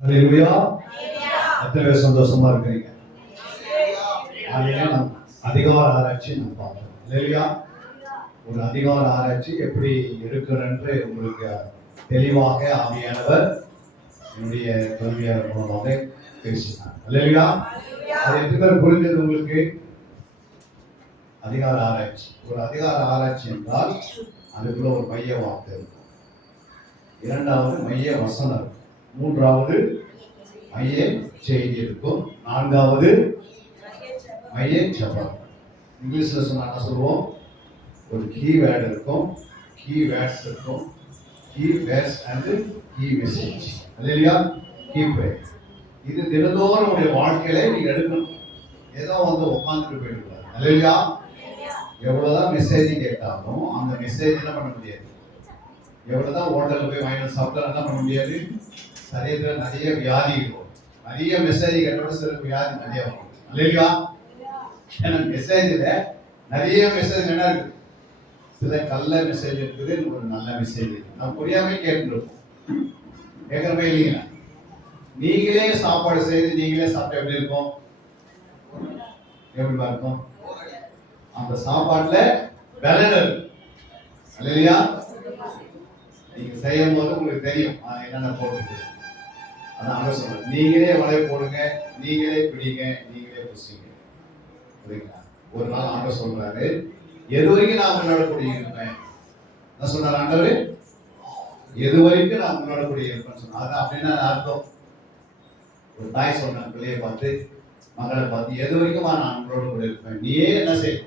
அல்லேலூயா. எத்தனை பேர் சந்தோஷமா இருக்கிறீங்க? அதிகார ஆராய்ச்சி நம்ம பார்த்தோம். அல்லேலூயா. ஒரு அதிகார ஆராய்ச்சி எப்படி இருக்கிறது என்று உங்களுக்கு தெளிவாக ஆவியானவர் என்னுடைய கல்வியாளர் மூலமாக பேசினார். அல்லேலூயா. அது எத்தனை பேர் புரிஞ்சது உங்களுக்கு? அதிகார ஆராய்ச்சி, ஒரு அதிகார ஆராய்ச்சி என்றால் அதுக்குள்ள ஒரு மைய வார்த்தை இருக்கும், இரண்டாவது மைய வசனம் இருக்கும், மூன்றாவது மைய செய்தி இருக்கும், நான்காவது மைய ஜெபம். இங்கிலீஷ்ல சொன்னா சொல்லுவோம், ஒரு கீவேர்டு இருக்கும், கீவேர்ட்ஸ் இருக்கும், keywords and key message. Hallelujah. Keyword இது தினந்தோறும் உடைய வாழ்க்கையில நீங்க எடுக்கணும். ஏதோ உட்கார்ந்துட்டு போயிடுவாங்க. அல்லேலூயா. எவ்வளவுதான் மெசேஜ் கேட்டாலும் அந்த மெசேஜ் என்ன பண்ண முடியாது. எவ்வளவுதான் ஹோட்டல்ல போய் வாங்கி சாப்பிட்டா என்ன பண்ண முடியாது. சரீரத்தில் நிறைய வியாதி இருக்கும். நிறைய மெசேஜ் கேட்டோட சில வியாதி நிறைய வரும். அல்லேலூயா. ஏன்னா மெசேஜ்ல நிறைய மெசேஜ் என்ன இருக்கு. சில கள்ள மெசேஜ் இருக்குது, ஒரு நல்ல மெசேஜ் இருக்கு. நம்ம புரியாம கேட்டுருப்போம். கேட்கறமே இல்லைங்களா? நீங்களே சாப்பாடு செய்து நீங்களே சாப்பிட்டா எப்படி இருக்கும்? எப்படி இருக்கும்? அந்த சாப்பாட்டுல பலன் இருக்கு. அல்லேலூயா. நீங்க செய்யும் போது உங்களுக்கு தெரியும் அது என்னென்ன போடுறது. அதான் சொல்றேன், நீங்களே வலை போடுங்க, நீங்களே பிடிங்க, நீங்களே புசிங்க. புரியுங்களா? ஒரு நாள் ஆண்டவர் சொல்றாரு, எது வரைக்கும் நான் உங்களோட கூட இருப்பேன். என்ன சொன்னார் ஆண்டவர்? எது வரைக்கும் நான் உங்களோட கூட இருப்பேன்னு சொன்னார். அது அப்படின்னா அர்த்தம், ஒரு தாய் சொன்ன பிள்ளையை பார்த்து, மகளை பார்த்து, எது வரைக்கும் நான் உங்களோட கூட இருப்பேன். நீயே என்ன செய்ய,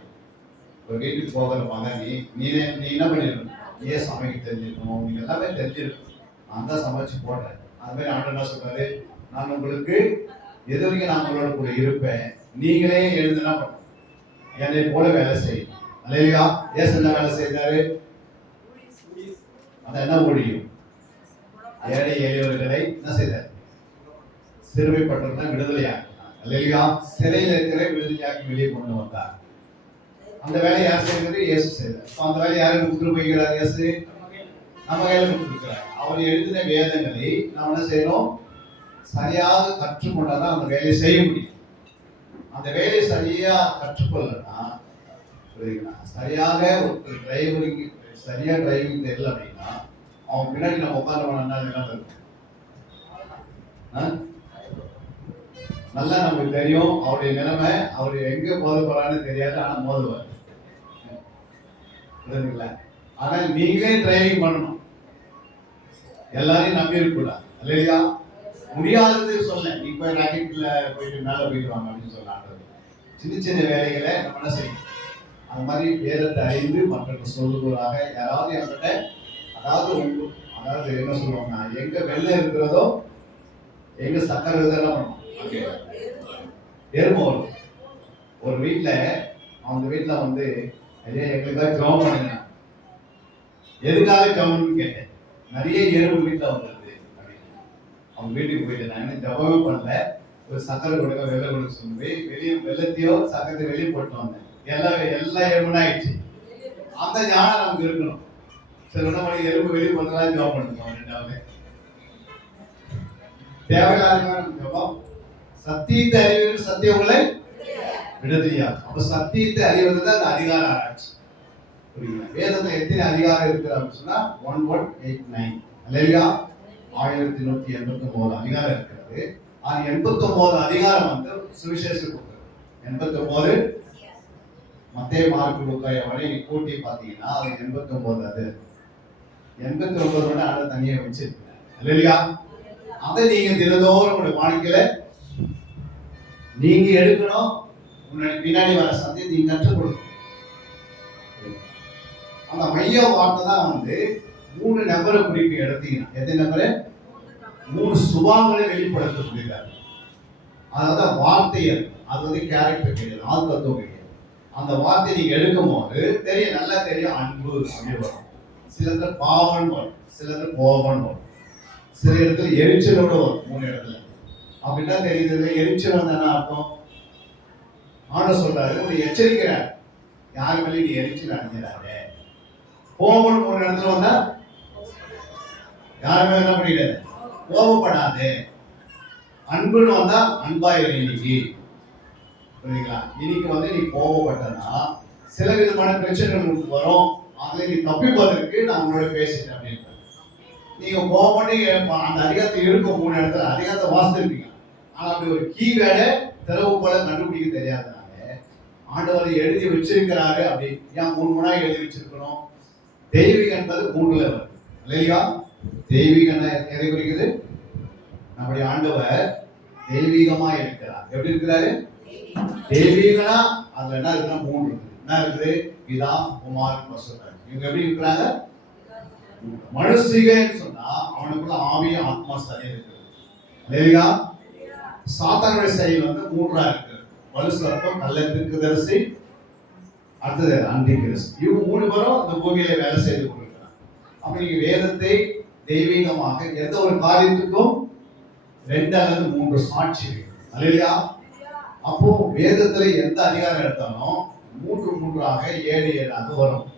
ஒரு வீட்டுக்கு போகிற மகன் நீ என்ன பண்ணிருக்கணும், நீயே சமைக்க தெரிஞ்சிருக்கணும், நீங்க எல்லாமே தெரிஞ்சிருக்கணும். நான் தான் சமைச்சு போடுறேன். அது மாதிரி ஆண்டவர் என்ன சொல்றாரு, நான் உங்களுக்கு எது வரைக்கும் நான் உங்களோட கூட இருப்பேன், நீங்களே எழுதுனா பண்ணும், என்னை போல வேலை செய்யும். அல்லேலூயா. ஏசு என்ன வேலை செய்தாரு? அது என்ன ஊழியம்? ஏழை எளியவர்களை என்ன செய்தார்? சிறுமைப்பட்டவர்களை விடுதலையாக்கினார். அல்லேலூயா. சிறையில் இருக்கிற விடுதலையாக்கி வெளியே கொண்டு வந்தார். அந்த வேலையை யார் செய்கிறது? இயேசு செய்தார். அந்த வேலையை யாருக்கு கொடுத்து போய்கிறார்? இயேசு நம்ம கையில கொடுத்துருக்கிறார். அவர் எழுதின வேதங்களை நாம் என்ன செய்யணும்? சரியாக கற்றுக்கொண்டாதான் அந்த வேலையை செய்ய முடியும். அந்த வேலையை சரியா கற்றுக்கொள்ளனா, சரியாக ஒரு டிரைவரிங் சரியா டிரைவிங் தெரியல அப்படின்னா அவன் பின்னாடி நம்ம உட்கார்ந்தவனா இருக்கும். நல்லா நமக்கு தெரியும் அவருடைய நிலைமை, அவர் எங்க மோத போறான்னு தெரியாது, ஆனா மோதுவார். ஆனால் நீங்களே டிரைவிங் பண்ணணும், எல்லாரையும் நம்பி இருக்கக்கூடாது. இல்லையா? முடியாதது சொல்ல, நீ போய் ராக்கெட்ல போயிட்டு மேல போயிட்டு வாங்க அப்படின்னு சொல்லாங்க. சின்ன சின்ன வேலைகளை நம்ம என்ன செய்யணும், அந்த மாதிரி வேதத்தை அறிந்து மற்றவர்கள் சொல்லுவதாக யாராவது என்கிட்ட, அதாவது என்ன சொல்லுவாங்க, எங்க வெள்ளம் இருக்கிறதோ எங்க சக்கரை இதெல்லாம் பண்ணணும். எருமை வரும் ஒரு வீட்டுல, அவங்க வீட்டுல ஐயா எங்களுக்காக ஜெபம் பண்ணுங்க. எதுக்காக ஜெபம்னு கேட்டேன். நிறைய எறும்பு வீட்டுல வந்துருது அப்படின்னு. அவங்க வீட்டுக்கு போயிட்டு நான் என்ன ஜெபமே பண்ணல, ஒரு சக்கரை கொடுக்க வெள்ளை கொடுக்க சொல்லி வெளியே வெள்ளத்தையோ சக்கரத்தை வெளியே போட்டு வந்தேன். எல்லா எறும்புனா ஆயிடுச்சு. அந்த ஞானம் நமக்கு இருக்கணும். சில மணி எறும்பு வெளியே போனதா ஜெபம் பண்ணுவோம். ரெண்டாவது தேவையில்லாத ஜெபம். சத்தியத்தை அறிவது சத்தியங்களை விடுதலையா. அப்ப சத்தியத்தை அறிவதுதான் அந்த அதிகார ஆராய்ச்சி. புரியுங்களா? வேதத்துல எத்தனை அதிகாரம் இருக்கு அப்படின்னு சொன்னா 1189. அல்லேலூயா. 1189 அதிகாரம் இருக்கிறது. அது 89 அதிகாரம் சுவிசேஷ புத்தகம். 89 மத்தேயு மார்க்கு லூக்கா வரை கூட்டி பாத்தீங்கன்னா அது 89. அது 89 விட அதை தனியா வச்சிருக்கேன். அல்லேலூயா. அதை நீங்க தினந்தோறும் உங்களுடைய வாழ்க்கையில நீங்க எடுக்கணும். முன்னாடி பின்னாடி வர சந்தை நீங்க கற்றுக் கொடுக்கணும். அந்த மைய வார்த்தை தான் 3 நபரை குறிப்பு எடுத்தீங்கன்னா, எத்தனை நபரை? 3 சுபாவங்களை வெளிப்படுத்த சொல்லியிருக்காரு. அதாவது வார்த்தையை, அது கேரக்டர் கிடையாது, ஆத்மத்துவம் கிடையாது. அந்த வார்த்தையை நீங்க எடுக்கும் போது தெரியும், நல்லா தெரியும், அன்பு அப்படி வரும். சில இடத்துல பாவம் வரும், சில இடத்துல கோபம் வரும், சில இடத்துல எரிச்சலோட வரும். 3 இடத்துல அப்படின்னா தெரியுது. எரிச்சல் என்ன அர்த்தம்? ஆண்டவர் சொல்றாரு, உன்னை எச்சரிக்கிறார், யாரு மேலே நீ எரிச்சல் அடைஞ்சிடாதே. கோபம் 3 இடத்துல வந்தா யாருமே என்ன பண்ணிடாது, கோபப்படாதே. அன்புன்னு வந்தா அன்பாயிரு இன்னைக்கு. புரியுங்களா? இன்னைக்கு வந்து நீ கோபப்பட்டனா சில விதமான பிரச்சனைகள் உங்களுக்கு வரும். அதுல நீ தப்பிப்பதற்கு நான் உங்களோட பேசிட்டேன் அப்படின்னு. நீங்க கோபப்பட்டு அந்த அதிகாரத்தை இருக்கும் 3 இடத்துல அதிகாரத்தை வாசித்திருப்பீங்க. ஆனா அப்படி ஒரு கீ வேர்டை திறவு போல கண்டுபிடிக்க தெரியாதனால ஆண்டவர் எழுதி வச்சிருக்கிறாரு. அப்படி ஏன் 3 முறை எழுதி வச்சிருக்கணும்? தெய்வீகம் என்பது 3ல வருது இல்லையா? தெய்வீகம் எதை குறிக்குது? நம்முடைய ஆண்டவர் தெய்வீகமா இருக்கிறார். எப்படி இருக்கிறாரு? தெய்வீகனா அதுல என்ன இருக்குன்னா 3 இருக்கு. என்ன இருக்குது? பிதா, குமாரன், பரிசுத்தர். இவங்க எப்படி இருக்கிறாங்க? மனுஷிகன்னு சொன்னா அவனுக்குள்ள ஆவியும் ஆத்மா சரீரம் இருக்குது இல்லையா? சாத்தானுடைய செயல் வந்து 3ஆ இருக்கு. வலுசர்ப்பம், கள்ள தீர்க்கதரிசி, அடுத்தது அந்தி கிறிஸ்து. இவங்க 3 பேரும் இந்த பூமியில வேலை செய்து கொண்டிருக்கிறாங்க. அப்ப நீங்க வேதத்தை தெய்வீகமாக எந்த ஒரு காரியத்துக்கும் 2 அல்லது 3 சாட்சி இல்லையா? அப்போ வேதத்துல எந்த அதிகாரம் எடுத்தாலும் 3 7 7 வரும்.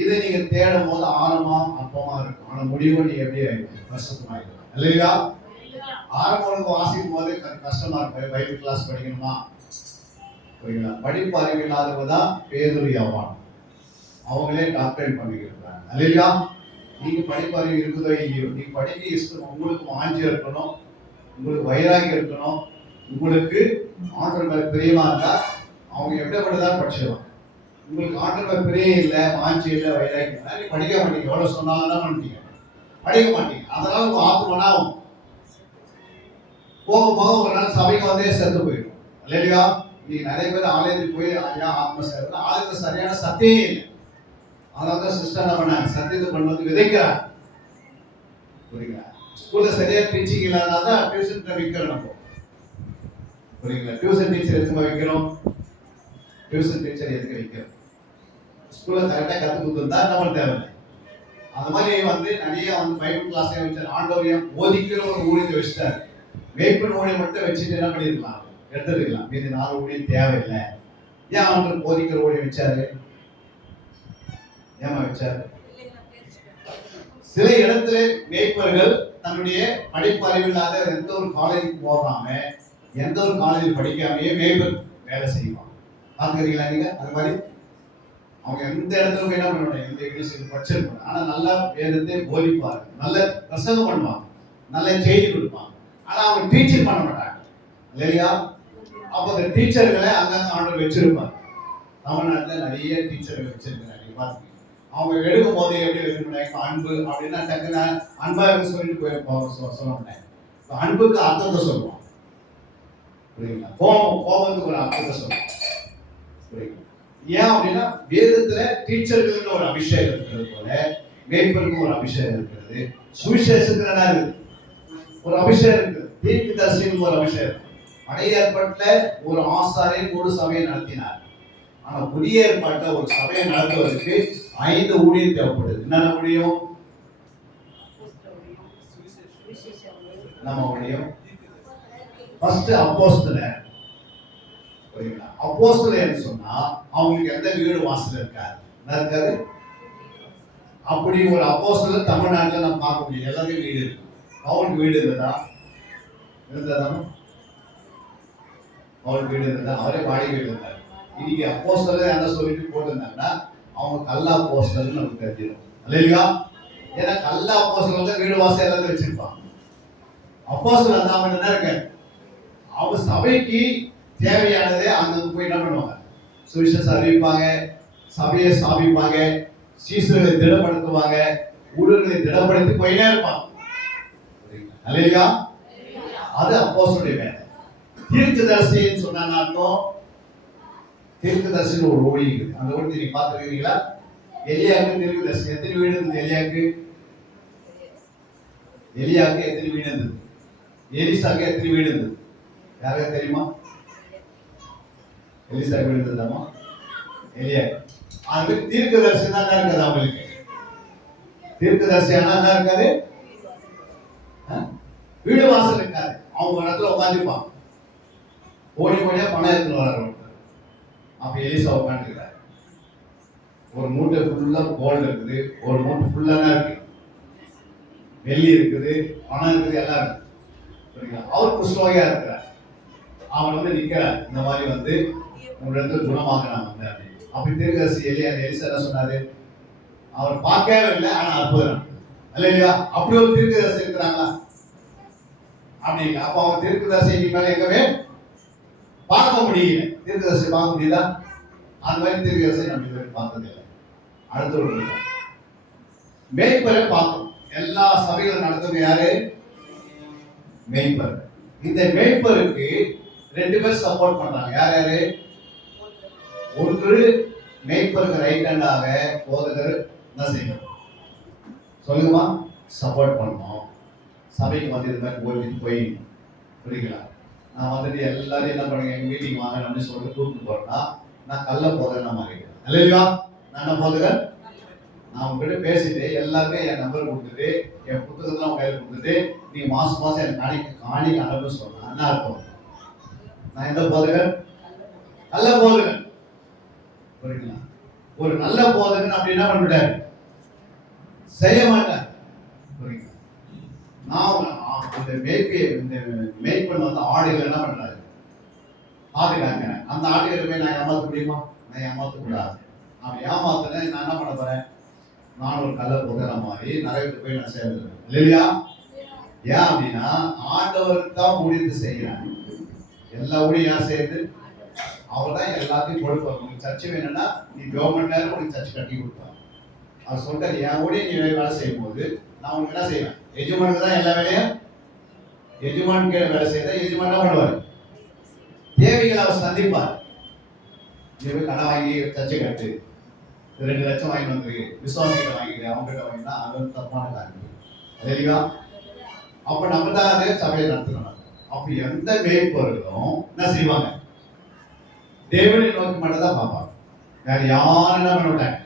இதை நீங்க தேடும் போது ஆழமா அப்பமா இருக்கும். ஆனா முடிவு நீ எப்படி ஆயிடும்? கஷ்டமாயிடும் இல்லையா? ஆரம்பம் வாசிக்கும் போது கஷ்டமா இருக்கு. பைபிள் கிளாஸ் படிக்கணுமா? புரியுங்களா? படிப்பு அறிவு இல்லாதவங்க தான் பேதுரு யோவான். அவங்களே டாக்டரேட் பண்ணிக்கிறாங்க இல்லையா? நீங்க படிப்பு அறிவு இருக்குதோ இல்லையோ, நீங்க படிக்க இஷ்டம், உங்களுக்கு வாஞ்சி இருக்கணும், உங்களுக்கு வைராகி இருக்கணும், உங்களுக்கு ஆண்டவர் மேல பிரியமா இருந்தா அவங்க எப்படிப்பட்டதான் படிச்சிருவாங்க. உங்களுக்கு ஆண்டவர் மேல பிரியம் இல்லை, வாஞ்சி இல்லை, வைராகி இல்லை, நீ படிக்க மாட்டீங்க. எவ்வளவு சொன்னாலும் தான் பண்ணிட்டீங்க, படிக்க மாட்டீங்க. அதனால உங்க ஆத்மனா போக போக ஒரு நாள் சபைக்கு வந்தே செத்து போயிடும் இல்லையா? நீங்க நிறைய பேர் ஆலயத்துக்கு போய் ஐயா ஆத்ம சேவை, ஆலயத்துல சரியான சத்தியம் இல்லை. அதனால சிஸ்டர் என்ன பண்ணாங்க? சத்தியத்தை கொண்டு வந்து விதைக்கிறாங்க. புரியுங்களா? ஸ்கூல்ல சரியா டீச்சிங் இல்லாதான் டியூஷன் வைக்கிறோம் நம்ம. புரியுங்களா? டியூஷன் டீச்சர் எதுக்கு வைக்கிறோம்? டியூஷன் டீச்சர் எதுக்கு வைக்கிறோம்? ஸ்கூல்ல கரெக்டா கத்து கொடுத்துருந்தா நம்ம தேவை. அந்த மாதிரி வந்து நிறைய வந்து பைபிள் கிளாஸே வச்சார். ஆண்டவரையும் போதிக்கிற ஒரு ஊழியத்தை வச்சுட்டாரு. மேய்ப்பன் ஊழியம் மட்டும் வச்சுட்டு என்ன பண்ணிருக்கலாம்? எடுத்துருக்கலாம். மீது 4 ஊழியம் தேவையில்லை. ஏன் அவங்களுக்கு போதிக்கிற ஊழியம் வச்சாரு? ஏமா வச்சாரு? சில இடத்துல மேய்ப்பர்கள் தன்னுடைய படிப்பறிவு இல்லாத எந்த ஒரு காலேஜுக்கு போகாம, எந்த ஒரு காலேஜில் படிக்காமையே மேய்ப்பர் வேலை செய்வாங்க. பார்த்துக்கிறீங்களா நீங்க? அது மாதிரி அவங்க எந்த இடத்துல என்ன பண்ணுவாங்க? எந்த யூனிவர்சிட்டி படிச்சிருப்பாங்க. ஆனா நல்லா வேதத்தை போதிப்பாங்க, நல்ல பிரசங்கம் பண்ணுவாங்க, நல்ல செய்தி கொடுப்பாங்க. ஆனா அவங்க டீச்சர் பண்ண மாட்டாங்க இல்லையா? அப்ப அந்த டீச்சர்களை அங்கங்க ஆண்டவர் வச்சிருப்பாங்க. தமிழ்நாட்டில் நிறைய டீச்சர்கள் வச்சிருக்கிறாங்க. நீங்க பாத்தீங்க. அவங்க எடுக்கும் போது எப்படி எடுக்க அன்பு அப்படின்னா டக்குன்னு அன்பாக சொல்லிட்டு சொல்ல மாட்டாங்க. அன்புக்கு அர்த்தத்தை சொல்லுவாங்க. புரியுங்களா? கோபத்துக்கு ஒரு அர்த்தத்தை சொல்லுவாங்க. புரியுங்களா? ஏன் அப்படின்னா வேதத்துல டீச்சர்களுக்கு ஒரு அபிஷேகம் இருக்கிறது போல மேய்ப்பருக்கு ஒரு அபிஷேகம் இருக்கிறது. சுவிசேஷத்துல என்ன இருக்குது? ஒரு அபிஷேகம் இருக்குது. தீர்க்கதரிசிக்கு ஒரு அபிஷேகம். பழைய ஏற்பாட்டுல ஒரு ஆசாரியன் ஒரு சபையை நடத்தினார். ஆனா புதிய ஏற்பாட்டுல ஒரு சபையை நடத்துவதற்கு 5 ஊழியம் தேவைப்படுது. என்னென்ன ஊழியம்? நம்ம ஊழியம் ஃபர்ஸ்ட் அப்போஸ்தலர். புரியுங்களா? அப்போஸ்தலர் சொன்னா அவங்களுக்கு எந்த வீடு வாசல் இருக்காது. என்ன இருக்காது? அப்படி ஒரு அப்போஸ்தலர் தமிழ்நாட்டில் நம்ம பார்க்க முடியும். எல்லாருக்கும் வீடு இருக்கு. அவருக்கு வீடு இருந்ததா? அவருக்கு வீடு இருந்தா அவரே வாடகை வீடு இருந்தார். இன்னைக்கு அப்போஸ்தலர் என்ன சொல்லிட்டு போட்டிருந்தாங்கன்னா அவங்க கல்லா அப்போஸ்தலர்னு நமக்கு தெரிஞ்சிடும் இல்லையா? ஏன்னா கல்லா அப்போஸ்தலர் தான் வீடு வாசல் எல்லாத்தையும் வச்சிருப்பாங்க. அப்போஸ்தலர் தான் என்ன இருக்க? அவங்க சபைக்கு தேவையானதே அங்க போய் என்ன பண்ணுவாங்க? சுவிசேஷம் அறிவிப்பாங்க, சபையை ஸ்தாபிப்பாங்க, சீசர்களை திடப்படுத்துவாங்க, ஊழியர்களை திடப்படுத்தி போயினே இருப்பாங்க இல்லையா? அது அப்போஸ்தலருடைய வேலை. தீர்க்கதரிசின்னு சொன்னா தீர்க்கதரிசின்னு ஒரு ஊழியம் இருக்கு. அந்த ஊழியத்தை நீங்க பார்த்துருக்கீங்களா? எலியாவுக்கு தீர்க்கதரிசி எத்தனை வீடு இருந்தது? எலியாவுக்கு எத்தனை வீடு இருந்தது? எலிசாவுக்கு எத்தனை வீடு இருந்தது? யாருக்கா தெரியுமா? எலிசா வீடு இருந்ததாமா? எலியா. அது தீர்க்கதரிசி தான் இருக்காது. அவங்களுக்கு தீர்க்கதரிசி ஆனா என்ன இருக்காது? வீடு வாசல் இருக்காது. அவங்க இடத்துல உட்காந்துருப்பாங்க. கோடி கோடியா பணம் எடுத்துட்டு வர்றாரு. அப்ப எலிசா உட்காந்துருக்காரு. ஒரு மூட்டை ஃபுல்லா கோல்டு இருக்குது, ஒரு மூட்டை ஃபுல்லா இருக்கு, வெள்ளி இருக்குது, பணம் இருக்குது, எல்லாம் இருக்கு. அவர் குஷ்டரோகியா இருக்கிறார். அவன் வந்து நிக்கிறார், இந்த மாதிரி வந்து உங்களிடத்துல குணமாக நான் வந்தேன் அப்படின்னு. அப்படி தீர்க்கதரிசி எலிசா என்ன சொன்னாரு? அவர் பார்க்கவே இல்லை, ஆனா அற்புதம் இல்லையா? அப்படி ஒரு தீர்க்கதரிசி இருக்கிறாங்களா? அப்படி இல்லை. அப்ப அவன் தீர்க்கதரிசி மேல எங்கவே பார்க்க முடியல. தீர்க்கதரிசி பார்க்க முடியுதா? அந்த மாதிரி தீர்க்கதரிசி நம்ம இதுவரை பார்த்தது இல்லை. அடுத்த ஒரு மேய்ப்பரை பார்த்தோம். எல்லா சபைகளும் நடத்துறது யாரு? மேய்ப்பர். இந்த மேய்ப்பருக்கு ரெண்டு பேர் சப்போர்ட் பண்றாங்க. யார் யாரு? ஒன்று மேய்ப்பருக்கு ரைட் ஹேண்டாக போதகர் என்ன செய்யணும் சொல்லுங்கம்மா, சப்போர்ட் பண்ணணும். சபைக்கு வந்து இது மாதிரி போயிட்டு போய் புரியுங்களா? நான் வந்துட்டு எல்லாரையும் என்ன பண்ணுங்க, எங்க மீட்டிங் வாங்க அப்படின்னு சொல்லிட்டு கூப்பிட்டு போறேன்னா நான் கள்ள போதகர் நான் மாறிடுவேன் இல்லையா? நான் என்ன போதகர்? நான் உங்ககிட்ட பேசிட்டு எல்லாருமே என் நம்பர் கொடுத்துட்டு என் புத்தகத்தெல்லாம் உங்க கையில் கொடுத்துட்டு நீ மாசம் மாசம் எனக்கு காணி அனுப்புன்னு சொன்னா என்ன அர்த்தம்? நான் எந்த போதகர்? நல்ல போதகர். புரியுங்களா? ஒரு நல்ல போதகன் அப்படி என்ன பண்ணிட்டாரு? செய்ய மாட்டார். புரியுங்களா? நான் இந்த மேய்ப்பன் வந்து ஆடுகள் என்ன பண்றாரு? பாதுகாக்கிறேன். அந்த ஆடுகளை போய் நான் ஏமாத்த முடியுமா? நான் ஏமாத்த கூடாது. நான் ஏமாத்தினேன், நான் என்ன பண்ண போறேன்? நான் ஒரு கள்ள போதகரா மாதிரி நிறைய போய் நான் சேர்ந்துருவேன் இல்லையா? ஏன் அப்படின்னா ஆண்டவருக்கு தான் ஊழியத்தை செய்யறேன். எல்லா ஊழியம் யார் செய்யுது? அவர் தான் எல்லாத்தையும் கொடுப்பார். உங்களுக்கு சர்ச்சை வேணும்னா நீ கவர்மெண்ட் நேரம் உனக்கு சர்ச்சை கட்டி கொடுப்பார். அவர் சொல்றாரு, என் ஊழியம் நீ வேலை செய்யும் போது நான் உனக்கு என்ன செய்வேன்? எஜமானுக்கு தான் எல்லா வேலையும். எஜமான் கீழே வேலை செய்தா எஜமான் என்ன பண்ணுவார்? தேவைகளை அவர் சந்திப்பார். நீ போய் கடன் வாங்கி சர்ச்சை கட்டு, 2 லட்சம் வாங்கி வந்துருக்கு, விசுவாசிகளை வாங்கிட்டு அவங்ககிட்ட வாங்கினா அது தப்பான காரியம் இல்லையா? அப்ப நம்ம தான் அதே சபையை நடத்தணும். அப்ப எந்த மேய்ப்பர்களும் என்ன செய்வாங்க? தேவனை நோக்கி மட்டும் தான் பார்ப்பாங்க. வேற யாரும் என்ன பண்ண மாட்டாங்க.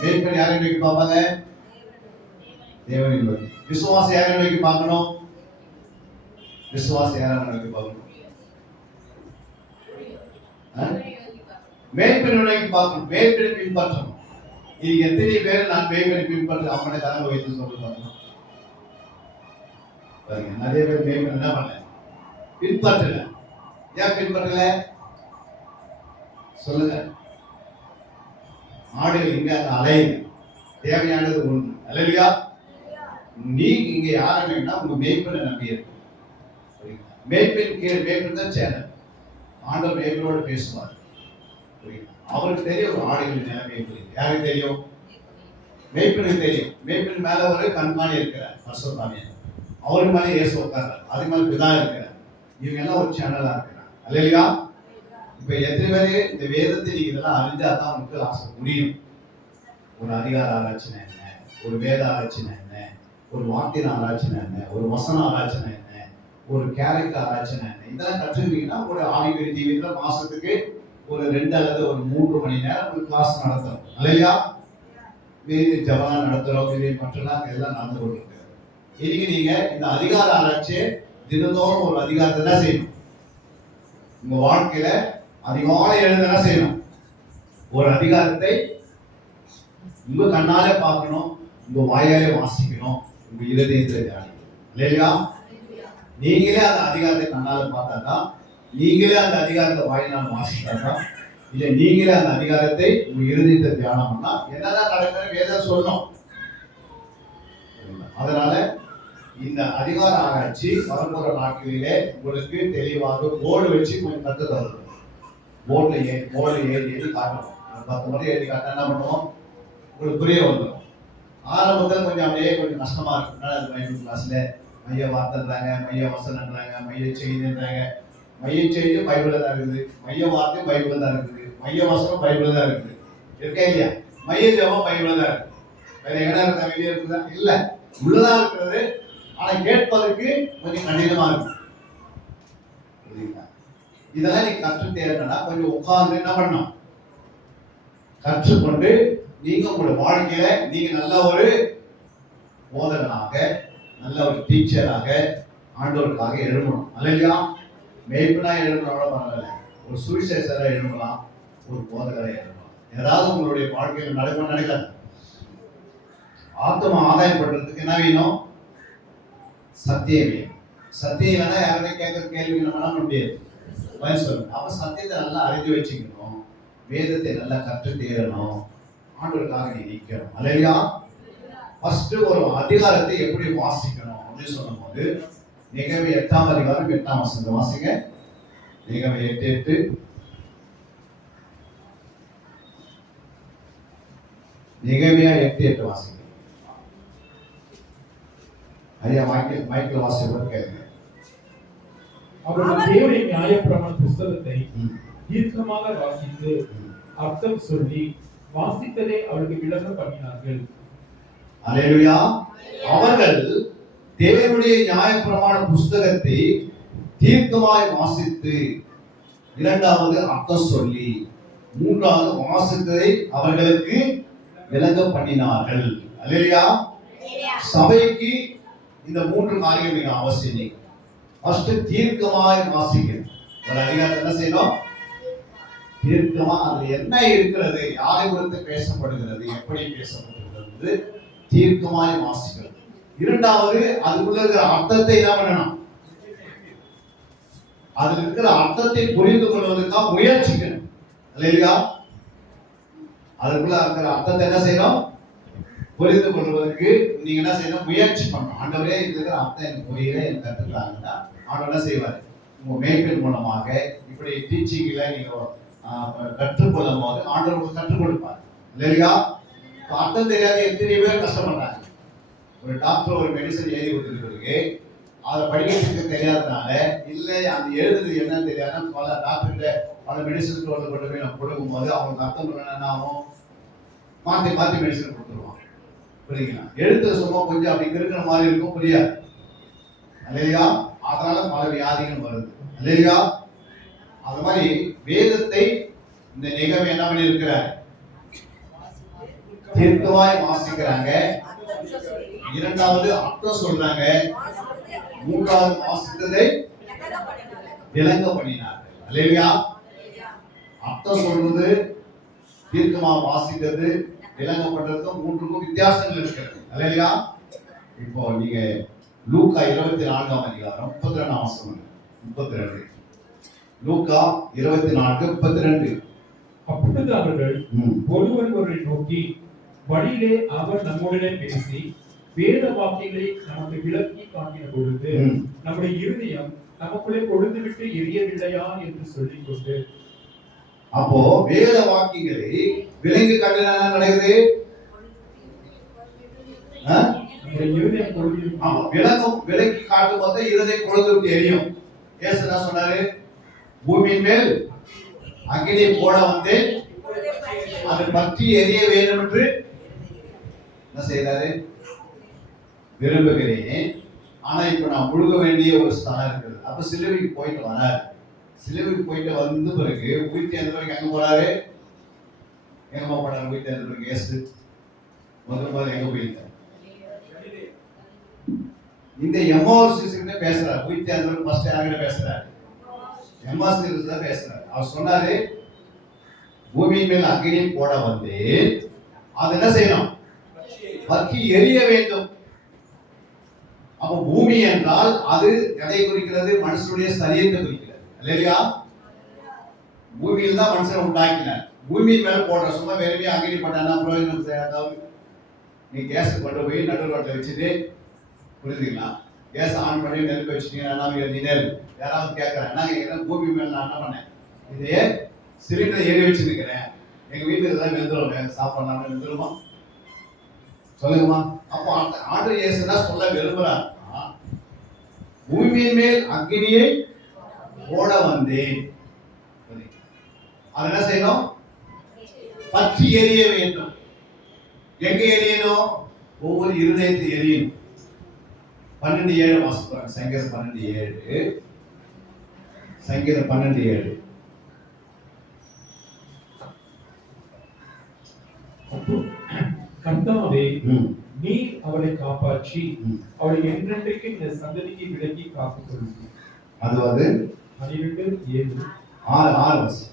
மேய்ப்பன் யாரை நோக்கி பார்ப்பாங்க? தேவனை நோக்கி. விசுவாசம் யாரை நோக்கி பார்க்கணும்? விசுவாசம் யாரை நோக்கி பார்க்கணும்? மேய்ப்பனை நோக்கி பார்க்கணும். மேய்ப்பனை பின்பற்றணும். இது எத்தனை பேர் நான் மேய்ப்பனை பின்பற்ற அவனை கனவு வைத்து சொல்லுவாங்க? நிறைய பேர் மேய்ப்பன் என்ன பண்ண பின்பற்றல. ஏன் பின்பற்றல சொல்லுங்க? ஆடுகள் இங்க அலையுது, தேவையானது ஒண்ணு அல்லையா? நீ இங்க யாருன்னா உங்க மேய்ப்பனை நம்பி இருக்கு. மேய்ப்பின் கீழ் மேய்ப்பன் தான் சேனல். ஆண்டவர் மேய்ப்பனோட பேசுவார். அவருக்கு தெரியும் ஒரு ஆடுகளின் நிலைமை. யாருக்கு தெரியும்? மேய்ப்பனுக்கு தெரியும். மேய்ப்பன் மேல ஒரு கண்காணி இருக்கிறார், பரிசுத்தாவியானவர். அவருக்கு மேலே இயேசு உட்கார்றார், அது மேல பிதா இருக்கிறார். இவங்க எல்லாம் ஒரு சேனலா இருக்கிறாங்க அல்லையா? இப்ப எத்தனை பேரு இந்த வேதத்தை நீங்க இதெல்லாம் அறிஞ்சா தான் உங்களுக்கு ஆசை முடியும். ஒரு அதிகார ஆராய்ச்சினா என்ன, ஒரு வேத ஆராய்ச்சினா என்ன, ஒரு வாக்கிய ஆராய்ச்சினா என்ன, ஒரு வசன ஆராய்ச்சினா என்ன, ஒரு கேரக்டர் ஆராய்ச்சினா என்ன, இதெல்லாம் கற்றுக்கிட்டீங்கன்னா ஒரு ஆவிக்குரிய ஜீவியத்துல மாசத்துக்கு ஒரு 2 அல்லது ஒரு 3 மணி நேரம் ஒரு கிளாஸ் நடத்துறோம் இல்லையா? வேதி ஜபம் நடத்துறோம், வேதி மற்றெல்லாம் எல்லாம் நடந்து கொண்டிருக்கு. இன்னைக்கு நீங்க இந்த அதிகார ஆராய்ச்சியை தினந்தோறும் ஒரு அதிகாரத்தை தான் செய்யணும். உங்க வாழ்க்கையில அதிகாலை எழுந்து என்ன செய்யணும்? ஒரு அதிகாரத்தை உங்க கண்ணாலே பார்க்கணும், உங்க வாயாலே வாசிக்கணும், உங்க இருதயத்தை தியானிக்கணும் இல்லையா? நீங்களே அந்த அதிகாரத்தை கண்ணால பார்த்தாதான், நீங்களே அந்த அதிகாரத்தை வாயினால் வாசித்தாதான், இல்லை நீங்களே அந்த அதிகாரத்தை உங்க இருதயத்தை தியானம் பண்ணா என்னதான் நடக்குதுன்னு வேதம் சொல்லணும். அதனால இந்த அதிகார ஆராய்ச்சி வரப்போற நாட்களிலே உங்களுக்கு தெளிவாக போர்டு வச்சு கொஞ்சம் கற்று தரணும். போர்டில் எழுதி காட்டணும். 10 முறை எழுதி காட்ட என்ன பண்ணுவோம்? உங்களுக்கு புரிய வந்துடும். ஆரம்பத்தில் கொஞ்சம் அப்படியே கொஞ்சம் கஷ்டமா இருக்கும். பைபிள் கிளாஸ்ல மைய வார்த்தைன்றாங்க, மைய வசனன்றாங்க, மைய செய்தின்றாங்க. மைய செய்தி பைபிள் தான் இருக்குது, மைய வார்த்தை பைபிள் தான் இருக்குது, மைய வசனம் பைபிள் தான் இருக்குது. இருக்கா இல்லையா? மைய ஜபம் பைபிள் தான் இருக்கு. வேற எங்கடா இருக்கா? வெளியே இருக்குதா? இல்லை, உள்ளதான் இருக்கிறது. ஆனா கேட்பதற்கு கொஞ்சம் கடினமா இருக்கு. இதெல்லாம் நீ கற்றுட்டேன்னா கொஞ்சம் உட்கார்ந்து என்ன பண்ணணும்? கற்றுக்கொண்டு நீங்க உங்களோட வாழ்க்கையில நீங்க நல்ல ஒரு போதகனாக, நல்ல ஒரு டீச்சராக ஆண்டவருக்காக எழுதணும் அல்லையா? மேய்ப்பனா எழுதுறோட பரவாயில்ல, ஒரு சுவிசேஷரா எழுதலாம், ஒரு போதகரை எழுதலாம். ஏதாவது உங்களுடைய வாழ்க்கையில் நடக்காது. ஆத்மா ஆதாயப்படுறதுக்கு என்ன வேணும்? சத்தியம் வேணும். சத்தியம் இல்லைன்னா யாரையும் கேட்கற கேள்வி நம்ம பண்ண முடியாது. பதில் சொல்லணும். அப்ப சத்தியத்தை நல்லா அறிஞ்சு வச்சுக்கணும், வேதத்தை நல்லா கற்று தேரணும், ஆண்டவருக்காக நீ நிற்கணும். அல்லையா? ஃபர்ஸ்ட் ஒரு அதிகாரத்தை எப்படி வாசிக்கணும் அப்படின்னு சொல்லும் போது நிகழ்வு 8ஆம் அதிகாரம் 8ஆம் வசனம் வாசிங்க. நிகழ்வு 8:8. நிகழ்வியா 8:8 வாசிங்க. ஐயா மைக்கில் வாசிப்பது கேளுங்க. அவர்கள் தேவனுடைய நியாயப்பிரமாண புஸ்தகத்தை தீர்க்கமாக வாசித்து அர்த்தம் சொல்லி வாசித்ததை அவருக்கு விளங்க பண்ணினார்கள். அல்லேலூயா. அவர்கள் தேவனுடைய நியாயப்பிரமாண புஸ்தகத்தை தீர்க்கமாய் வாசித்து, இரண்டாவது அர்த்தம் சொல்லி, மூன்றாவது வாசித்ததை அவர்களுக்கு விளங்க பண்ணினார்கள். அல்லேலூயா. சபைக்கு இந்த 3 காரியம் மிக அவசியம். ஃபர்ஸ்ட் தீர்க்கமாய் வாசிக்கணும். ஒரு அதிகாரத்தை என்ன செய்யணும்? தீர்க்கமா அது என்ன இருக்கிறது, யாரை குறித்து பேசப்படுகிறது, எப்படி பேசப்படுகிறது, தீர்க்கமாய் வாசிக்கணும். இரண்டாவது அதுக்குள்ள இருக்கிற அர்த்தத்தை என்ன பண்ணணும்? அதுல இருக்கிற அர்த்தத்தை புரிந்து கொள்வதற்காக முயற்சிக்கணும். இல்லையா? அதுக்குள்ள இருக்கிற அர்த்தத்தை என்ன செய்யணும்? புரிந்து கொள்வதற்கு நீங்க என்ன செய்யணும்? முயற்சி பண்ணணும். ஆண்டவரே இதுல இருக்கிற அர்த்தம் எனக்கு புரியல, எனக்கு கற்றுக்கலாங்கன்னா ஆண்டவர் என்ன செய்வார்? உங்க மேய்ப்பன் மூலமாக இப்படி டீச்சிங்ல நீங்க கற்றுக்கொள்ளும் போது ஆண்டவர் உங்களுக்கு கற்றுக் கொடுப்பார். இல்லையா? அர்த்தம் தெரியாத எத்தனை பேர் கஷ்டப்படுறாங்க. ஒரு டாக்டர் ஒரு மெடிசன் எழுதி கொடுத்துருக்கு, அதை படிக்கிறதுக்கு தெரியாதனால, இல்லை அந்த எழுதுறது என்னன்னு தெரியாத பல டாக்டர்கிட்ட பல மெடிசன் ஸ்டோர்ல கொண்டு போய் நம்ம கொடுக்கும் போது அவங்களுக்கு அர்த்தம் பண்ண என்ன ஆகும்? மாற்றி மாற்றி மெடிசன் கொடுத்துருவாங்க. புரியுங்களா? எழுத்துல சும்மா கொஞ்சம் அப்படி இருக்கிற மாதிரி இருக்கும், புரியாது. இல்லையா? அதனால பல வியாதிகள் வருது. இல்லையா? அது மாதிரி வேதத்தை இந்த நிகழ்வு என்ன பண்ணி இருக்கிறார்? தீர்க்கமாய் வாசிக்கிறாங்க. இரண்டாவது அர்த்தம் சொல்றாங்க. மூன்றாவது வாசித்ததை விளங்க பண்ணினார்கள். அல்லேலூயா. அர்த்தம் சொல்றது, தீர்க்கமா வாசிக்கிறது, விளங்கப்பட்டதுக்கும் 3க்கும் வித்தியாசங்கள் இருக்கிறது. அல்லேலூயா. இப்போ நீங்க லூக்கா 24ஆம் அதிகாரம் 32ஆம் வசனம் 32. லூக்கா 24:32. அப்பொழுது அவர்கள் ஒருவரை நோக்கி, வழியிலே அவர் நம்முடனே பேசி வேத வாக்கியங்களை நமக்கு விளக்கி காட்டின பொழுது நம்முடைய இருதயம் நமக்குள்ளே கொழுந்து விட்டு எரியவில்லையா என்று சொல்லிக் கொண்டு. அப்போ வேத வாக்கியங்களை விளங்கி காட்டினா நடக்குது? விளக்கி காட்டும் போது இருதயம் கொழுந்து விட்டு எரியும். இயேசு என்ன சொன்னாரு? பூமியின் மேல் அக்கினி போட வந்து அது பற்றி எரிய வேண்டும் என்று என்ன செய்யறாரு? விரும்புகிறேன். ஆனா இப்ப நான் முழுக வேண்டிய ஒரு ஸ்தானம் இருக்குது. அப்ப சிலுவைக்கு போயிட்டு வராரு. சிலுவைக்கு போயிட்டு வந்த பிறகு உயிர்த்தி எந்த பிறகு எங்க போறாரு? எங்கம்மா போறாரு? உயிர்த்தி எந்த பிறகு இயேசு முதல் எங்க போயிருந்தார்? இந்த எம்மாவுஸ் கிட்ட பேசுறாரு. உயிர்த்தி எந்த பிறகு ஃபர்ஸ்ட் யார்கிட்ட பேசுறாரு? எம்மாவுஸ் கிட்ட பேசுறாரு. அவர் சொன்னாரு, பூமியின் மேல் அக்கினி போட வந்து அது என்ன செய்யணும்? பற்றி எரிய வேண்டும். அப்ப பூமி என்றால் அது எதை குறிக்கிறது? மனுஷனுடைய சரீரத்தை குறிக்கிறது. இல்லையா? பூமியில் தான் மனுஷனை உண்டாக்கினார். பூமியின் மேல போடுற சும்மா வெறுமே அக்கினி போட்டானா பிரயோஜனம் செய்யாதாவது. நீ கேஸ் கொண்டு போய் நடுரோட்டில் வச்சுட்டு, புரியுதுங்களா? கேஸ் ஆன் பண்ணி நெருப்பு வச்சுட்டீங்கன்னா யாராவது கேட்கறேன், என்ன கேட்கிறேன்? பூமி மேல நான் என்ன பண்ணேன்? இதே சிலிண்டர் ஏறி வச்சுருக்கிறேன், எங்க வீட்டுல இதெல்லாம் வெந்துடும், சாப்பிடலாம் வெந்துருமா? சொல்லுங்கம்மா. அப்போ ஆண்டவர் இயேசுனா சொல்ல விரும்புறார், பூமியின் மேல் அக்கினியை போட வந்தேன். அது என்ன செய்யணும்? பற்றி எரிய வேண்டும். எங்க எரியணும்? ஒவ்வொரு இருதயத்தை எரியணும். 12:7 வாசிப்பாங்க. சங்கீதம் 12:7. சங்கீதம் 12:7. கர்த்தாவே, நீர் அவளை காப்பாற்றி அவளை என்றென்றைக்கு இந்த சந்ததிக்கு விலக்கி காத்துக் கொள்ளும். அது 12:7. 6 வருஷம்.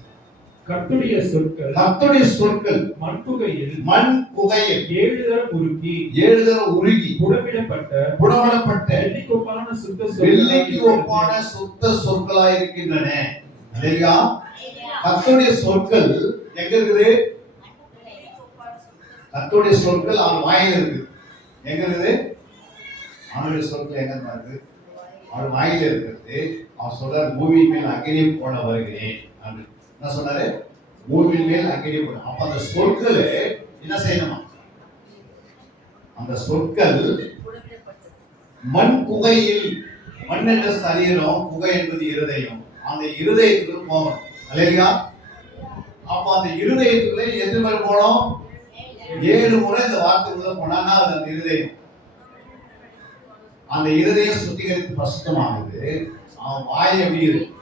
கர்த்தருடைய சொற்கள் கர்த்தருடைய சொற்கள் மண்புகையில் மண் புகையில் 7 தரம் உருக்கி 7 தரம் உருகி புடமிடப்பட்ட வெள்ளிக்கு ஒப்பான சுத்த சொற்களாய் இருக்கின்றன. அல்லேலூயா. கர்த்தருடைய சொற்கள் எங்க இருக்குது? கர்த்தருடைய சொற்கள் அவன் வாயில இருக்கு. எங்க இருக்குது? அவனுடைய சொற்கள் எங்க இருக்கு? அவன் வாயில இருக்கிறது. அவன் சொல்றார், பூமியின் மேல் அக்கினி போட வருகிறேன். என்ன சொன்னாரு? பூமியின் மேல் அக்கினி போட. அப்ப அந்த சொற்கள் என்ன செய்யணுமா? அந்த சொற்கள் மண் குகையில், மண் என்ற சரீரம், குகை என்பது இருதயம். அந்த இருதயத்துக்கு போகணும். அல்லேலூயா. அப்ப அந்த இருதயத்துக்குள்ள எத்தனை முறை போனோம்? 7 முறை இந்த வார்த்தைக்குள்ள போனான்னா அது அந்த இருதயம். அந்த இருதயம் சுத்திகரித்து பசுத்தமாகுது. அவன் வாய் எப்படி இருக்கு?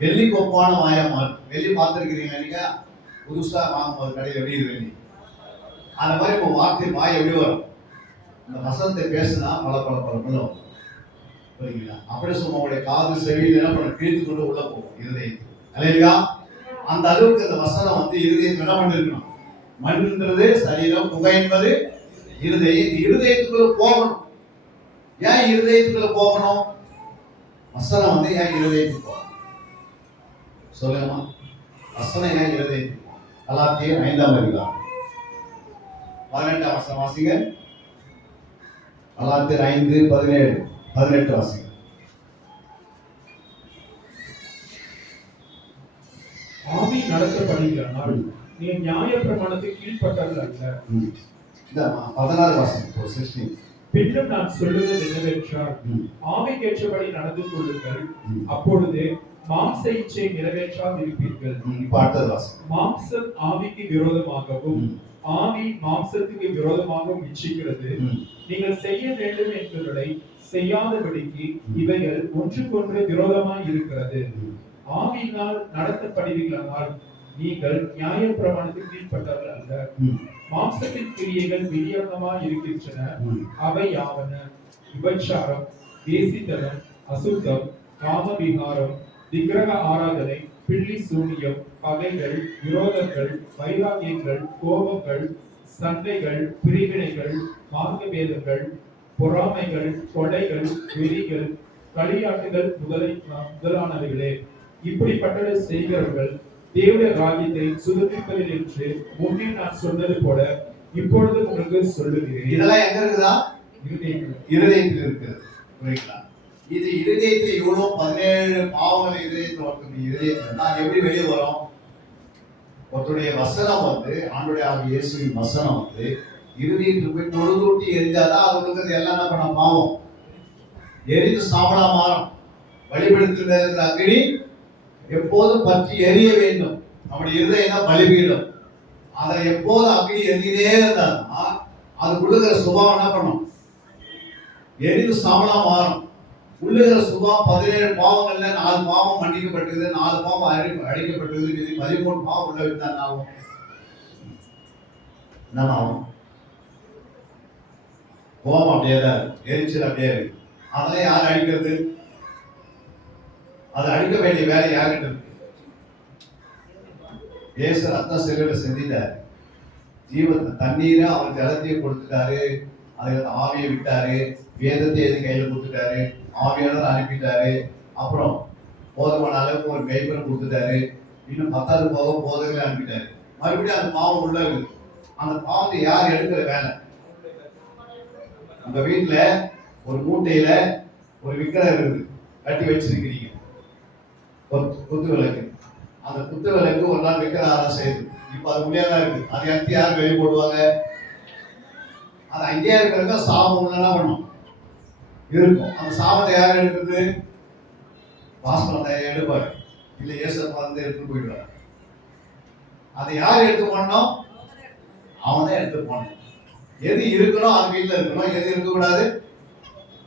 வெள்ளிக்கு ஒப்பான வாயா மாறும். வெள்ளி பார்த்துருக்கிறீங்களா நீங்க? புதுசா வாங்கும்போது கடையில் எப்படி இருக்கு வெள்ளி? அந்த மாதிரி இப்போ வார்த்தை வாய் எப்படி வரும்? இந்த வசனத்தை பேசினா பல பல பல பல வரும். புரியுங்களா? அப்படி சொல்ல உங்களுடைய காது செவியில் என்ன பண்ண கிழித்து கொண்டு உள்ள போகும் இருதயத்துக்கு. அல்லேலூயா. அந்த அளவுக்கு இந்த வசனம் வந்து இருதயத்துக்கு என்ன பண்ணிருக்கணும்? மண்ன்றது சரீரம், புகை என்பது இருதயம். இந்த இருதயத்துக்குள்ள போகணும். ஏன் இருதயத்துக்குள்ள போகணும்? வசனம் வந்து ஏன் இருதயத்துக்கு போகணும்? சொல்லுங்கம்மா. வசனம் ஏன் இருதயத்துக்கு போகணும்? கலாத்தியர் 5ஆம் அதிகாரம் 18ஆம் வசனம் வாசிங்க. கலாத்தியர் 5, 17, 18 வாசிங்க. ஆவி நடத்தப்படுகிறானால் நீங்கள் நியாயப்பிரமாணத்துக்கு கீழ்ப்பட்டவர்கள் அல்ல. இந்த 16 வாசிங்க. 16. பின்னும் நான் சொல்லுவது என்னவென்றால், ஆவிக்கேற்றபடி நடந்து கொள்ளுங்கள், அப்பொழுது மாம்ச இச்சை நிறைவேற்றாமல் இருப்பீர்கள். மாம்சம் ஆவிக்கு விரோதமாகவும் ஆவி மாம்சத்துக்கு விரோதமாகவும் இச்சிக்கிறது. நீங்கள் செய்ய வேண்டும் என்பதை செய்யாதபடிக்கு இவைகள் ஒன்றுக்கொன்று விரோதமாய் இருக்கிறது. ஆவியினால் நடத்தப்படுவீர்களானால் நீங்கள் நியாயப்பிரமாணத்துக்கு கீழ்ப்பட்டவர்கள் அல்ல. மாம்சத்தின் கிரியைகள் வெளியரங்கமாய் இருக்கின்றன. அவை யாவன: விபச்சாரம், வேசித்தனம், அசுத்தம், காமவிகாரம், விக்கிரக ஆராதனை, பில்லி சூனியம், பகைகள், விரோதங்கள், வைராகியங்கள், கோபங்கள், சண்டைகள், பிரிவினைகள், மார்க்கபேதங்கள், பொறாமைகள், கொலைகள், வெறிகள், களியாட்டுகள் முதலானவைகளே. இப்படிப்பட்டதை செய்கிறவர்கள் தேவனுடைய ராஜ்யத்தை சுதந்திரிப்பதில் என்று முன்னே நான் சொன்னது போல இப்பொழுது உங்களுக்கு சொல்லுகிறேன். இதெல்லாம் எங்க இருக்குதா? இருதயத்தில் இருக்கிறது. புரியுங்களா? இது இருதயத்தில் இவ்வளவு 17 பாவங்கள் இருதயத்தில் ஒருத்தருடைய இருதயத்தில் தான் எப்படி வெளியே வரும்? ஒருத்தருடைய வசனம் வந்து ஆண்டுடைய ஆகிய இயேசுவின் வசனம் வந்து இருதயத்தில் போய் தொழுதூட்டி எரிஞ்சாதான் அது இருக்கிறது எல்லாம் என்ன பண்ண பாவம் எரிந்து சாம்பலா மாறும். வழிபடுத்துகிற அக்னி எப்போதும் பற்றி எரிய வேண்டும். நம்முடைய இருதயம் தான் பலிபீடம். அதில் எப்போதும் அக்னி எரிஞ்சிட்டே இருந்தாருன்னா அது உள்ளுகிற சுபாவம் என்ன பண்ணும்? எரிந்து சாம்பலா மாறும். உள்ளுகிற சுபாவம் 17 பாவங்கள்ல 4 பாவம் மன்னிக்கப்பட்டது, 4 பாவம் அழிக்கப்பட்டது, 13 பாவம் உள்ள விட்டான் ஆகும். என்ன ஆகும்? கோபம் அப்படியே தான், எரிச்சல் அப்படியே இருக்கு. அதெல்லாம் யார் அழிக்கிறது? அதை அழிக்க வேண்டிய வேலை யாருக்கிட்ட இருக்கு? இயேசு ரத்தம் செல்லுல செஞ்சிட்டாரு. ஜீவத்தை தண்ணீரை அவர் ஜலத்தையும் கொடுத்துட்டாரு. அதுக்கு ஆவியை விட்டாரு. வேதத்தை எது கையில கொடுத்துட்டாரு. ஆவியானவர் அனுப்பிட்டாரு. அப்புறம் போதுமான அளவுக்கு ஒரு கைப்பரை கொடுத்துட்டாரு. இன்னும் 10வது போக போதகளை அனுப்பிட்டாரு. மறுபடியும் அந்த பாவம் உள்ள இருக்கு. அந்த பாவத்தை யார் எடுக்கிற வேலை? உங்க வீட்டுல ஒரு மூட்டையில ஒரு விக்கிரம் இருக்கு, கட்டி வச்சிருக்கிறீங்க. குத்து விளக்கு. அந்த குத்து விளக்கு ஒரு நாள் விக்கிர ஆராதனை செய்யுது. இப்ப அது முடியாதான் இருக்கு. அதை எடுத்து யார் வெளியே போடுவாங்க? அது அங்கேயே இருக்கிறத சாபம் என்ன பண்ணும்? இருக்கும். அந்த சாபத்தை யார் எடுக்கிறது? பாஸ்பரத்தை எடுப்பாரு. இல்ல ஏசப்பா வந்து எடுத்து போயிடுவாரு. அதை யார் எடுத்து போடணும்? அவன் தான் எடுத்து போடணும். எது இருக்கணும் அது வீட்டில் இருக்கணும், எது இருக்கக்கூடாது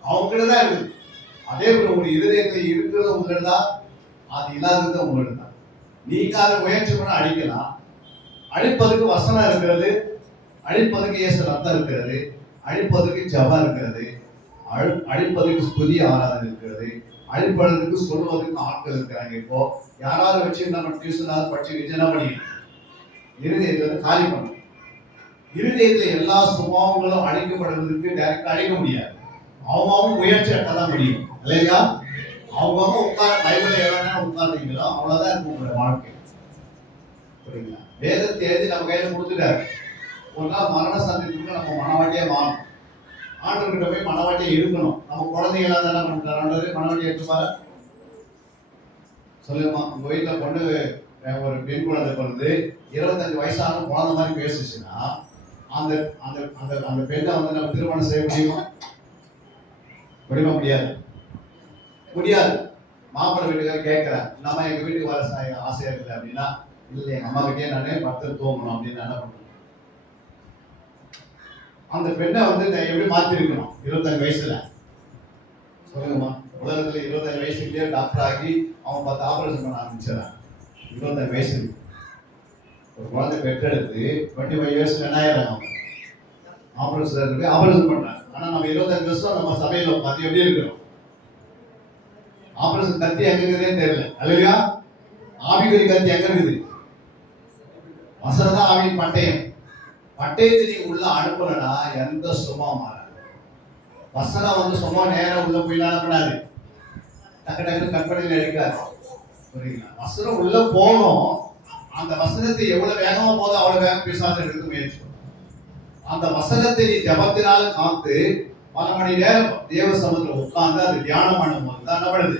அவங்ககிட்ட தான் இருக்குது. அதே போல ஒரு இருதயத்தில் இருக்கிறது உங்கள்கிட்ட தான், அது இல்லாதது உங்கள்கிட்ட தான். நீங்க அதை முயற்சி பண்ண அழிக்கலாம். அழிப்பதற்கு வசனம் இருக்கிறது, அழிப்பதற்கு இயேசு ரத்தம் இருக்கிறது, அழிப்பதற்கு ஜபம் இருக்கிறது, அழிப்பதற்கு ஸ்துதி ஆராதனை இருக்கிறது, அழிப்படுறதுக்கு சொல்வதற்கு ஆட்கள் இருக்கிறாங்க. இப்போ யாராவது வச்சு நம்ம டியூஷனாவது படிச்சு என்ன பண்ணிக்கணும், இருதயத்தை வந்து காலி பண்ணணும். இருதயத்துல எல்லா சுபாவங்களும் அழிக்கப்படுவதற்கு டைரக்டா அழிக்க முடியாது. அவங்க முயற்சி தான் முடியும் இல்லையா? அவங்க உட்கார பைபிள் எவ்வளவு நேரம் உட்கார்றீங்களோ அவ்வளவுதான் இருக்கும் உங்களோட வாழ்க்கை. புரியுங்களா? வேதத்தை எழுதி நம்ம கையில கொடுத்துட்டாரு. ஒரு நாள் மரண சந்திப்புக்கு நம்ம மனவாட்டியே மாறணும். ஆண்டவர்கிட்ட போய் மனவாட்டியை இருக்கணும். நம்ம குழந்தைகளாக தானே பண்ணுறாரு, மனவாட்டியை எடுத்துப்பாரு. சொல்லுமா, உங்க வீட்டில் பொண்ணு ஒரு பெண் குழந்தை பிறந்து 25 வயசான குழந்தை மாதிரி பேசுச்சுன்னா அந்த அந்த அந்த அந்த பெண்ணை வந்து நம்ம திருமணம் செய்ய முடியுமா? முடியாது. முடியாது. மாப்பிள்ளை வீட்டுக்காரர் கேட்கிறேன், நம்ம எங்க வீட்டுக்கு வர ஆசையா இருக்குது அப்படின்னா, இல்லை எங்க அம்மா கிட்டே நானே பத்து தூங்கணும் அப்படின்னு என்ன பண்றேன்? அந்த பெண்ணை வந்து எப்படி மாத்திருக்கணும்? 25 வயசுல சொல்லுங்கம்மா. உலகத்துல 25 வயசுலயே டாக்டர் ஆகி அவன் 10 ஆபரேஷன் பண்ண ஆரம்பிச்சான். 25 வயசு ஒரு குழந்தை பெற்றெடுத்து 25 வயசுல என்ன ஆயிரம் ஆபரேஷன் பண்றாங்க. ஆனா நம்ம 25 வருஷம் நம்ம சபையில உட்காந்து எப்படி இருக்கிறோம்? ஆபரேஷன் கத்தி எங்க இருக்குதுன்னு தெரியல. அல்லையா? ஆவிக்குரிய கத்தி எங்க இருக்குது? வசனம் தான் ஆவியின் பட்டயம். பட்டயத்தை நீ உள்ள அனுப்பலனா எந்த சும்மா மாறாது. வசனம் வந்து சும்மா நேரம் உள்ள போய் அனுப்பினாரு, டக்கு டக்கு கற்பனையில் எடுக்காது. புரியுங்களா? வசனம் உள்ள போகணும். அந்த வசனத்தை எவ்வளவு வேகமா போதும் அவ்வளவு வேகம் பிசாசு எடுக்க முயற்சி. அந்த வசனத்தை நீ ஜபத்தினால காத்து பல மணி நேரம் தேவ சமூகத்தில் உட்கார்ந்து அது தியானம் பண்ணும் போது தான் என்ன பண்ணுது?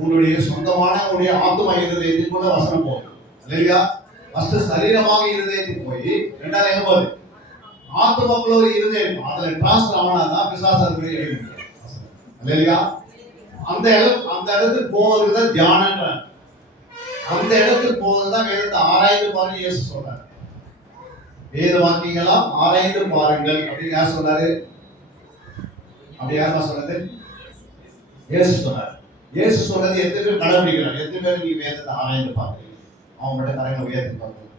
உன்னுடைய சொந்தமான உன்னுடைய ஆத்மா இருதயத்துக்கு கூட வசனம் போகும் இல்லையா? ஃபர்ஸ்ட் சரீரமாக இருதயத்துக்கு போய் ரெண்டாவது எங்க போகுது? ஆத்மாக்குள்ள ஒரு இருதயம், அதுல டிரான்ஸ்ஃபர் ஆனாதான் பிசாசு அதுக்குள்ளே எழுதி இல்லையா? அந்த இடத்துக்கு போவதுதான் தியானன்ற. அந்த இடத்துக்கு போவதுதான் வேதத்தை ஆராய்ந்து பாருங்க இயேசு சொல்றாரு. வேத வாக்கியங்களா ஆராய்ந்து பாருங்கள் அப்படின்னு யார் சொன்னாரு? அப்படி யாருமா சொன்னது? இயேசு சொன்னார். இயேசு சொன்னது எத்தனை பேர் கடைபிடிக்கிறாங்க? எத்தனை பேர் நீங்க வேதத்தை ஆராய்ந்து பாருங்க? அவங்க மட்டும் கரையில உயர்த்தி பார்க்கணும்.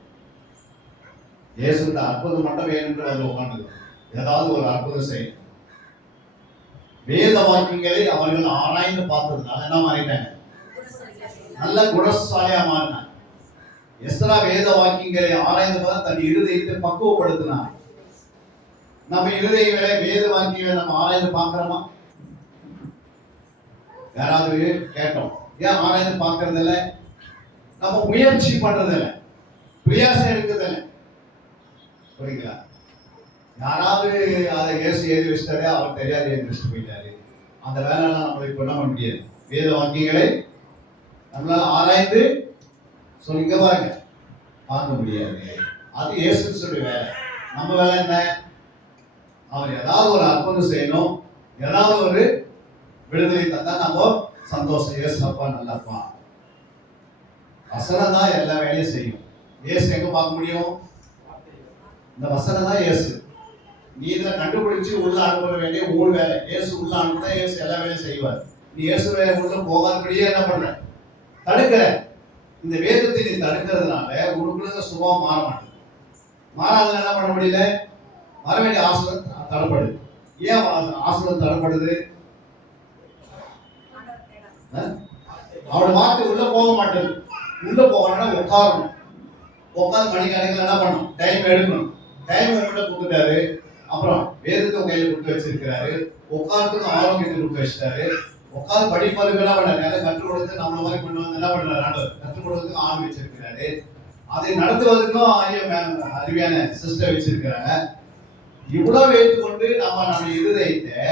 இயேசுன்ற அற்புதம் மட்டும் வேணும்னு வந்து உட்காந்து ஏதாவது ஒரு அற்புதம் செய்யும். வேத வாக்கியங்களை அவர்கள் ஆராய்ந்து பார்த்ததுனால என்ன மாறிட்டாங்க? நல்ல குணசாலியா மாறினாங்க. எஸ்ரா வேத வாக்கியங்களை ஆராய்ந்து பார்த்து தன் இருதயத்தை பக்குவப்படுத்தினார். நம்ம இருதயங்களை வேத வாக்கியங்களை நம்ம ஆராய்ந்து பார்க்கிறோமா? யாராவது கேட்டோம், ஏன் ஆராய்ந்து பார்க்கறது இல்லை? நம்ம முயற்சி பண்றது இல்லை, பிரயாசம் எடுக்கிறது இல்லை. புரியுங்களா? யாராவது அதை இயேசு எழுதி வச்சிட்டாரு, அவர் தெரியாது எழுதி வச்சுட்டு போயிட்டாரு. அந்த வேலையெல்லாம் நம்மளுக்கு இப்ப என்ன பண்ண முடியாது. வேத வாக்கியங்களை நம்மளால ஆராய்ந்து சொல்லிங்க பாருங்க பார்க்க முடியாது. அது இயேசு சொல்லி வேலை. நம்ம வேலை என்ன? அவர் ஏதாவது ஒரு அற்புதம் செய்யணும், ஏதாவது ஒரு விடுதலை தந்தா நம்ம சந்தோஷம். இயேசு அப்பா நல்லப்பா. வசனம் தான் எல்லா வேலையும் செய்யும். இயேசு எங்க பார்க்க முடியும்? இந்த வசனம் தான் இயேசு. நீ இதை கண்டுபிடிச்சு உள்ள அனுப்ப வேண்டிய ஊழ் வேலை. இயேசு உள்ள அனுப்புனா இயேசு எல்லா வேலையும் செய்வார். நீ இயேசு வேலை உள்ள போகாதபடியே என்ன பண்ற? தடுக்கிற. இந்த வேதத்தை நீ தடுக்கிறதுனால உனக்குள்ள சுபாவம் மாற மாட்டேன். மாறாததுல என்ன பண்ண முடியல? வர வேண்டிய ஆசிரியர் தடப்படுது. ஏன் ஆசிரியர் தடப்படுது? அவரோட வார்த்தை உள்ள போக மாட்டேது. உள்ள போகணும்னா உட்காரணும். உட்காந்து மணிக்கணக்கில் என்ன பண்ணணும்? டைம் எடுக்கணும். டைம் உங்கள்கிட்ட கொடுத்துட்டாரு. அப்புறம் வேதத்தை கையில் கொடுத்து வச்சிருக்கிறாரு. உட்காரத்துக்கு ஆரோக்கியத்தை கொடுத்து வச்சிட்டாரு. உட்காந்து படிப்பதுக்கு என்ன பண்ணாரு? அதை கற்றுக் கொடுத்து நம்மள மாதிரி கொண்டு வந்து என்ன பண்றாரு? கற்றுக் கொடுக்கிறதுக்கு ஆள் வச்சிருக்கிறாரு. அதை நடத்துவதற்கும் அறிவியான சிஸ்டர் வச்சிருக்கிறாங்க. இவ்வளவு வைத்துக்கொண்டு நம்ம இருதயத்தை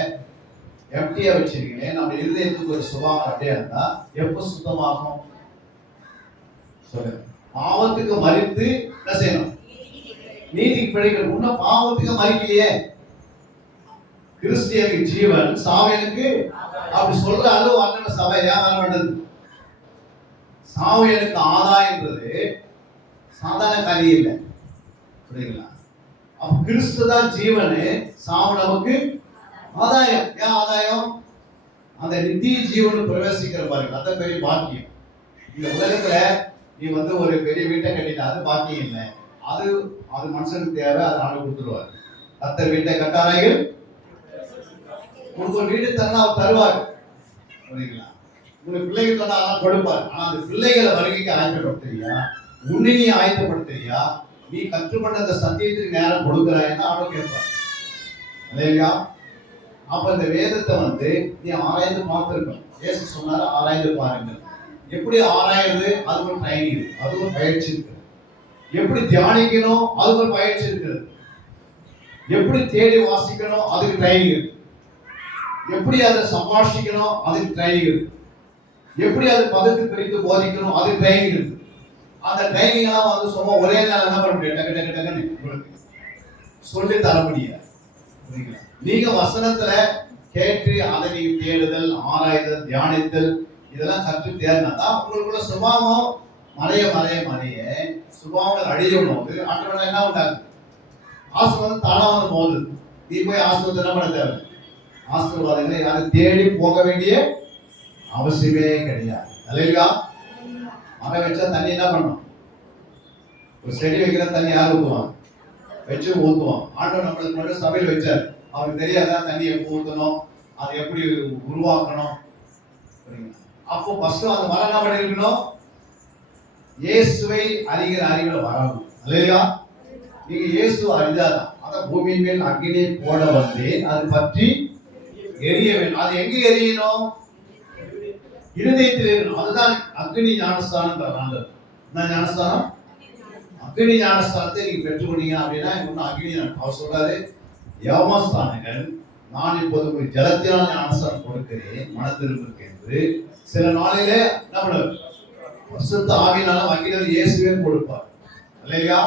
எம்டியா வச்சிருக்கீங்க. நம்ம இருதயத்துக்கு ஒரு சுபாவம் அப்படியே இருந்தா எப்ப சுத்தமாகும்? சொல்லுங்க. பாவத்துக்கு மறித்து என்ன செய்யணும்? நீதிக்கு பிழைக்கணும். இன்னும் பாவத்துக்கு மறிக்கலையே. கிறிஸ்தியனுக்கு ஜீவன், சாவையனுக்கு அப்படி சொல்ற அளவு அண்ணன சபை ஏன் வர வேண்டது? சாவையனுக்கு ஆதாயன்றது சாதாரண காரியம் இல்லை. புரியுங்களா? அப்ப கிறிஸ்து தான் ஜீவனு, சாவு நமக்கு ஆதாயம். ஏன் ஆதாயம்? அந்த நித்திய ஜீவனு பிரவேசிக்கிற பாருங்க, அதான் பெரிய பாக்கியம். இந்த உலகத்துல நீ வந்து ஒரு பெரிய வீட்டை கட்டிட்ட, அது பாக்கியம் இல்லை. அது அது மனுஷனுக்கு தேவை, அதை ஆண்டு கொடுத்துருவாரு. கர்த்தர் வீட்டை கட்டாராய்கள் உனக்கு ஒரு வீடு தரனா அவர் தருவார். புரியுங்களா? உங்களுக்கு பிள்ளைகள் சொன்னா கொடுப்பார். ஆனா அந்த பிள்ளைகளை வருகைக்கு ஆயத்தப்படுத்துறியா? உன்னை நீ ஆயத்தப்படுத்துறியா? நீ கற்றுக்கொண்ட அந்த சத்தியத்துக்கு நேரம் கொடுக்குறாய்னா ஆண்டவர் கேட்பார். இல்லையா? அப்ப இந்த வேதத்தை நீ ஆராய்ந்து பார்த்திருக்கணும். இயேசு சொன்னாரு ஆராய்ந்து பாருங்கள். எப்படி ஆராய்றது? அது ஒரு ட்ரைனிங், அது ஒரு பயிற்சி இருக்கு. எப்படி தியானிக்கணும்? அது ஒரு பயிற்சி இருக்கிறது. எப்படி தேடி வாசிக்கணும்? அதுக்கு ட்ரைனிங் இருக்கு. எப்படி அதை சம்பாஷிக்கணும்? அதுக்கு ட்ரைனிங் இருக்கு. எப்படி அதை பகுத்து பிரித்து போதிக்கணும்? அதுக்கு ட்ரைனிங் இருக்கு. அந்த ட்ரைனிங் எல்லாம் சும்மா ஒரே நாள் என்ன பண்ண முடியாது, டக்கு டக்கு டக்குன்னு உங்களுக்கு சொல்லி தர முடியாது. நீங்க வசனத்துல கேட்டு அதை நீங்க தேடுதல், ஆராய்தல், தியானித்தல் இதெல்லாம் கற்று தேர்னாதான் உங்களுக்குள்ள சுபாவம் மறைய மறைய மறைய சுபாவங்கள் அழியும் போது ஆண்டவன் என்ன உண்டாகுது? ஆசீர்வாதம் தானா போகுது. நீ போய் ஆசீர்வாதம் என்ன பண்ண தேவை? ஆசீர்வாதங்களை யாரும் தேடி போக வேண்டிய அவசியமே கிடையாது. அல்லேலூயா. மரம் வச்சா தண்ணி என்ன பண்ணணும்? ஒரு செடி வைக்கிற தண்ணி யார் ஊற்றுவாங்க? வச்சு ஊற்றுவோம். ஆண்டவர் நம்மளுக்கு மட்டும் சபையில் வச்சார். அவருக்கு தெரியாதா தண்ணி எப்போ ஊற்றணும், அதை எப்படி உருவாக்கணும்? அப்போ ஃபர்ஸ்ட் அந்த மரம் என்ன பண்ணிருக்கணும்? இயேசுவை அறிகிற அறிவுல வரணும். அல்லேலூயா. நீங்க இயேசு அறிஞ்சாதான் அத பூமியின் மேல் அக்கினி போட அது பற்றி எரிய வேண்டும். அது எங்க எரியணும்? இருதயத்தில் இருக்கணும். அதுதான் அக்னி ஞானஸ்தானம். என்ன ஞானஸ்தானம்? அக்னி ஞானஸ்தானத்தை நீங்க பெற்றுக்கொண்டீங்க அப்படின்னா இன்னும் அக்னி அவர் சொல்றாரு, யோமஸ்தானங்கள் நான் இப்போது உங்களுக்கு ஜலத்தினால் ஞானஸ்தானம் கொடுக்கிறேன் மனதிரும்புக்கு என்று. சில நாளிலே என்ன பண்ணுவார்? பரிசுத்த ஆவியினால அக்கினியில் இயேசுவே கொடுப்பார். இல்லையா?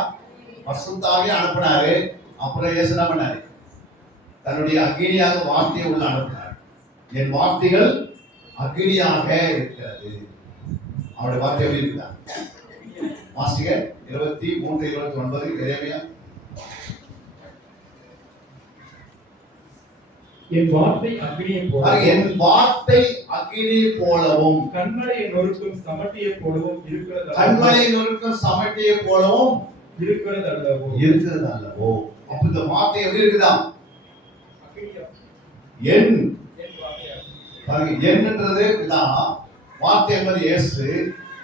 பரிசுத்த ஆவியை அனுப்பினாரு. அப்புறம் இயேசு என்ன பண்ணாரு? தன்னுடைய அக்னியாக வார்த்தையை உள்ள அனுப்பினார். என் வார்த்தைகள் அக்னியாக இருக்கிறது. அவருடைய வார்த்தை எப்படி இருக்குதா? வாசிக 23:29 எரேமியா. என் வார்த்தை அக்னியை போலவும், என் வார்த்தை அக்னி போலவும், கண்மலையை நொறுக்கும் சமட்டியை போலவும் இருக்கிறது. கண்மலையை நொறுக்கும் சமட்டியை போலவும் இருக்கிறது அல்லவோ? இருக்கிறது அல்லவோ? அப்ப இந்த வார்த்தை எப்படி இருக்குதா? என் என்னன்றது தான் வார்த்தை என்பது இயேசு,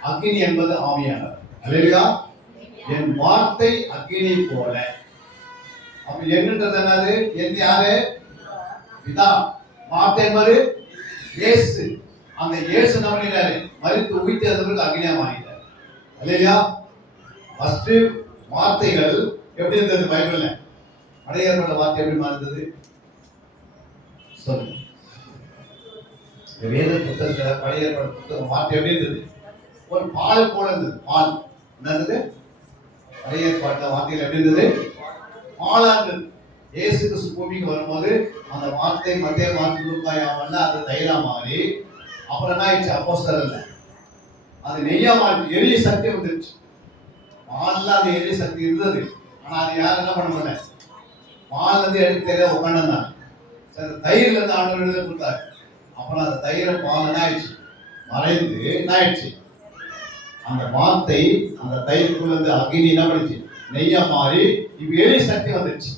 அக்னி என்பது ஆவியானவர். அல்லேலூயா. என் வார்த்தை அக்னி போல. அப்ப என்னன்றது என்னது? என் யாரு? பிதா. வார்த்தை என்பது இயேசு. அந்த இயேசு என்ன பண்ணிட்டாரு? மரித்து உயிர்த்தெழுந்தவருக்கு அக்னியா மாறிட்டார். அல்லேலூயா. ஃபர்ஸ்ட் வார்த்தைகள் எப்படி இருந்தது பைபிள்ல? பழைய ஏற்பாடு வார்த்தை எப்படி மாறுது? சொல்லுங்க. வேத புத்தகத்துல பழைய ஏற்பாடு புத்தகம் வார்த்தை எப்படி இருந்தது? ஒரு பால் போல இருந்தது. பால் என்னது? பழைய ஏற்பாட்டுல வார்த்தைகள் எப்படி இருந்தது? பாலா இருந்தது. இயேசு கிறிஸ்து பூமிக்கு வரும்போது அந்த வார்த்தை மத்திய வார்த்தை லூக்காயாமல்ல அது தயிரா மாறி அப்புறம் என்ன ஆயிடுச்சு? அப்போஸ்தலர்ல அது நெய்யா மாறி எரிய சக்தி வந்துருச்சு. பால்ல அது எரிய சக்தி இருந்தது. ஆனா அது யாரும் என்ன பண்ண முடியல. பால்ல இருந்து எடுத்து தெரியாத உட்காந்துருந்தாங்க. தயிர்ல இருந்து ஆண்டவர் எழுத கொடுத்தாரு. அப்புறம் அந்த தயிரை பால் என்ன ஆயிடுச்சு? மறைந்து என்ன ஆயிடுச்சு? அந்த வார்த்தை அந்த தயிருக்குள்ள இருந்து அக்னி என்ன பண்ணிச்சு? நெய்யா மாறி இப்ப எரிய சக்தி வந்துருச்சு.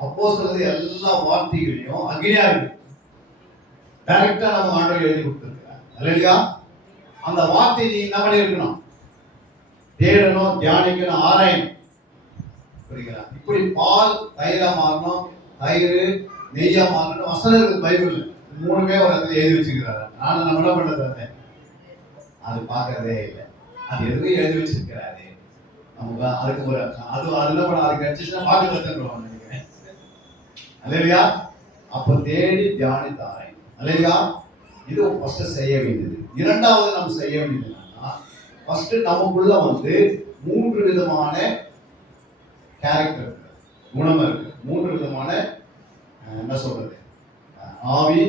அப்போஸ்தலர் எல்லா வார்த்தைகளையும் அக்னியா இருக்கு. டைரக்டா நம்ம ஆண்டவர் எழுதி கொடுத்துருக்காரு. அல்லேலூயா. அந்த வார்த்தை நீ என்ன பண்ணி இருக்கணும்? தேடணும், தியானிக்கணும், ஆராயணும். புரியுங்களா? இப்படி பால் தயிரா மாறணும், தயிர் நெய்யா மாறணும் வசனம் இருக்கு பைபிள்ல. மூணுமே ஒரு இடத்துல எழுதி வச்சிருக்கிறாரு. நானும் நம்ம என்ன பண்றது? அது பார்க்கறதே இல்லை. அது எதுவும் எழுதி வச்சிருக்கிறாரு. நமக்கு அதுக்கு ஒரு அது என்ன பண்ண அதுக்கு கிடைச்சிச்சுன்னா பார்க்க கத்துக்கிறோம் நினைக்கிறேன். அல்லேலூயா. அப்ப தேடி தியானித்தாரை. அல்லேலூயா. இது ஃபர்ஸ்ட் செய்ய வேண்டியது. இரண்டாவது நம்ம செய்ய வேண்டியதுன்னா ஃபர்ஸ்ட் நமக்குள்ள 3 விதமான கேரக்டர் குணம் இருக்கு. 3 விதமான என்ன சொல்றது? ஆவி,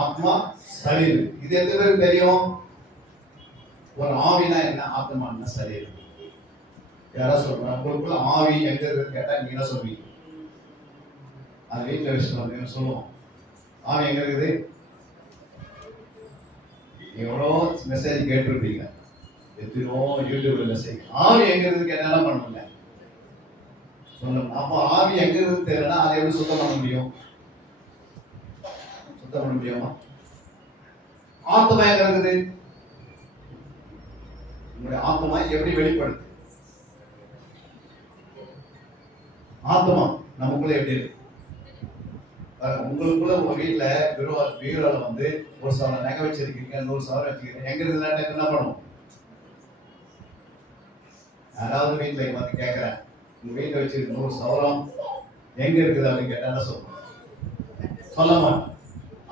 ஆத்மா, சரீரம். இது எத்தனை பேருக்கு தெரியும்? ஒரு ஆவினா என்ன, ஆத்மான்னா சரீரம். யாரா சொல்றாங்க? உங்களுக்குள்ள ஆவி எங்க இருக்கு கேட்டா நீங்க என்ன சொல்வீங்க? அது வீட்டுல வச்சுட்டு சொல்லுவோம். ஆவி எங்க இருக்குது? எவ்வளோ மெசேஜ் கேட்டிருப்பீங்க, எத்தனையோ யூடியூப்ல மெசேஜ். ஆவி எங்க இருக்குது கேட்டா என்ன பண்ணல சொல்லணும். அப்போ ஆவி எங்க இருந்து தெரியலன்னா அதை எப்படி சுத்தம் பண்ண முடியும்? சுத்தம் பண்ண முடியுமா? ஆத்மா எங்க இருக்குது? உங்களுடைய ஆத்மா எப்படி வெளிப்படுது? ஆத்மா நமக்குள்ள எப்படி இருக்கு? உங்களுக்குள்ள உங்க வீட்டுல பீரோல வந்து ஒரு சவரம் நகை வச்சிருக்கீங்க, 100 சவரம் வச்சிருக்கீங்க. எங்க இருக்குதுன்னா என்ன பண்ணும்? யாராவது வீட்டுல வந்து கேட்கிறேன், உங்க வீட்டுல வச்சிருக்க 100 சவரம் எங்க இருக்குது அப்படின்னு கேட்டா என்ன சொல்லுவோம்? சொல்ல மாட்டோம்.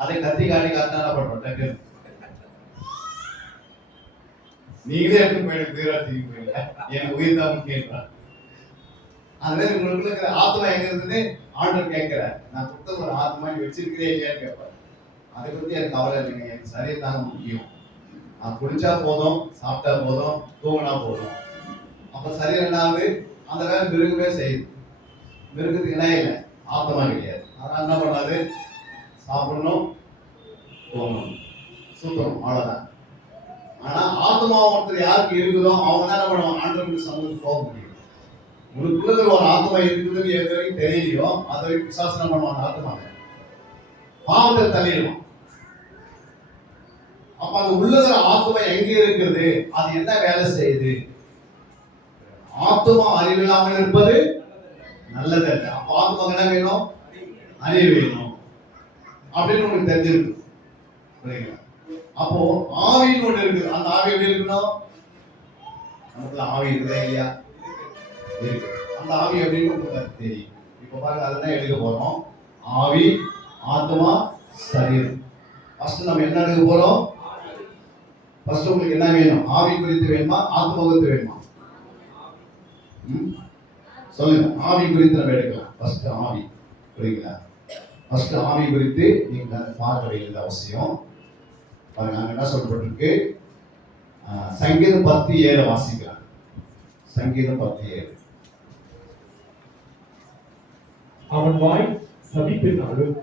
அதை கத்தி காட்டி காட்டினா என்ன பண்றோம்? டக்கு நீங்களே எடுத்து போயிட்டு பீரோ தூக்கி போயிடல, எனக்கு உயிர் தான் முக்கியம். அந்த மாதிரி உங்களுக்குள்ள இருக்கிற ஆத்மா எங்க இருக்குன்னு ஆண்டவர் கேட்கிறார். நான் கொடுத்த ஒரு ஆத்மா நீ வச்சிருக்கிறே இல்லையான்னு கேட்பாரு. அதை பத்தி எனக்கு கவலை இல்லைங்க, எனக்கு சரீரம் தாங்க முக்கியம். நான் குடிச்சா போதும், சாப்பிட்டா போதும், தூங்கினா போதும். அப்ப சரீரம் என்ன ஆகுது? அந்த வேலை மிருகமே செய்யுது. மிருகத்துக்கு என்ன இல்லை, ஆத்மா கிடையாது. அதனால என்ன பண்ணாது? சாப்பிடணும், தூங்கணும், சுத்தணும், அவ்வளவுதான். ஆனா ஆத்மா ஒருத்தர் யாருக்கு இருக்குதோ அவங்க தான் என்ன பண்ணுவாங்க? ஆண்டவருக்கு சமூகத்துக்கு போக முடியும். உங்களுக்குள்ள ஒரு ஆத்மா இருக்குதுன்னு எது வரைக்கும் தெரியலையோ அது வரைக்கும் விசாசனம் பண்ணுவாங்க. ஆத்மா பாவத்தை தள்ளிடுவான். அப்ப அந்த உள்ளுகிற ஆத்மா எங்க இருக்குது? அது என்ன வேலை செய்யுது? ஆத்மா அறிவில்லாமல் இருப்பது நல்லது அல்ல. அப்ப ஆத்மா என்ன வேணும்? அறிவு வேணும் அப்படின்னு உங்களுக்கு தெரிஞ்சிருக்கு. புரியுங்களா? அப்போ ஆவின்னு ஒண்ணு இருக்குது. அந்த ஆவி எப்படி இருக்கணும்? நமக்குள்ள ஆவி இருக்குதா இல்லையா? இருக்கு. அந்த ஆவி அப்படின்னு உங்களுக்கு தெரியும். இப்ப பாருங்க, அதுதான் எடுக்க போறோம். ஆவி, ஆத்மா, சரீரம். ஃபர்ஸ்ட் நம்ம என்ன எடுக்க போறோம்? ஃபர்ஸ்ட் உங்களுக்கு என்ன வேணும்? ஆவி குறித்து வேணுமா, ஆத்மா குறித்து வேணுமா? சொல்லுங்க. ஆவி குறித்து நம்ம எடுக்கலாம். ஃபர்ஸ்ட் ஆவி. புரியுங்களா? ஃபர்ஸ்ட் ஆவி குறித்து நீங்க பார்க்க வேண்டியது அவசியம். பாருங்க, அங்க என்ன சொல்லப்பட்டிருக்கு? சங்கீதம் 10:7 வாசிக்கலாம். சங்கீதம் 10:7. அவன் வாய் சபிப்பினாலும்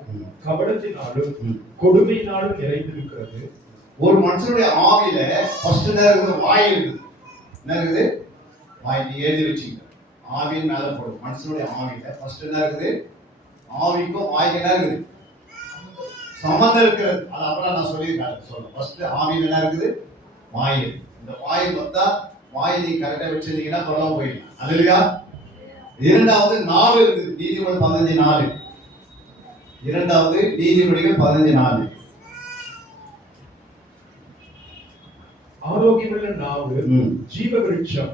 கபடத்தினாலும் கொடுமையினாலும் நிறைந்திருக்கிறது. ஒரு மனுஷனுடைய ஆவியில ஃபர்ஸ்ட் என்ன இருக்குது? வாய் இருக்குது. என்ன இருக்குது? வாய். நீ எழுதி வச்சுக்க. ஆவியின் மேல போடும். மனுஷனுடைய ஆவியில ஃபர்ஸ்ட் என்ன இருக்குது? ஆவிக்கும் வாய்க்கு என்ன இருக்குது? சம்பந்தம் இருக்கிறது. அது அப்புறம் நான் சொல்றேன். ஃபர்ஸ்ட் ஆவியில் என்ன இருக்குது? வாய். இந்த வாய் வந்தா வாய் நீ கரெக்டா வச்சிருந்தீங்கன்னா பரவாயில்ல போயிடலாம். அல்லையா? இரண்டாவது நாவு இருக்குது. நீதிமொழிகள் 15:4. இரண்டாவது நீதிமொழிகள் 15:4. ஆரோக்கியமுள்ள நாவு ஜீவ விருட்சம்,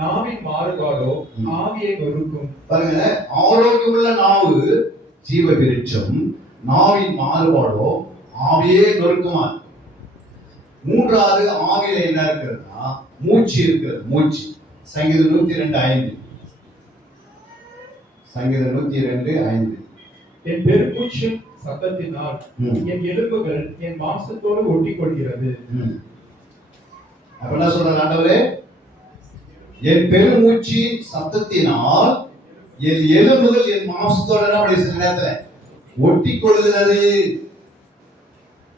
நாவின் மாறுபாடோ ஆவியை நொறுக்கும். பாருங்க, ஆரோக்கியமுள்ள நாவு ஜீவ விருட்சம், நாவின் மாறுபாடோ ஆவியே நொறுக்குமா. மூன்றாவது ஆவியில என்ன இருக்கிறதுனா மூச்சு இருக்கிறது. மூச்சு. சங்கீதம் 102:5. சங்கீதம் 102:5. என் பெருமூச்சு சத்தத்தினால் என் எலும்புகள் என் மாம்சத்தோடு ஒட்டிக் கொள்கிறது. அப்ப என்ன சொல்றாரு ஆண்டவரே? என் பெருமூச்சு சத்தத்தினால் என் எலும்புகள் என் மாம்சத்தோட என்ன பண்ணி சில நேரத்துல ஒட்டிக் கொள்கிறது.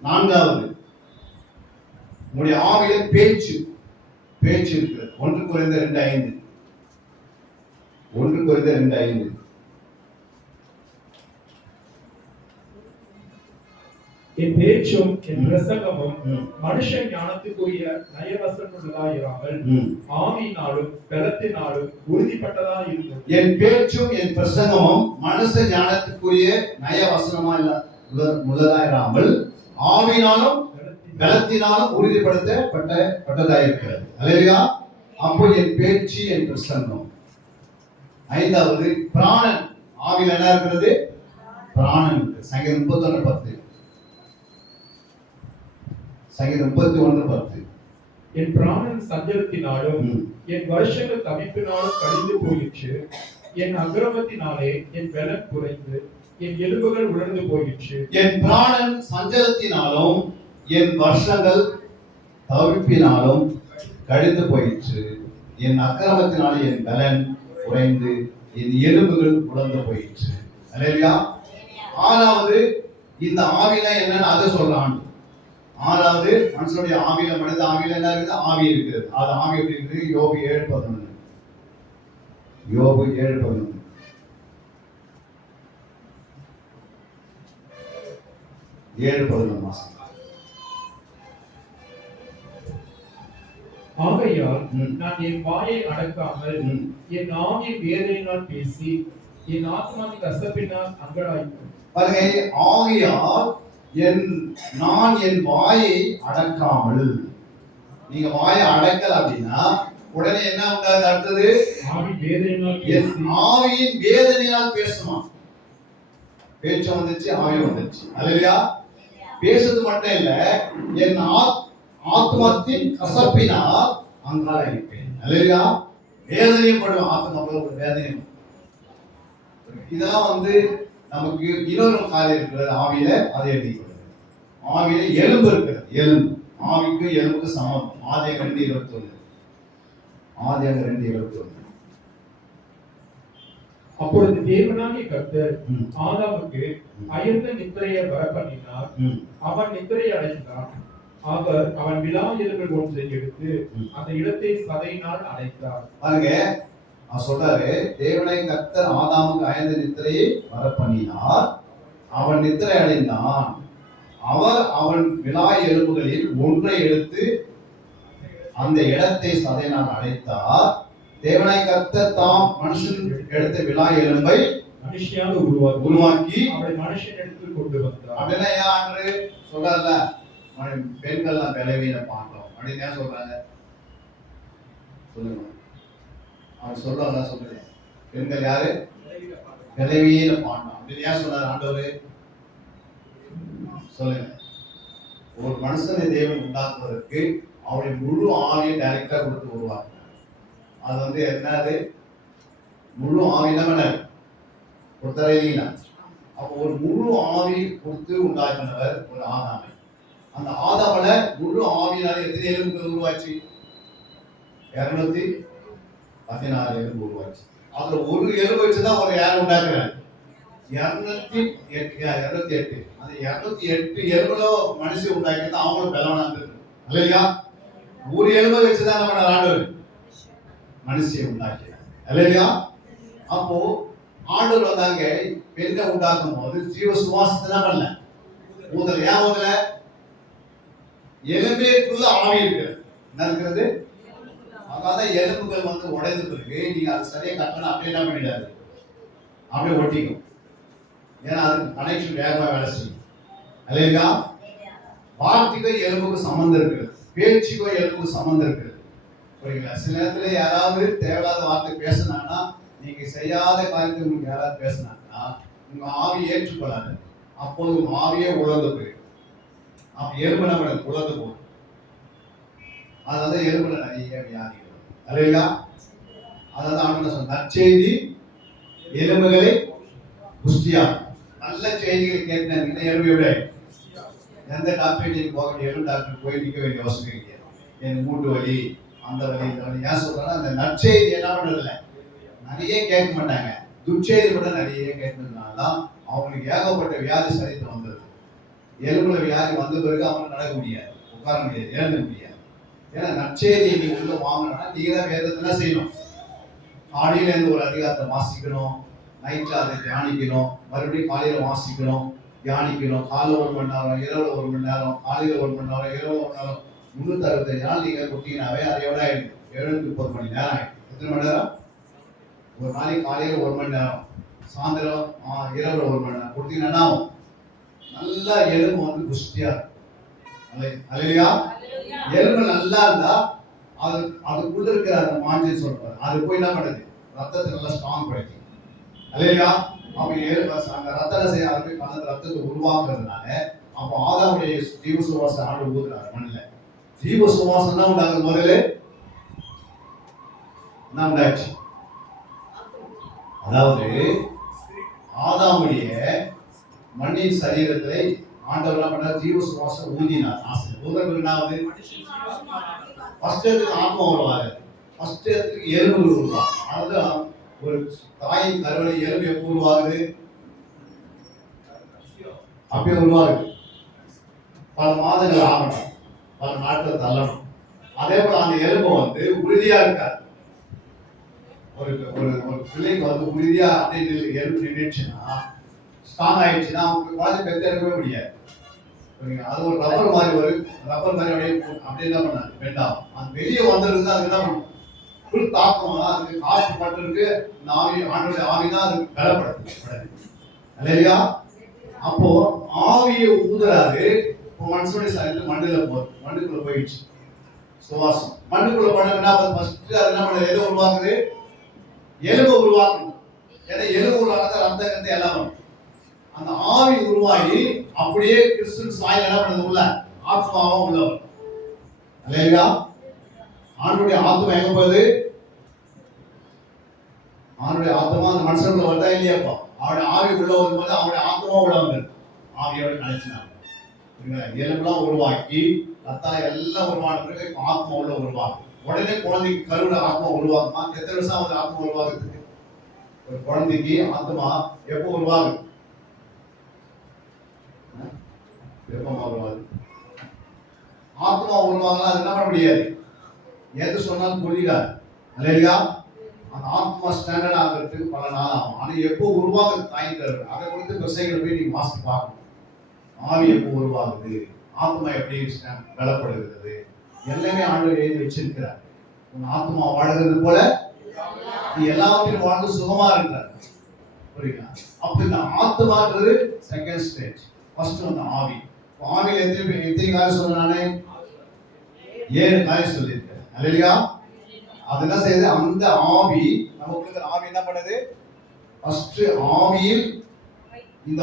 நான்காவது, உங்களுடைய ஆவியில பேச்சு இருக்கிறது. 1 Corinthians 2:5. 1 Corinthians 2:5. என் பேச்சும் என் பிரசங்கமும் மனுஷ ஞானத்துக்குரிய நயவசமுள்ளதாயிராமல் ஆவியினாலும் பலத்தினாலும் உறுதிப்பட்டதா இருக்கும். என் பேச்சும் என் பிரசங்கமும் மனுஷ ஞானத்துக்குரிய நயவசனமா உள்ளதாயிராமல் ஆவியினாலும் பலத்தினாலும் உறுதிப்படுத்தப்பட்டதா இருக்கிறது. அல்லேலூயா. அப்போ என் பேச்சு என் பிரசங்கம். ஐந்தாவது பிராணன். ஆவியில் என்ன இருக்கிறது? பிராணன். சங்கீதம் 31:10. சங்கீதம் 31:10. என் பிராணன் சஞ்சலத்தினாலும் என் வருஷங்கள் தவிப்பினாலும் கழிந்து போயிற்று. என் அக்கிரமத்தினாலே என் பலன் குறைந்து என் எலும்புகள் உலர்ந்து போயிற்று. என் பிராணன் சஞ்சலத்தினாலும் என் வருஷங்கள் தவிப்பினாலும் கழிந்து போயிற்று. என் அக்கிரமத்தினாலே என் பலன் குறைந்து என் எலும்புகள் உலர்ந்து போயிற்று. அல்லேலூயா. ஆறாவது, இந்த ஆவில என்னன்னு அதை சொல்றான். ஆறாவது, மனுஷனுடைய ஆவியில, மனித ஆவியில என்ன இருக்குது? ஆவி இருக்கிறது. அது ஆவி எப்படி இருக்குது? யோபு 7:11. யோபு 7:11. ஆகையால் ம். நான் என் வாயை அடக்காமல் ம். என் ஆவியின் வேதனையினால் பேசி என் ஆத்மாவின் கசப்பினால் அங்கலாய்க்கும். பாருங்க, ஆகையால் நான் என் வாயை அடக்காமல், நீங்க வாயை அடக்கல அப்படின்னா உடனே என்ன உண்டாது? அடுத்தது ஆவியின் வேதனையினால் என் பேசி ஆவியின் வேதனையால் பேசுமா. பேச்சு வந்துச்சு, ஆவி வந்துச்சு. அல்லையா? பேசுறது மட்டும் இல்ல, என் ஆத்மத்தின் கசப்பினால் அங்கலாய்ப்பேன். அல்லையா? வேதனையும் படும், ஆத்மாவில் ஒரு வேதனையும். இதெல்லாம் வந்து நமக்கு இன்னொரு காரியம் இருக்கிறது ஆவியில, அதை எழுதிக்கிறது. ஆவியில எலும்பு இருக்கிறது. எலும்பு ஆவிக்கு எலும்புக்கு சமம். ஆதியாகமம் 2:21. ஆதியாகமம் 2:21. அப்பொழுது தேவனாகிய கர்த்தர் ம். ஆதாமுக்கு அயர்ந்த நித்திரையை வரப்பண்ணினார். ம். அவன் நித்திரை அடைந்தான். அவர் அவன் விலா எலும்புகள் ஒன்றை எடுத்து அந்த இடத்தை சதையினால் அடைத்தார். பாருங்க, அவர் சொல்றாரு, தேவனை கர்த்தர் ஆதாமுக்கு அயர்ந்த நித்திரையை வரப்பண்ணினார். அவன் நித்திரை அடைந்தான். அவர் அவன் விலா எலும்புகளில் ஒன்றை எடுத்து அந்த இடத்தை சதையினால் அடைத்தார். தேவனை கர்த்தர் தாம் மனுஷன் எடுத்த விலா எலும்பை மனுஷியாக உருவாக்கி அவளை மனுஷன் எடுத்து கொண்டு வந்தார். அப்படின்னா ஏன் ஆண்டு சொல்றாருல, பெண்கள்லாம் பலவீன பாண்டோம் அப்படின்னு ஏன் சொல்றாங்க? சொல்லுங்க. அவர் சொல்றாங்க, சொல்லுங்க. பெண்கள் யாரு? பலவீன பாண்டோம் அப்படின்னு ஏன் சொன்னார் ஆண்டவர்? சொல்லுங்க. ஒரு மனுஷனை தேவன் உண்டாக்குவதற்கு அவருடைய முழு ஆவியை டைரக்டா கொடுத்து உருவாக்குறார். அது வந்து என்னது? முழு ஆவி என்ன கொடுத்தாரீங்களா? அப்போ ஒரு முழு ஆவி கொடுத்து உண்டாக்கினவர் ஒரு ஆதாமை. அந்த ஆதாமல முழு ஆவியினால எத்தனை எலும்புகள் உருவாச்சு? 216 எலும்பு உருவாச்சு. அதுல ஒரு எலும்பு வச்சுதான் ஒரு யார் உண்டாக்குறாரு? 208. அந்த 208 எலும்புல மனுஷன் உண்டாக்கிட்டு அவங்களும் பலவனா இருக்கு. இல்லையா? ஒரு எலும்பை வச்சுதான் நம்ம ஆண்டவர் மனுஷன் உண்டாக்கிறார். இல்லையா? அப்போ ஆண்டவர் வந்தாங்க, பெண்ணை உண்டாக்கும் போது ஜீவ சுவாசத்தை தான் பண்ணல, ஊதல. ஏன் ஊதல? எலும்பேக்குள்ள ஆவி இருக்கு. என்ன இருக்கிறது? அதான் எலும்புகள் வந்து உடைந்த பிறகு நீங்க அது சரியா கட்டணும், அப்படியே என்ன பண்ணிடாது, அப்படியே ஒட்டிக்கும். ஏன்னா அதுக்கு கனெக்ஷன் வேகமா வேலை செய்யும். இல்லையா? வார்த்தைக்கும் எலும்புக்கும் சம்பந்தம் இருக்கிறது, பேச்சுக்கும் எலும்புக்கும் சம்பந்தம் இருக்கிறது. புரியுங்களா? சில நேரத்துல யாராவது தேவையில்லாத வார்த்தை பேசினாங்கன்னா, நீங்க செய்யாத காரியத்தை உங்களுக்கு யாராவது பேசினாங்கன்னா உங்க ஆவி ஏற்றுக்கொள்ளாது. அப்போது உங்க ஆவியே உழந்து போயிடும். அப்ப எலும்பு நம்ம உழந்து போகும். அதனால எலும்புல நிறைய வியாதிகள். இல்லையா? அதாவது ஆண்டு சொன்ன நற்செய்தி எலும்புகளை புஷ்டியா. நல்ல செய்திகளை கேட்டீங்கன்னா எலும்பு விட எந்த டாக்டர் நீங்க போக வேண்டிய எலும்பு டாக்டர் போய் நிற்க வேண்டிய அவசியம் கிடையாது. என் மூட்டு வலி, அந்த வலி, இந்த வலி. ஏன் சொல்றேன்னா அந்த நற்செய்தி என்ன பண்றதில்ல, நிறைய கேட்க மாட்டாங்க. துச்செய்தி கூட நிறைய கேட்கறதுனாலதான் அவங்களுக்கு ஏகப்பட்ட வியாதி சரித்திரம் வந்துருது. எலும்புல வியாதி வந்த பிறகு அவங்க நடக்க முடியாது, உட்கார முடியாது, எழுத முடியாது. ஏன்னா நற்செய்தி நீ உள்ள வாங்கணும்னா நீங்க தான் வேதத்தை செய்யணும். காலையில இருந்து ஒரு அதிகாரத்தை வாசிக்கணும், நைட்ல அதை தியானிக்கணும், மறுபடியும் காலையில வாசிக்கணும், தியானிக்கணும். காலைல 1 மணி நேரம், இரவுல 1 மணி நேரம், காலையில 1 மணி நேரம், இரவுல 1 மணி நேரம், 365 நாள் நீங்க கொடுத்தீங்கன்னாவே அதை விட 730 மணி நேரம் ஆயிடும். எத்தனை மணி நேரம்? ஒரு நாளைக்கு காலையில 1 மணி நேரம், சாயந்தரம் இரவுல 1 மணி நேரம் கொடுத்தீங்கன்னா நல்லா எலும்பு வந்து புஷ்டியா இருக்கும். அல்லையா? எலும்பு நல்லா இருந்தா அதுக்குள்ள இருக்கிற அந்த மாஞ்சல் சொல்றாரு, அது போய் என்ன பண்ணுது? ரத்தத்தை நல்லா ஸ்ட்ராங் படுத்தி. அல்லையா? அவங்க அந்த ரத்தத்தை செய்ய அதுக்கு அந்த ரத்தத்தை உருவாக்குறதுனால அப்போ ஆதாமுடைய ஜீவ சுவாசம் ஆண்டு ஊதுறாரு மண்ணில். ஜீவ சுவாசம் தான் உண்டாகுது. முதல்ல என்ன உண்டாச்சு? அதாவது ஆதாமுடைய மண்ணின் சரீரத்தை ஆண்டவர் என்ன பண்ணார்? ஜீவ சுவாசம் ஊதினார். ஊதுறது என்னாவது? ஃபர்ஸ்ட் இடத்துக்கு ஆத்மா உருவாது, ஃபர்ஸ்ட் இடத்துக்கு எலும்பு உருவாகும். அதுதான் ஒரு தாயின் கருவறை எலும்பு எப்போ உருவாகுது? அப்பயே உருவாகுது. பல மாதங்கள் ஆகணும், பல நாட்கள் தள்ளணும். அதே போல அந்த எலும்பு வந்து உறுதியா இருக்காது. ஒரு ஒரு ஒரு பிள்ளைக்கு வந்து உறுதியா அப்படியே எலும்பு நின்றுச்சுன்னா, ஸ்ட்ராங் ஆயிடுச்சுன்னா அவங்க குழந்தை பெற்று எடுக்கவே முடியாது. அது ஒரு ரப்பர் மாதிரி அப்படியே என்ன பண்ணாது வேண்டாம். அது வெளியே வந்திருந்து அது என்ன பண்ணும், ஃபுல் தாக்கம், அதுக்கு காற்று பட்டிருக்கு, இந்த ஆவி ஆண்டோட ஆவி தான் அது பலப்படுது இல்லையா? அப்போ ஆவியை ஊதுறாரு. இப்போ மனுஷனுடைய சரீரத்தில் மண்ணுல போகுது, மண்ணுக்குள்ள போயிடுச்சு சுவாசம். மண்ணுக்குள்ள பண்ணா ஃபர்ஸ்ட் அது என்ன பண்ணுது, எதை உருவாக்குது, எலும்பு உருவாக்குது. ஏன்னா எலும்பு உருவாக்குறது ரத்த கத்தை எல்லாம் வரும். அந்த ஆவி உருவாகி அப்படியே கிறிஸ்துவின் சாயல் என்ன பண்ணுது, உள்ள ஆத்மாவும் உள்ள வரும் இல்லையா? ஆண்டுடைய ஆத்மா எங்க போகுது, அவனுடைய ஆத்மா அந்த மனுஷனுக்குள்ள வருதா இல்லையாப்பா? அவனுடைய ஆவி உள்ள வரும்போது அவனுடைய ஆத்மா உள்ள வந்துருக்கு, ஆவியோட நினைச்சினாங்க. எலும்பெல்லாம் உருவாக்கி ரத்தம் எல்லாம் உருவான பிறகு ஆத்மா உள்ள உருவாகும். உடனே குழந்தைக்கு கருவுல ஆத்மா உருவாகுமா? எத்தனை வருஷம் வந்து ஆத்மா உருவாகுறதுக்கு? ஒரு குழந்தைக்கு ஆத்மா எப்போ உருவாகுது, எப்பமா உருவாகுது? ஆத்மா உருவாகலாம், அது என்ன பண்ண முடியாது, எது சொன்னாலும் புரியாது இல்லையா? அந்த ஆத்மா ஸ்டாண்டர்ட் ஆகிறதுக்கு பல நாள் ஆகும். ஆனால் எப்போ உருவாகுது தாய் கரு, அதை குறித்து விவசாயிகளை போய் நீங்க வாசித்து பார்க்கணும். ஆவி எப்போ உருவாகுது, ஆத்மா எப்படி பலப்படுகிறது, எல்லாமே ஆண்டவர் எழுதி வச்சிருக்கிறார். உன் ஆத்மா வாழ்கிறது போல நீ எல்லாத்தையும் வாழ்ந்து சுகமா இருக்கிறார். புரியுதா? அப்ப இந்த ஆத்மான்றது செகண்ட் ஸ்டேஜ். ஃபர்ஸ்ட் வந்து ஆவி. ஆவியில் எத்தனை காரியம் சொன்ன நானே 7 காரியம் சொல்லியிருக்கேன் இல்லையா? அது என்ன செய்யுது, அந்த ஆவி நமக்கு ஆவி என்ன பண்ணுது, ஃபர்ஸ்ட் ஆவியில் இந்த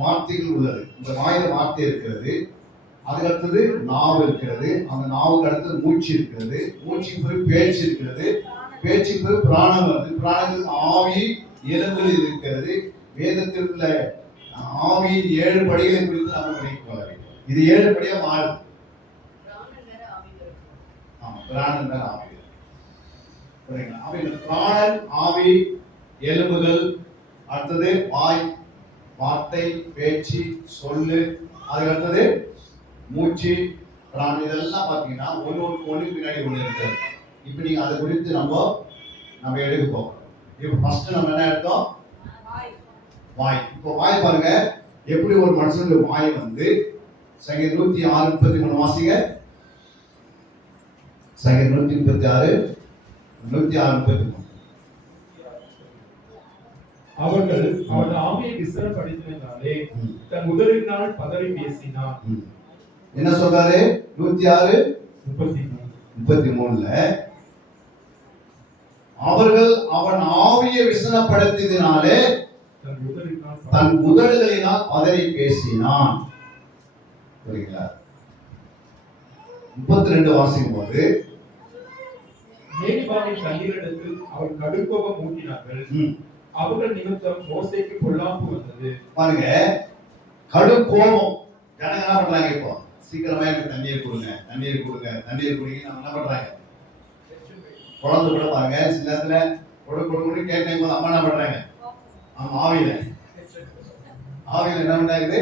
வார்த்தைகள் உள்ளது. இந்த வாயில வார்த்தை இருக்கிறது, அதுக்கு அடுத்தது நாவு இருக்கிறது, அந்த நாவுக்கு அடுத்தது மூச்சு இருக்கிறது, மூச்சுக்கு பிறகு பேச்சு இருக்கிறது, பேச்சுக்கு பிறகு பிராணம் வருது, பிராணத்துக்கு ஆவி எலும்பில் இருக்கிறது. வேதத்தில் உள்ள ஆவியின் 7 படிகளை குறித்து நம்ம படிக்க இது 7 படியா மாறுது. பிராணன் தான் ஆவி. பிராணன், ஆவி, எலும்புகள், அடுத்தது வாய், வார்த்தை, பேச்சு, சொல்லு, அதுக்கு அடுத்தது மூச்சு, பிராணம். இதெல்லாம் பார்த்தீங்கன்னா ஒன்று பின்னாடி ஒன்று இருக்கு. இப்போ நீங்க அதை குறித்து நம்ம எடுக்க போகிறோம். இப்போ ஃபர்ஸ்ட் நம்ம என்ன எடுத்தோம், வாய். இப்போ வாய் பாருங்க, எப்படி ஒரு மனுஷனுடைய வாய் வந்து சங்கீதம் 106:33 வாசிங்க. சங்கீதம் 136:33. அவர்கள் அவன் ஆவியை விசனப்படுத்தினாலே தன் உதறினால் பதறி பேசினான். என்ன சொல்றாரு? 106:33ல அவர்கள் அவன் ஆவியை விசனப்படுத்தினாலே தன் உதடுகளினால் பதறி பேசினான். புரியுங்களா? 32 வாசிக்கும் போது மேய்ப்பானின் தண்ணீரிடத்தில் அவள் கடுங்கோபம் மூட்டினார்கள், அவர்கள் நிமித்தம் மோசேக்கு பொல்லாப்பு வந்தது. பாருங்க, கடும் கோபம். ஜனங்க என்ன பண்றாங்க, இப்போ சீக்கிரமா எனக்கு தண்ணீர் கொடுங்க, தண்ணீர் கொடுங்க, தண்ணீர் குடிங்க. நம்ம என்ன பண்றாங்க, குழந்தை கூட பாருங்க சில நேரத்துல கொடுன்னு கேட்கும் போது அம்மா என்ன பண்றாங்க, ஆமா ஆவியில என்ன பண்றாங்க,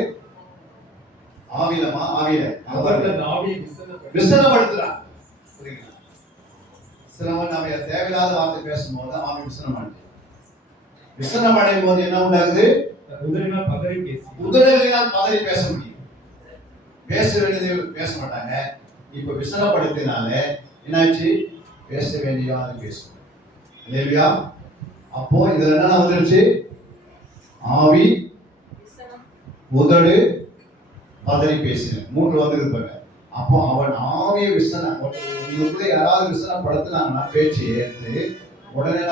ஆவியில விசனப்படுத்துறாங்க. புரியுங்களா? சிலவன் நம்ம தேவையில்லாத வார்த்தை பேசும்போது ஆவி விசனம் அடையும் போது என்ன உண்டாகுது, உதடுகளினால் பதறி பேச முடியும். பேச வேண்டியது பேச மாட்டாங்க. இப்ப விசனப்படுத்தினால என்னாச்சு, பேச வேண்டியதா பேசும் இல்லையா? அப்போ இதுல என்ன வந்துருச்சு, ஆவி, உதடு, பதறி பேசுங்க, 3 வந்துருப்பாங்க. அப்போ அவன் ஆவிய உங்களுக்குள்ள யாராவது விசனப்படுத்தினாங்கன்னா பேச்சு ஏற்று உடனே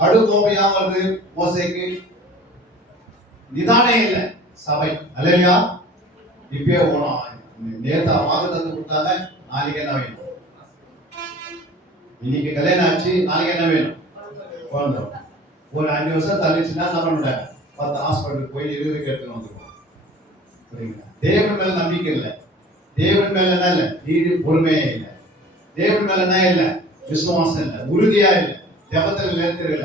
கடு கோபையா வருது. மோசேக்கு நிதானே இல்லை சபை அல்லையா? இப்பயே நேத்தா வாக்குத்தத்தம் கொடுத்தாங்க, நாளைக்கு என்ன வேணும், இன்னைக்கு கல்யாணம் ஆச்சு, நாளைக்கு என்ன வேணும், குழந்தை. ஒரு 5 வருஷம் தள்ளிச்சுன்னா என்ன பண்ண 10 ஹாஸ்பிட்டலுக்கு போய் 20 கேட்டு வந்துருவோம். புரியுங்களா? தேவன் மேல நம்பிக்கை இல்லை. தேவன் மேல என்ன இல்லை, நீதி பொறுமையே இல்லை. தேவன் மேல என்ன இல்லை, விசுவாசம் இல்லை, உறுதியா இல்லை, ஜபத்தில் நிறுத்திடல.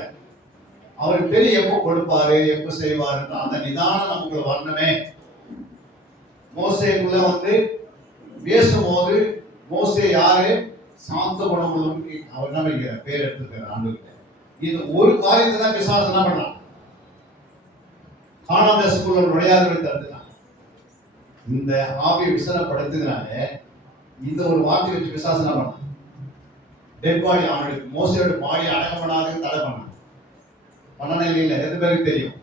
அவருக்கு தெரியும் எப்போ கொடுப்பாரு, எப்போ செய்வாரு. அந்த நிதானம் நமக்குள்ள வரணுமே. மோசேக்குள்ள வந்து பேசும்போது மோசே யாரு, சாந்த குணமும் அவர் என்ன வைக்கிறார், பேர் எடுத்துக்கிறார் ஆண்டுகிட்ட. இது ஒரு காரியத்தை தான் விசுவாசம் என்ன பண்ணலாம், காணாம தேசத்துக்குள்ள நுழையாதவரை தடுத்துட்டான். இந்த ஆவியை விசனப்படுத்துகிறாங்க. இந்த ஒரு வார்த்தை வச்சு விசாசனை பண்ணான். டெட் பாடி அவனுடைய மோசையோட பாடி அடக்கம் பண்ணாதுன்னு தடை பண்ணான். பண்ணனா இல்லையா? எத்தனை பேருக்கு தெரியும்?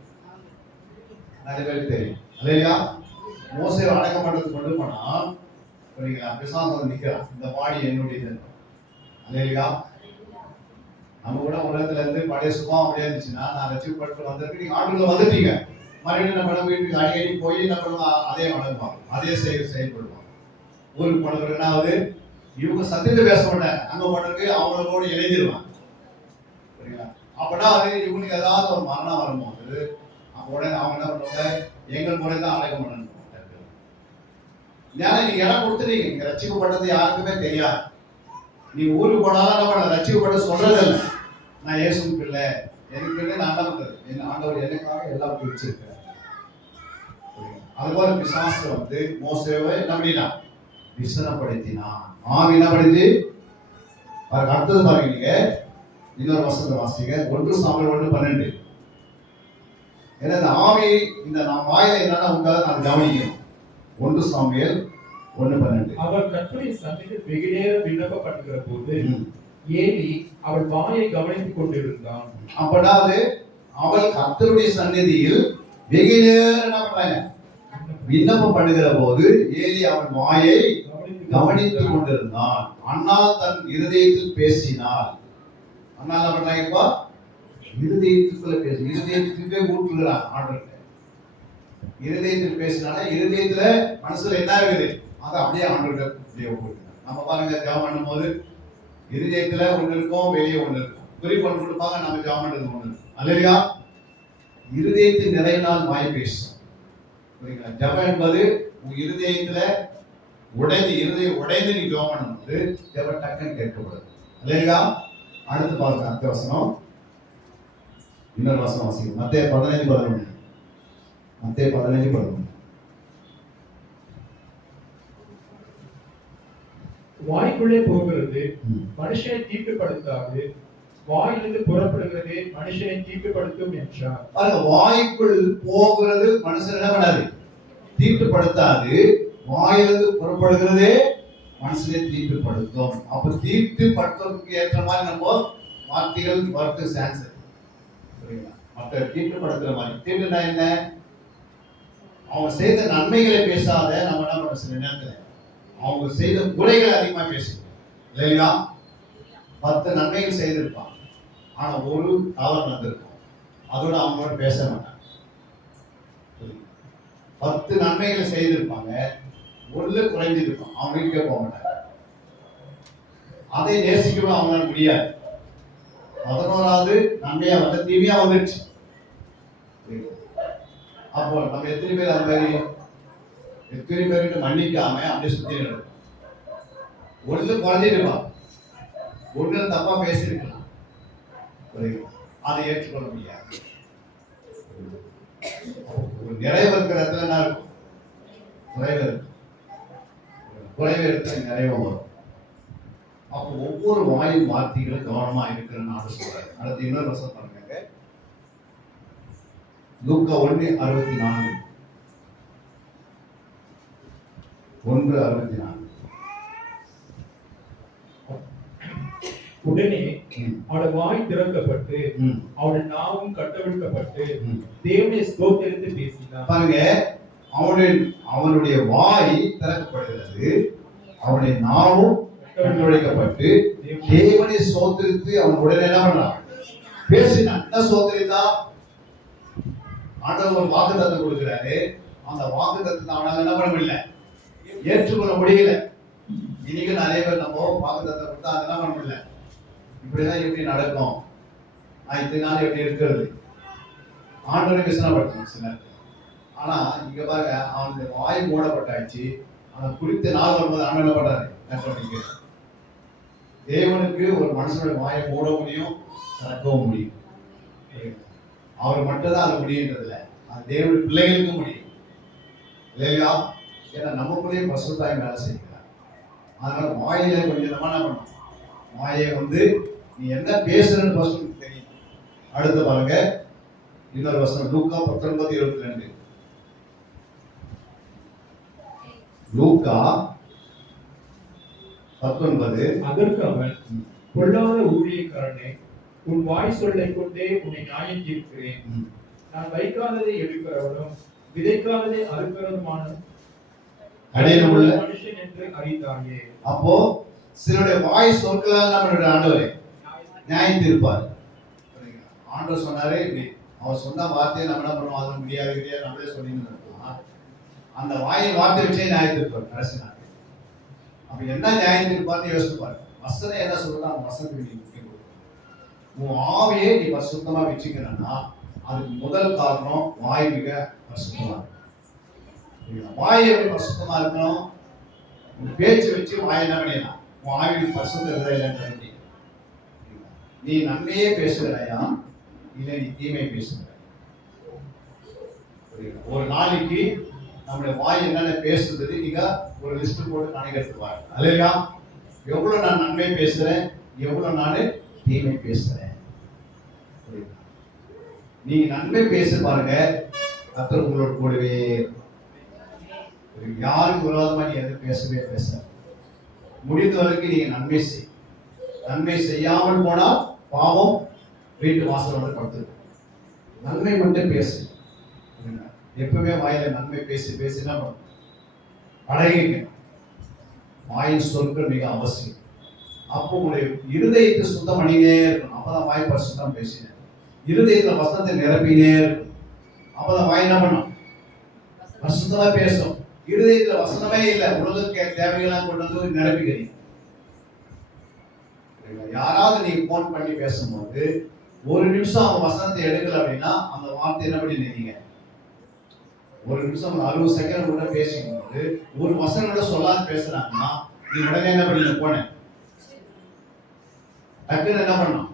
நிறைய பேருக்கு தெரியும் இல்லையா? மோசையை அடக்கம் பண்றதுக்கு கொண்டு போனா புரியுங்களா? விசாசம் நிற்கிறான், இந்த பாடி என்னுடையது இல்லையா? நம்ம கூட உலகத்துல இருந்து பழைய சும்மா அப்படியே இருந்துச்சுன்னா, நான் ரசிக்கப்பட்டு வந்திருக்கு, நீங்க ஆண்டுக்குள்ள வந்துட்டீங்க, மறுபடியும் நம்ம வீட்டுக்கு அடிக்கடி போய் நம்ம அதே வளர்ப்பாங்க, அதே செயல்படுவாங்க. ஊருக்கு போனது என்னாவது, இவங்க சத்தியத்தை பேச மாட்டாங்க, அங்க போனதுக்கு அவங்களோட இணைஞ்சிருவாங்க. சரிங்களா? அப்படின்னா இவங்களுக்கு ஏதாவது ஒரு மரணம் வரும்போது உடனே அவங்க என்ன பண்ணுவாங்க, எங்கள் முறை தான் அடக்கம் பண்ணணும். ஏன்னா நீங்க இடம் கொடுத்துட்டீங்க, நீங்க ரசிக்கப்பட்டது யாருக்குமே தெரியாது. நீ ஊருக்கு போனாலும் என்ன பண்ண, ரசிக்கப்பட்டு சொல்றது இல்லை, நான் இயேசுக்கு இல்லை, எனக்கு நான் என்ன பண்றது, என் ஆண்டவர் எனக்காக எல்லாம் பிரிச்சிருக்கிறேன். அதுபோல பிசாசு மோசேவை என்ன பண்ணினா, விசனப்படுத்தினான். ஆவி என்ன படிச்சு அடுத்தது பாருங்க, நீங்க இன்னொரு வசனத்தை வாசிங்க, 1 சாமுவேல் 1:12. ஏன்னா இந்த ஆவி இந்த நாம் வாயில என்னன்னா உண்டாக நான் கவனிக்கணும். 1 சாமுவேல் 1:12. அவர் கர்த்தருடைய சந்நிதியில் வெகு நேரம் விண்ணப்பப்படுகிற போது ஏலி அவள் வாயை கவனித்துக் கொண்டிருந்தான். அப்படாது அவள் கர்த்தருடைய சந்நிதியில் வெகு நேரம் என்ன பண்றாங்க, விண்ணப்பம் பண்ணுகிற போது ஏலி அவன் வாயை கவனித்துக் கொண்டிருந்தான். அண்ணால் தன் இருதயத்தில் பேசினாள். அண்ணா என்ன பண்றாங்க, இப்போ இருதயத்துக்குள்ள பேச, இருதயத்துக்கே ஊற்றுகிறான் ஆண்டவர்கிட்ட. இருதயத்தில் பேசினால இருதயத்துல மனசுல என்ன இருக்குது அதை அப்படியே ஆண்டவர்கிட்ட ஒப்புக்கிறான். நம்ம பாருங்க, ஜெபம் பண்ணும் போது இருதயத்துல ஒண்ணு இருக்கும், வெளியே ஒண்ணு இருக்கும். குறிப்பு ஒன்று கொடுப்பாங்க, நம்ம ஜெபம் பண்றது ஒண்ணு இருக்கும் அல்லையா? இருதயத்தின் நிறைவினால் வாய் பேசும். ஜெபம் என்பது உங்க இருதயத்துல இருதயம் உடைந்து நீ ஜெபம் பண்ணும்போது ஜெபம் டக்குன்னு கேட்கப்படுது இல்லையா? அடுத்து பாருங்க, அடுத்த வசனம், இன்னொரு வசனம் வாசிக்கும். மத்தேயு 15:11. மத்தேயு 15:11. வாய்க்குள்ளே போகிறது மனுஷனை தீட்டுப்படுத்தாது, வாயிலிருந்து புறப்படுகிறது மனுஷனை தீட்டுப்படுத்தும் என்றார். வாய்க்குள் போகிறது மனுஷன் என்ன பண்ணாது, தீட்டுப்படுத்தாது, வாயிலிருந்து புறப்படுகிறதே மனுஷனை தீட்டுப்படுத்தும். அப்ப தீட்டுப்படுத்துறதுக்கு ஏற்ற மாதிரி நம்ம வார்த்தைகள் வரது சான்ஸ் புரியுங்களா? மற்ற தீட்டுப்படுத்துற மாதிரி. தீட்டுனா என்ன, அவங்க செய்த நன்மைகளை பேசாத நம்ம என்ன பண்ண, சில நேரத்தில் அவங்க செய்த குறைகளை அதிகமா பேசுவோம் இல்லையா? 10 நன்மைகள் செய்திருப்பான், ஆனா ஒரு தவறு நடந்திருக்கும், அதோட அவங்களோட பேச மாட்டாங்க. 10 நன்மைகளை செய்திருப்பாங்க, ஒண்ணு குறைஞ்சிருக்கும், அவங்க வீட்டுக்கே போக மாட்டாங்க. அதை நேசிக்கவும் அவங்களால முடியாது. 11வது நன்மையா தீமையா வந்துருச்சு. அப்போ நம்ம எத்தனை பேர் அந்த மாதிரி, எத்தனை பேருக்கு மன்னிக்காம அப்படியே சுத்தி நடக்கும். ஒண்ணு குறைஞ்சிருப்பான், ஒண்ணு தப்பா பேசியிருக்கலாம், அதை ஏற்றுக்கொள்ள முடியாது. ஒரு நிறைவு இருக்கிற இடத்துல என்ன இருக்கும், குறைவு இடத்துல நிறைவு வரும். அப்போ ஒவ்வொரு வாயும் வார்த்தைகளும் கவனமா இருக்கிறன்னு ஆண்டு சொல்றாரு. அடுத்து இன்னொரு வசனம் பாருங்க, லூக்கா 1:64. 1:64. உடனே அவளோட வாய் திறக்கப்பட்டு அவளுடைய நாவும் கட்டவிழ்க்கப்பட்டு தேவனை ஸ்தோத்திரித்து பேசினார். பாருங்க, அவனுடைய வாய் திறக்கப்படுகிறது, அவனுடைய நாவும் கட்டவிழ்க்கப்பட்டு தேவனை ஸ்தோத்திரித்து அவன் உடனே என்ன பண்ணான், பேசினான். என்ன ஸ்தோத்திரித்தா, ஆண்டவர் ஒரு வாக்குத்தத்தம் கொடுக்கிறாரு, அந்த வாக்குத்தத்தத்தை அவனால என்ன பண்ண முடியல, ஏற்றுக்கொள்ள முடியல. இன்னைக்கு நிறைய பேர் நம்ம வாக்குத்தத்தம் கொடுத்தா அதை என்ன பண்ண முடியல, இப்படிதான் எப்படி நடக்கும், இத்தனை நாள் எப்படி இருக்கிறது, ஆண்டவரை விசனப்படுத்தணும் சிலர். ஆனா இங்க பாருங்க, அவனுடைய வாய் மூடப்பட்டாச்சு. அவன் குறித்த நாள் வரும்போது ஆண்டவர் என்ன பண்றாரு, தேவனுக்கு ஒரு மனுஷனுடைய வாயை மூட முடியும், திறக்கவும் முடியும். அவர் மட்டும்தான் அது முடியுன்றதில்ல, அது தேவனுடைய பிள்ளைகளுக்கும் முடியும் இல்லையா? ஏன்னா நமக்குள்ளேயே பசுத்தாய் வேலை செய்கிறார். அதனால வாயில கொஞ்சம் நம்ம என்ன பண்ணணும், வாயை நீ என்ன பேசுறன்னு பசங்களுக்கு தெரியும். அடுத்து பாருங்க, இன்னொரு வசனம், லூக்கா 19:22. லூக்கா 19. அதற்கு அவன், பொல்லாத ஊழியக்காரனே, உன் வாய் சொல்லைக் கொண்டே உன்னை நியாயம் தீர்க்கிறேன். நான் வைக்காததை எடுக்கிறவனும் விதைக்காததை அறுக்கிறவனுமான கடையில் உள்ள மனுஷன் என்று அறிந்தாயே. அப்போ சிலருடைய வாய் சொற்களால் நம்மளுடைய ஆண்டவரை நியாயம் தீர்ப்பார். ஆண்டவர் சொன்னாரே இப்படி, அவர் சொன்ன வார்த்தையை நம்ம என்ன பண்ணுவோம், அது முடியாது நம்மளே சொல்லிட்டு அந்த வாயின் வார்த்தை வச்சே நியாயம் தீர்ப்பார் கடைசி நாள். அப்ப என்ன நியாயம் தீர்ப்பார்னு யோசிச்சு பாரு. வசனம் என்ன சொல்றா, அந்த வசனத்துக்கு நீ முக்கியம் கொடுக்கணும். உன் ஆவியை நீ பரிசுத்தமா வச்சுக்கணும்னா அதுக்கு முதல் காரணம் வாய் மிக பரிசுத்தமா இருக்கணும். வாய் எப்படி பரிசுத்தமா இருக்கணும்? உன் பேச்சு வச்சு வாய் என்ன பண்ணிடலாம், உன் ஆவியில் பரிசுத்தம் இல்லைன்னு நீ நன்மையே பேசுகிறாயா இல்லை நீ தீமை பேசுகிற? ஒரு நாளைக்கு நம்முடைய வாய் என்னென்ன பேசுறது நீங்க ஒரு லிஸ்ட் போட்டு கணக்கெடுத்து பாருங்க. அல்லையா, எவ்வளவு நான் நன்மை பேசுறேன், எவ்வளவு நான் தீமை பேசுறேன். நீங்க நன்மை பேச பாருங்க, கர்த்தர் உங்களோட கூடவே. யாருக்கு விரோதமா நீ எதுவும் பேசவே பேச முடிந்த வரைக்கும் நீங்க நன்மை செய். நன்மை செய்யாமல் போனா பாவம் வீட்டு வாசல் வந்து படுத்துருக்கு. நன்மை மட்டும் பேசு. எப்பவுமே வாயில நன்மை பேசி பேசினா அழகிங்க. வாயின் சொற்கள் மிக அவசியம். அப்போ உங்களுடைய இருதயத்தை சுத்தம் பண்ணினே இருக்கணும். அப்பதான் வாய் பரிசுத்தம் பேசினேன். இருதயத்துல வசனத்தை நிரப்பினே இருக்கணும். அப்பதான் வாய் என்ன பண்ணும், பரிசுத்தமா பேசும். இருதயத்துல வசனமே இல்லை, உலகಕ್ಕೆ தேவையெல்லாம் கொண்டு வந்து நிரப்பிக்கிறீங்க. யாராவது நீ போன் பண்ணி பேசும்போது ஒரு நிமிஷம் அவங்க வசனத்தை எடுக்கல அப்படின்னா அந்த வார்த்தை என்ன பண்ணி நினைங்க. ஒரு நிமிஷம் 60 செகண்ட் கூட பேசும்போது ஒரு வசனம் கூட சொல்லாது பேசுறாங்கன்னா நீ உடனே என்ன பண்ணி போனேன் டக்குன்னு என்ன பண்ணணும்,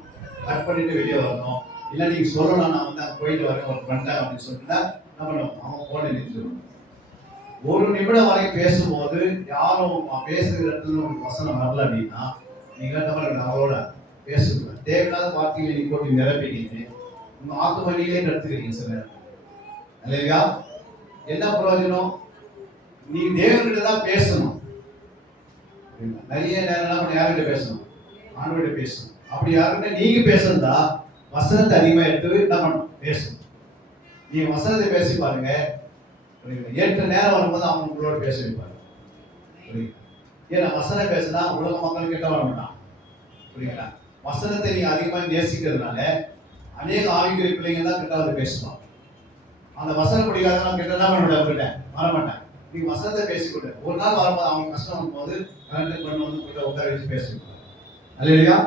கட் பண்ணிட்டு வெளியே வரணும். இல்லை நீங்க சொல்லணும், நான் வந்து போயிட்டு வரேன் ஒரு பண்ணிட்டேன் அப்படின்னு சொல்லிட்டா என்ன பண்ணணும், அவன் போன நிறுத்திடணும். ஒரு நிமிடம் வரை பேசும்போது யாரும் பேசுகிற இடத்துல உங்களுக்கு வசனம் வரல அப்படின்னா நீங்க என்ன பண்ண அவரோட பேசுங்க. தேவையில்லாத வார்த்தைகளை நீ போட்டு நிரப்பிக்கிட்டு உங்க ஆத்ம நீங்களே நடத்துக்கிறீங்க சில நேரம். இல்லையா, என்ன பிரயோஜனம்? நீ தேவன்கிட்ட தான் பேசணும். நிறைய நேரம் யார்கிட்ட பேசணும், ஆண்டவர்கிட்ட பேசணும். அப்படி யாருக்கிட்ட நீங்க பேசுறதா வசனத்தை அதிகமா எடுத்து என்ன பண்ணணும், பேசணும். நீங்க வசனத்தை பேசி பாருங்க, ஏற்ற நேரம் வரும்போது அவங்க உங்களோட பேச வைப்பாங்க. ஏன்னா வசனம் பேசினா உலக மக்கள் கிட்ட வர மாட்டான். புரியுங்களா? வசனத்தை நீங்க அதிகமா நேசிக்கிறதுனால அநேக ஆவிக்குரிய பிள்ளைங்க தான் கிட்ட வந்து பேசுவாங்க. அந்த வசனம் பிடிக்காதவங்க கிட்ட என்ன பண்ண அவர்கிட்ட வரமாட்டேன். நீங்க வசனத்தை பேசிக்கொண்டு ஒரு நாள் வரும்போது அவங்க கஷ்டம் வரும்போது கரெக்ட் பண்ணி வந்து கிட்ட உட்கார வச்சு பேசுவாங்க. இல்லையா?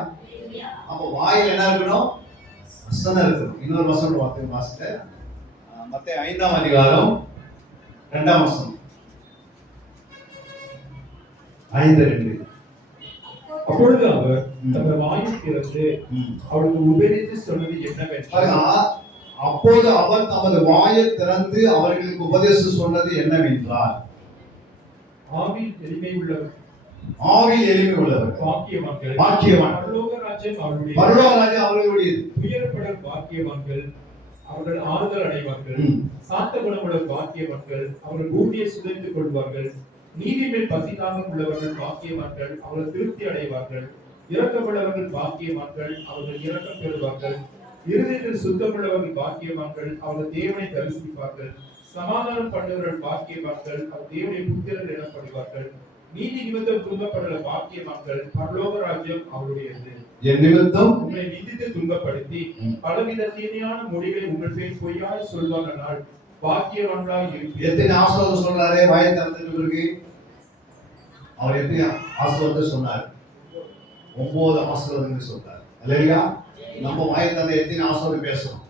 அப்போ வாயில் என்ன இருக்கணும், வசனம் இருக்கணும். இன்னொரு வசனம் வார்த்தை வாசிட்டு மத்தேயு 5ஆம் அதிகாரம் 2ஆம் வசனம். 5:2. அப்பொழுது அவர் தமது வாயை திறந்து அவளுக்கு உபதேசித்து சொன்னது என்னவென்றால், அப்போது அவர் தமது வாயை திறந்து அவர்களுக்கு உபதேசம் சொன்னது என்னவென்றால், ஆவியில் எளிமை உள்ளவர் பாக்கியவான்கள், பரலோக ராஜ்யம் அவர்களுடைய துயரப்பட பாக்கியவான்கள், அவர்கள் ஆறுதல் அடைவார்கள். சாந்த குணமுள்ள பாக்கியவான்கள், அவர்கள் பூமியை சுதைத்துக் கொள்வார்கள். நீதி மேல் பசிதாகம் உள்ளவர்கள் பாக்கியவான்கள், அவர்கள் திருப்தி அடைவார்கள். இரக்கமுள்ளவர்கள் பாக்கியவான்கள், அவர்கள் இரக்கம் பெறுவார்கள். இருதயத்தில் சுத்தமுள்ளவர்கள் பாக்கியவான்கள், அவர்கள் தேவனை தரிசிப்பார்கள். சமாதானம் பண்ணுவர்கள் பாக்கியவான்கள், அவர் தேவனை புத்திரர்கள் எனப்படுவார்கள். நீதி நிமித்தம் துன்பப்படுற பாக்கியவான்கள், பரலோக ராஜ்யம் அவருடையது. என் நிமித்தம் உங்களை நிந்தித்து துன்பப்படுத்தி பலவித தீமையான மொழிகளை உங்கள் பேர் பொய்யாய் சொல்வார்கள் பாக்கியவான்களாய் இருப்பீர்கள். எத்தனை ஆசீர்வாதம் சொல்றாரே வாயை திறந்துட்டு அவர் எத்தனை ஆசீர்வாதம் சொன்னார்? 9 ஆசீர்வாதங்கள் சொல்றாரு. இல்லையா? நம்ம வாயை திறந்து எத்தனை ஆசீர்வாதம் பேசணும்,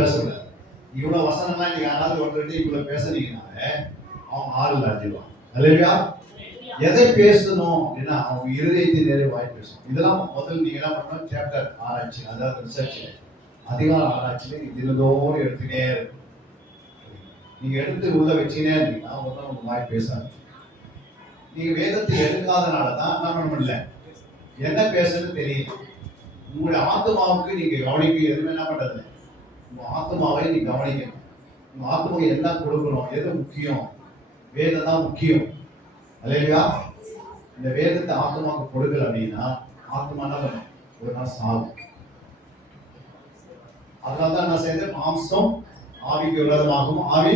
பேசல. இவ்வளவு வசனம்லாம் நீங்க யாராவது ஒருத்தர் இவ்வளவு பேசுனீங்கனால அவன் ஆறுதல் அடைவான். இல்லையா? எதை பேசணும் அப்படின்னா அவங்க இருதயத்தை நிறைய வாய் பேசணும். இதெல்லாம் முதல் நீங்க என்ன பண்ணணும், சாப்டர் ஆராய்ச்சி, அதாவது ரிசர்ச் அதிகார ஆராய்ச்சியில நீங்க தினந்தோறும் எடுத்துனே இருக்கும். நீங்க எடுத்து உள்ள வச்சுனே இருந்தீங்கன்னா ஒருத்தர் உங்க வாய் பேசாது. நீங்க வேதத்தை எடுக்காதனாலதான் என்ன பண்ண முடியல, என்ன பேசுறது தெரியல. உங்களுடைய ஆத்மாவுக்கு நீங்க கவனிக்க எதுவும் என்ன பண்றது, உங்க ஆத்மாவை நீங்க கவனிக்கணும். உங்க ஆத்மாவை என்ன கொடுக்கணும், எது முக்கியம், வேதம் தான் முக்கியம். அல்லேலூயா. இந்த வேதத்தை ஆத்மாவுக்கு கொடுக்கல அப்படின்னா ஆத்மா என்ன பண்ணும்? ஒரு நாள் சாகும். அதனால தான் நான் செய்த மாம்சம் ஆவிக்கு விரோதமாகவும் ஆவி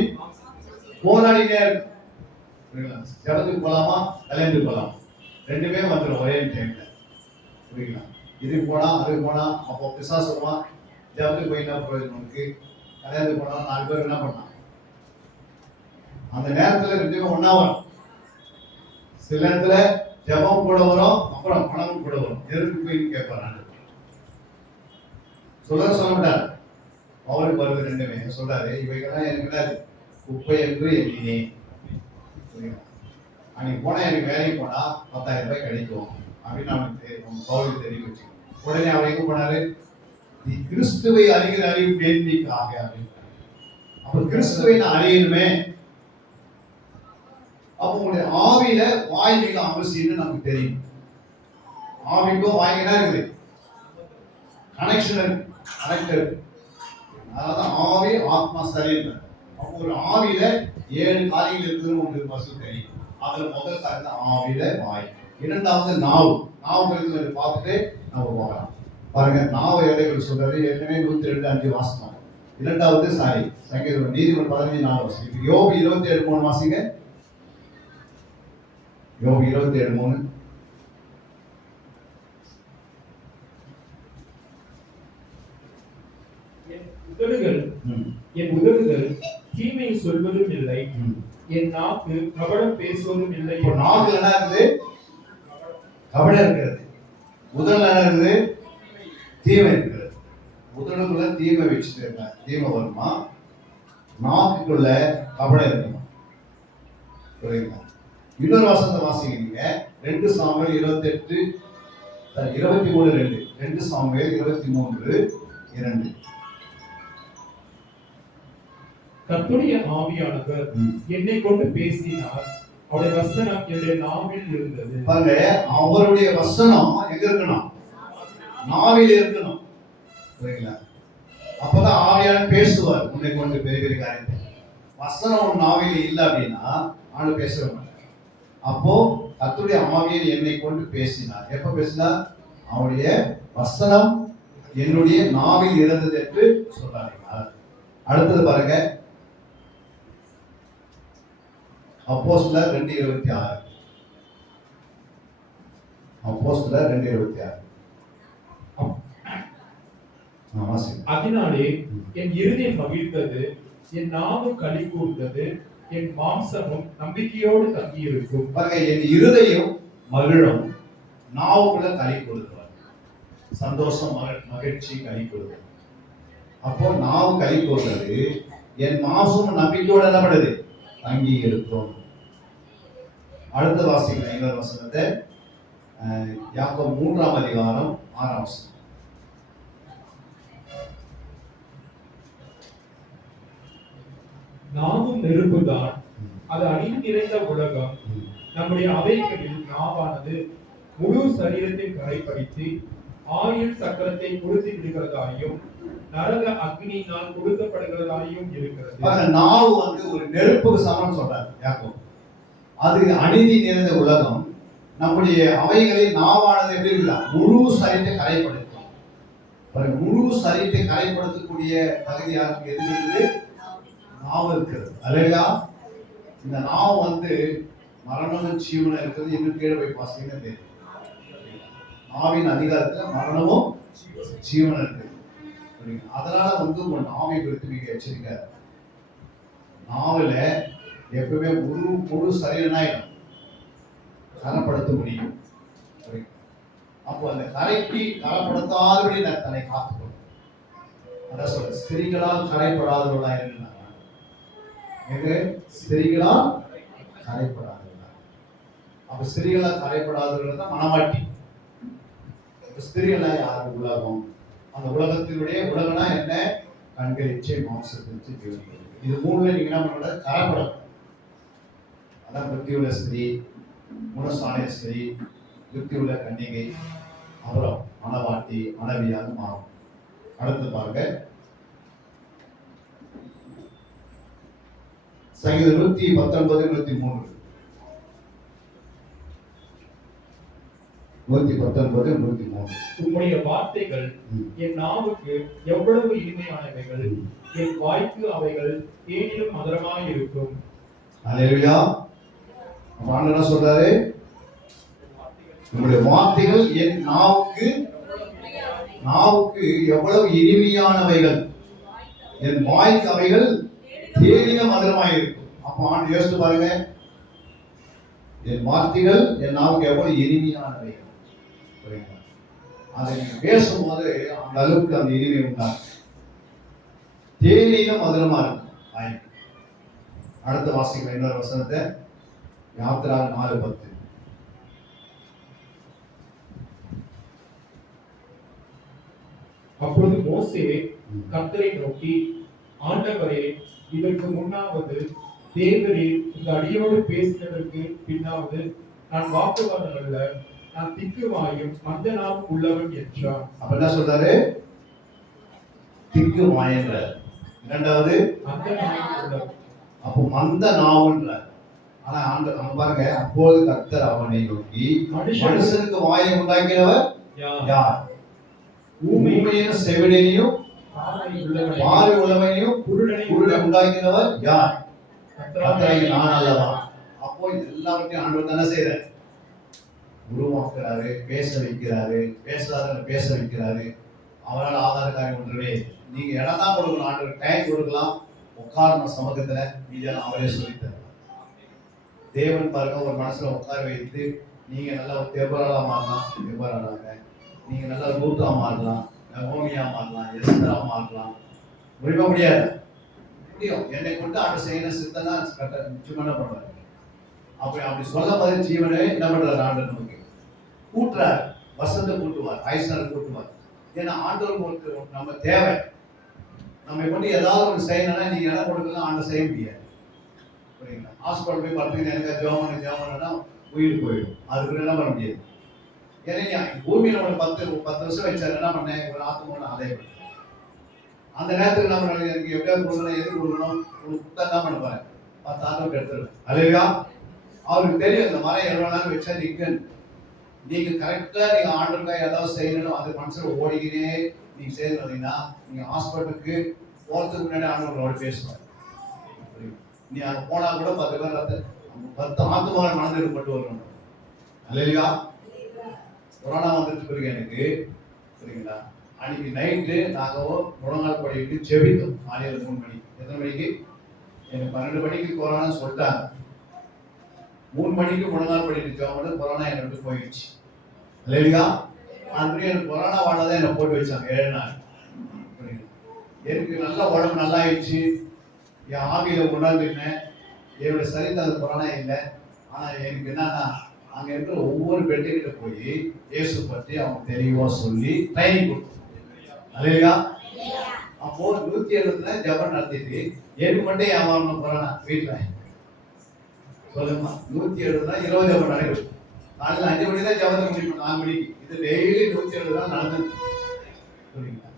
போராடினே இருக்கும். ஜபத்துக்கு போலாமா, கல்யாணத்துக்கு போலாம், ரெண்டுமே வந்துடும் ஒரே டைம்ல. புரியுங்களா? இது போனா அது போனா, அப்போ பிசாசு சொல்லுவான், ஜபத்துக்கு போய் என்ன பிரயோஜனம் இருக்கு, கல்யாணத்துக்கு போனா 4 பேர் என்ன பண்ணலாம். அந்த நேரத்துல ரெண்டுமே ஒன்னா வரும். சில நேரத்துல ஜபம் கூட வரும், அப்புறம் பணமும் கூட வரும். எதுக்கு போய் கேட்பாரு சொல்ல மாட்டார். அவருக்கு வருது ரெண்டுமே சொல்றாரு, இவைகள்லாம் எனக்கு கிடையாது, குப்பை என்று எண்ணினேன். அன்னைக்கு போனா எனக்கு வேலைக்கு போனா 10,000 ரூபாய் கிடைக்கும் அப்படின்னு அவனுக்கு பவுலுக்கு தெரிவிக்க வச்சு, உடனே அவர் எங்க போனாரு, நீ கிறிஸ்துவை அறிகிற அறிவு மேன்மைக்காக அப்படின்னு. அப்ப கிறிஸ்துவை நான் அறியணுமே, அப்ப உங்களுடைய ஆவியில வாய் மிக அவசியம்னு நமக்கு தெரியும். ஆவிக்கும் வாய்க்கு என்ன இருக்குது, கனெக்ஷன் இருக்கு, கனெக்டர். அதான் ஆவி ஆத்மா சரியில்லை. அப்போ ஒரு ஆவியில 7 காரியங்கள் இருக்குதுன்னு உங்களுக்கு ஃபர்ஸ்ட் தெரியும். அதுல முதல் காரியம் ஆவியில வாய். இரண்டாவது நாவு. நாவு குறித்து பார்த்துட்டு நம்ம போகலாம். பாருங்க, நாவு எதைகள் சொல்றது ஏற்கனவே 102:5 வாசனம். இரண்டாவது சங்கீதம் நீதிமன்றம் 15:4 வாசிங்க. யோபு 27:3 வாசிங்க. யோபு 27:3. என் உதடுகள் தீமை சொல்வதும் இல்லை, என் நாக்கு கபடம் பேசுவதும் இல்லை. நாக்கு என்ன இருக்குது, கபடம் இருக்கிறது. உதடுல என்ன இருக்குது, தீமை இருக்கிறது. உதடுக்குள்ள தீமை வச்சுட்டு இருக்க, தீமை வருமா, நாக்குக்குள்ள கபடம் இருக்குமா. புரியுங்களா? இன்னொரு வசனத்தை வாசிங்க நீங்க, 2 சாமுவேல் 23:2. 2 சாமுவேல் 23:2. கர்த்தருடைய ஆவியானவர் என்னை கொண்டு பேசினார், அவருடைய வசனம் என்னுடைய நாவில் இருந்தது. பாருங்க, அவருடைய வசனம் எங்க இருக்கணும், நாவில் இருக்கணும். புரியுங்களா? அப்பதான் ஆவியானவர் பேசுவார் உன்னை கொண்டு பெரிய பெரிய காரியத்தை. வசனம் உன் நாவில் இல்லை அப்படின்னா ஆளு பேச மாட்டார். அப்போ கர்த்தருடைய ஆவியன் என்னை கொண்டு பேசினார். எப்ப பேசினார்? அவருடைய வசனம் என்னுடைய நாவில் இருந்தது என்று சொல்றாங்க. அடுத்தது பாருங்க, அப்போஸ்தலர் 2:26. அப்போஸ்தலர் 2:26. அதனாலே என் இருதயம் மகிழ்ந்தது, என் நாவு களி கூர்ந்தது, என் மாம்சமும் நம்பிக்கையோடு தங்கி இருக்கும். பாருங்க, என் இருதயம் மகிழும், நாவுக்குள்ள களி கூறுவார். சந்தோஷம், மகிழ்ச்சி, களி கூறுவார். அப்போ நாவு களி கூறுறது, என் மாம்சமும் நம்பிக்கையோடு என்ன பண்ணுது, தங்கி இருக்கும். அடுத்த வாசிக்கலாம் இன்னொரு வசனத்தை, யாக்கோபு 3:6. நாவும் நெருப்புதான், அது அணிந்து நிறைந்த உலகம். நம்முடைய அவைகளில் நாவானது முழு சரீரத்தை கரைப்படுத்தி ஆயுள் சக்கரத்தை பொருத்தி விடுகிறதாயும் நரக அக்னியினால் கொடுக்கப்படுகிறதாயும் இருக்கிறது. நாவு ஒரு நெருப்புக்கு சமம் சொல்றாரு யாக்கோபு. அது அநீதி நிறைந்த உலகம். நம்முடைய அவைகளில் நாவானது எப்படி இருக்குதா, முழு சரீரத்தை கரைப்படுத்தும். முழு சரீரத்தை கரைப்படுத்தக்கூடிய தகுதி யாருக்கு எது இருக்குது, நாவு இருக்கிறது. அல்லையா? இந்த நாவு மரணமும் ஜீவனும் இருக்கிறது. இன்னும் கீழே போய் பாத்தீங்கன்னா தெரியும், நாவின் அதிகாரத்துல மரணமும் ஜீவனும் இருக்குது. அதனால உங்க நாவை குறித்து நீங்க எச்சரிக்கை. நாவல எப்பவுமே முழு சரீரனாயிடும் கனப்படுத்த முடியும். அப்போ அந்த கரைக்கு கரைப்படுத்தாதபடி நான் தன்னை காத்துக்கணும். அதான் சொல்ற, ஸ்திரீகளால் கரைப்படாதவர்களா இருந்தாங்க. ஸ்திரீகளால் கரைப்படாதவர்களா. அப்ப ஸ்திரீகளால் கரைப்படாதவர்கள் தான் மனவாட்டி. ஸ்திரீகளா யாரு, உலகம். அந்த உலகத்தினுடைய உலகம்னா என்ன, கண்கள், இச்சை, மாம்சத்தை ஜீவன். இது மூணுல நீங்க என்ன பண்ண, கரைப்படும். அதான் புத்தியுள்ள ஸ்திரீ, குணசாலிய ஸ்திரீ, புத்தியுள்ள கன்னிகை, அப்புறம் மனவாட்டி, மனைவியாக மாறும். அடுத்து பாருங்க, சங்கீதம் 119 103. 119 103. உம்முடைய வார்த்தைகள் என் நாவுக்கு எவ்வளவு இனிமையானவைகள், என் வாய்க்கு அவைகள் தேனிலும் மதுரமாய் இருக்கும். அல்லேலூயா. ஆண்டவர் என்ன சொல்றாரு? உங்களுடைய வார்த்தைகள் என் நாவுக்கு எவ்வளவு இனிமையானவைகள், என் வாய்க்கு அவைகள் தேனிலும் மதுரமாய் இருக்கும். அப்ப ஆண்டு யோசித்து பாருங்க, என் வார்த்தைகள் என் நாவுக்கு எவ்வளவு இனிமையானவைகள். அதை நீங்க பேசும்போது அந்த அளவுக்கு அந்த இனிமை உண்டாகும். தேனிலும் மதுரமா இருக்கும். அடுத்த வாசிக்கிற இன்னொரு வசனத்தை யாத்திராகமம் 4:10. அப்பொழுது மோசே கர்த்தரை நோக்கி, ஆண்டவரே, இதற்கு முன்னாவது தேவரே இந்த அடியோடு பேசினதற்கு பின்னாவது நான் வாக்குவாதம் அல்ல, நான் திக்குவாயும் மந்த நாவும் உள்ளவன் என்றான். அப்ப என்ன சொல்றாரு? திக்கு வாயன்ற. இரண்டாவது மந்த நாவும் உள்ளவன். அப்போ மந்த நாவுன்ற. ஆனா பாருங்க, அப்போது கர்த்தர் அவனை நோக்கி, மனுஷனுக்கு வாயை உண்டாக்கினவர் யார்? ஊமையையும் செவிடையையும் பார்வை உள்ளவனையும் குருடனை உண்டாக்கினவர் யார்? கர்த்தராகிய நான் அல்லவா? அப்போ இது எல்லாவற்றையும் ஆண்டவர் தானே செய்யறாரு. உருவாக்குறாரு, பேச வைக்கிறாரு, பேசாத பேச வைக்கிறாரு. அவரால் ஆதார காரியம் ஒன்றுமே. நீங்க இடம் தான் கொடுக்கணும், ஆண்டவர் டைம் கொடுக்கலாம், உட்காரணும் சமூகத்துல, இதெல்லாம் அவரே சொல்லித்தர. தேவன் பாருங்க, ஒரு மனசுல உட்கார வைத்து நீங்க நல்லா தேவராளா மாறலாம், தேவராளாங்க. நீங்க நல்லா ரூட்டா மாறலாம், நகோமியா மாறலாம், எஸ்தரா மாறலாம். முடிய முடியாது, முடியும். என்னை கொண்டு ஆண்டு செய்யணும் சித்தனா நிச்சயமான பண்ணுவாரு. அப்படி சொல்ல மாதிரி ஜீவனே என்ன பண்றாரு? ஆண்டவர் நமக்கு கூட்டுறாரு, வசந்த கூட்டுவார், ஐஸ்வரர் கூட்டுவார். ஏன்னா ஆண்டவருக்கு நம்ம தேவை. நம்ம கொண்டு ஏதாவது ஒன்று செய்யணும்னா நீங்க என்ன கொடுக்கலாம், ஆண்டை செய்ய முடியாது. புரியுங்களா? ஹாஸ்பிட்டல் போய் பார்த்தீங்கன்னா எனக்கு ஜோமனா உயிர் போயிடும். அதுக்கு என்ன பண்ண முடியாது. ஏன்னா பூமியில ஒரு 10 வருஷம் வச்சாரு, என்ன பண்ணேன்? ஒரு ஆத்மா அதே அந்த நேரத்துக்கு என்ன பண்ண, எனக்கு எப்படியாவது கொடுக்கணும், எது கொடுக்கணும், உங்களுக்கு கொடுத்தா என்ன பண்ண போறேன்? 10 ஆத்மாவுக்கு எடுத்துருவேன். அல்லையா? அவருக்கு தெரியும் இந்த மரம் எவ்வளவு நேரம் வச்சா நிற்கன்னு. நீங்க கரெக்டா நீங்க ஆண்டருக்காக ஏதாவது செய்யணும், அது மனசுல ஓடிக்கினே நீங்க செய்து வந்தீங்கன்னா நீங்க ஹாஸ்பிட்டலுக்கு போறதுக்கு முன்னாடி ஆண்டவரோட பேசுவார். நீ அங்க போனா கூட 10 பேர் 10 ஆத்மாவை மனதில் கொண்டு வரணும். அல்லையா? கொரோனா வந்துட்டு பிறகு எனக்கு சரிங்களா, அன்னைக்கு நைட்டு நாங்கள் முழங்கால் படிட்டு செபித்தோம். காலையில் 3 மணிக்கு. எத்தனை மணிக்கு? எனக்கு 12 மணிக்கு கொரோனா சொல்லிட்டாங்க. 3 மணிக்கு முழங்கால் படிட்டு ஜெபம், கொரோனா என்னை விட்டு போயிடுச்சு. இல்லையா? அன்றைய எனக்கு கொரோனா வாழதான் என்னை போட்டு வச்சாங்க 7 நாள். எனக்கு நல்லா உடம்பு நல்லா ஆயிடுச்சு, என் ஆவியில உணர்ந்துட்டேன். என்னோட சரித்த அந்த கொரோனா இல்லை. ஆனா எனக்கு என்னன்னா, அங்க இருக்கிற ஒவ்வொரு பெட்டுகிட்ட போய் இயேசு பற்றி அவங்க தெளிவா சொல்லி ட்ரைனிங் கொடுத்தோம். இல்லையா? அப்போ 170 ஜெபம் நடத்திட்டு எனக்கு மட்டும் ஏமாறணும் கொரோனா வீட்டுல. சொல்லுமா, 170 20 ஜெபம் நடக்குது. காலையில் 5 மணி தான் ஜெபத்தை முடிப்போம், 4 மணிக்கு. இது டெய்லி 170 தான் நடந்தது. புரியுங்களா?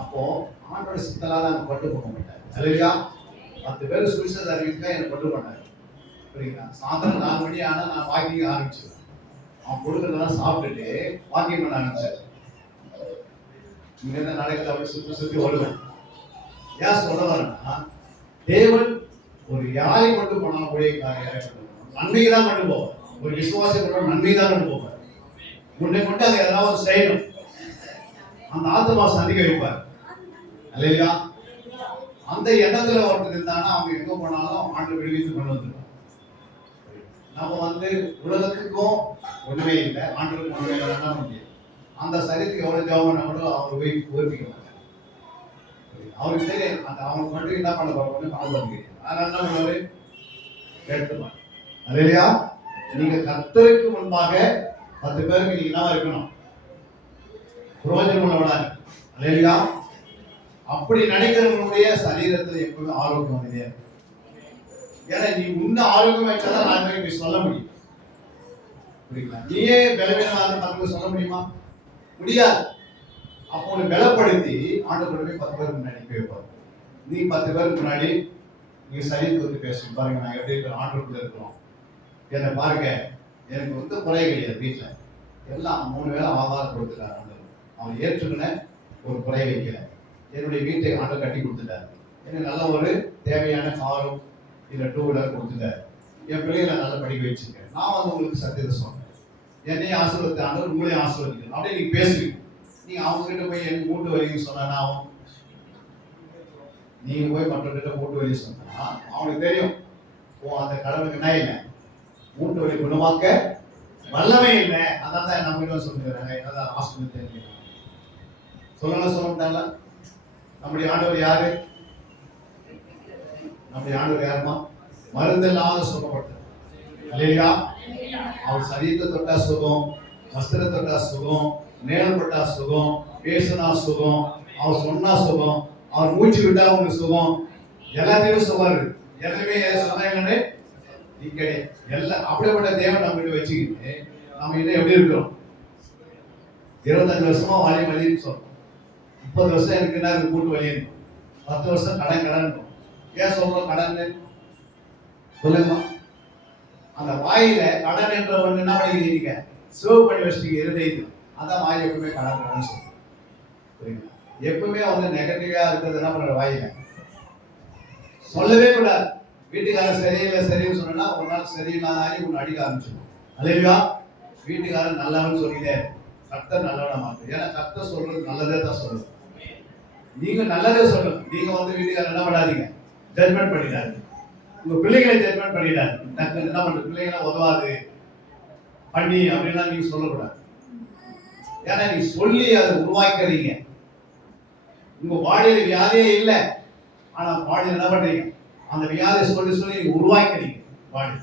அப்போ ஆண்டோட சித்தலாக நாங்கள் கொண்டு போக மாட்டார். இல்லையா? 10 பேர் சுவிசேஷ அறிவிக்கா என்னை கொண்டு போனார். புரியுங்களா? சாயந்தரம் 4 மணி ஆனால் நான் வாக்கிங் ஆரம்பிச்சிடுவேன். அவன் கொடுக்குறதெல்லாம் சாப்பிட்டுட்டு வாக்கிங் பண்ண ஆரம்பிச்சார். இங்கிருந்து நடக்குது, அப்படி சுற்றி ஓடுவேன். ஏன் சொல்ல வரேன்னா, தேவன் ஒரு யாரை கொண்டு போனாலும் கூட நன்மையை தான் கொண்டு போவார். ஒரு விசுவாசை கொண்டு நன்மையை தான் கொண்டு போவார். உன்னை கொண்டு அதை ஏதாவது செய்யணும், அந்த ஆத்மா சந்திக்க வைப்பார். இல்லையா? அந்த எண்ணத்துல ஒருத்தர் இருந்தாங்கன்னா அவங்க எங்க போனாலும் ஆண்டு விடுவித்து கொண்டு வந்துருவாங்க. நம்ம உலகத்துக்கும் ஒண்ணுமே இல்லை, ஆண்டுக்கும் ஒண்ணுமே இல்லை, என்ன முடியும்? அந்த சரீரத்துக்கு எவ்வளவு ஜெபம் கூட அவர் போய் ஊர்ப்பிக்க மாட்டார். அவருக்கு தெரியும் அந்த அவங்க மட்டும் என்ன பண்ண போறோம்னு கால். அதனால என்ன பண்ணுவாரு? எடுத்துப்பாங்க. இல்லையா? நீங்க கர்த்தருக்கு முன்பாக 10 பேருக்கு நீங்க என்ன இருக்கணும்? பிரயோஜனம் உள்ளவனா. இல்லையா? அப்படி நினைக்கிறவங்களுடைய சரீரத்தில் எப்பவுமே ஆரோக்கியம் இல்லையா? ஏன்னா நீ உன்ன ஆரோக்கியம் வச்சாதான் நான் போய் சொல்ல முடியும். புரியுங்களா? நீயே பலவீனமாக மற்றவங்க சொல்ல முடியுமா? முடியாது. அப்போ உன்னை பலப்படுத்தி ஆண்டு கொண்டு போய் 10 பேருக்கு முன்னாடி வைப்பார். நீ 10 பேருக்கு முன்னாடி நீங்க சரீரத்தை பத்தி பேசுங்க. பாருங்க நான் எப்படி இருக்கிற ஆண்டுக்குள்ள இருக்கிறோம். என்னை பாருங்க, எனக்கு வந்து குறை கிடையாது. வீட்டுல எல்லாம் 3 வேளை ஆகாரம் கொடுத்துட்டாரு ஆண்டவர். அவன் ஏற்றுக்கின ஒரு குறை வைக்கல. என்னுடைய வீட்டை ஆண்டவர் கட்டி கொடுத்துட்டாரு. எனக்கு நல்ல ஒரு தேவையான காரும் இல்லை 2 வீலர் கொடுத்துட்டாரு. என் பிள்ளைகளை நல்லா படிக்க வச்சிருக்கேன். நான் வந்து உங்களுக்கு சத்தியத்தை சொன்னேன். என்னையும் ஆசீர்வதித்த ஆண்டவர் உங்களையும் ஆசீர்வதிக்கணும். அப்படியே நீங்க பேசுவீங்க. நீங்க அவங்க கிட்ட போய் எனக்கு மூட்டு வலின்னு சொன்னா ஆகும். நீங்க போய் மற்றவர்கிட்ட மூட்டு வலி சொன்னா அவனுக்கு தெரியும், ஓ அந்த கடவுளுக்கு என்ன இல்லை, மூட்டு வலி குணமாக்க வல்லமை இல்லை. அதான் தான் நம்ம கிட்ட சொல்லுறாங்க. என்னதான் ஆஸ்பத்திரி தெரியும் சொல்ல மாட்டாங்களா? நம்முடைய ஆண்டவர் யாரு? நம்முடைய ஆண்டவர் யாருமா? மருந்து இல்லாத சுகப்பட்டார். இல்லையா? அவர் சரீரத்தை தொட்டா சுகம், வஸ்திரத்தை தொட்டா சுகம், நேரப்பட்டா சுகம், பேசினா சுகம், அவர் சொன்னா சுகம், அவர் மூச்சு விட்டா உங்களுக்கு சுகம், எல்லாத்தையும் சுகம் இருக்கு. எல்லாமே சொன்னாங்கன்னு நீங்க எல்லாம் அப்படிப்பட்ட தேவன் நம்ம கிட்ட வச்சுக்கிட்டு நம்ம இன்னும் எப்படி இருக்கிறோம்? 25 வருஷமா வாலி வலின்னு சொல்றோம். 30 வருஷம் எனக்கு என்ன கூட்டு வலி இருக்கும். 10 வருஷம் கடன் ஏன் சொல்றோம் கடன் சொல்லுமா? அந்த வாயில கடன் என்ற ஒண்ணு என்ன பண்ணிக்கிறீங்க? சேவ் பண்ணி வச்சுட்டீங்க இருதயத்தில். அதான் வாய் எப்பவுமே கடன் சொல்றோம். புரியுங்களா? எப்பவுமே வந்து நெகட்டிவா இருக்கிறது என்ன பண்ற வாயில சொல்லவே கூடாது. வீட்டுக்காரன் சரியில்லை சரின்னு சொன்னா ஒரு நாள் சரியில்லாத ஒன்று அடிக்க ஆரம்பிச்சிடும். அல்லையா? வீட்டுக்காரன் நல்லவன்னு சொல்லிட்டே கர்த்தர் நல்லவனா மாற்று. ஏன்னா கர்த்தர் சொல்றது நல்லதே தான் சொல்லுது. நீங்க நல்லதே சொல்லணும். நீங்க வந்து வீட்டுக்காரன் என்ன பண்ணாதீங்க, ஜட்மெண்ட் பண்ணிடாது. உங்க பிள்ளைகளை ஜட்மெண்ட் பண்ணிடாது. என்ன பண்றது, பிள்ளைகளை உதவாது பண்ணி அப்படின்லாம் நீங்க சொல்லக்கூடாது. ஏன்னா நீங்க சொல்லி அதை உருவாக்குறீங்க. உங்க பாடியில வியாதியே இல்லை, ஆனா பாடியில என்ன பண்றீங்க, அந்த வியாதியை சொல்லி நீங்க உருவாக்குறீங்க பாடி.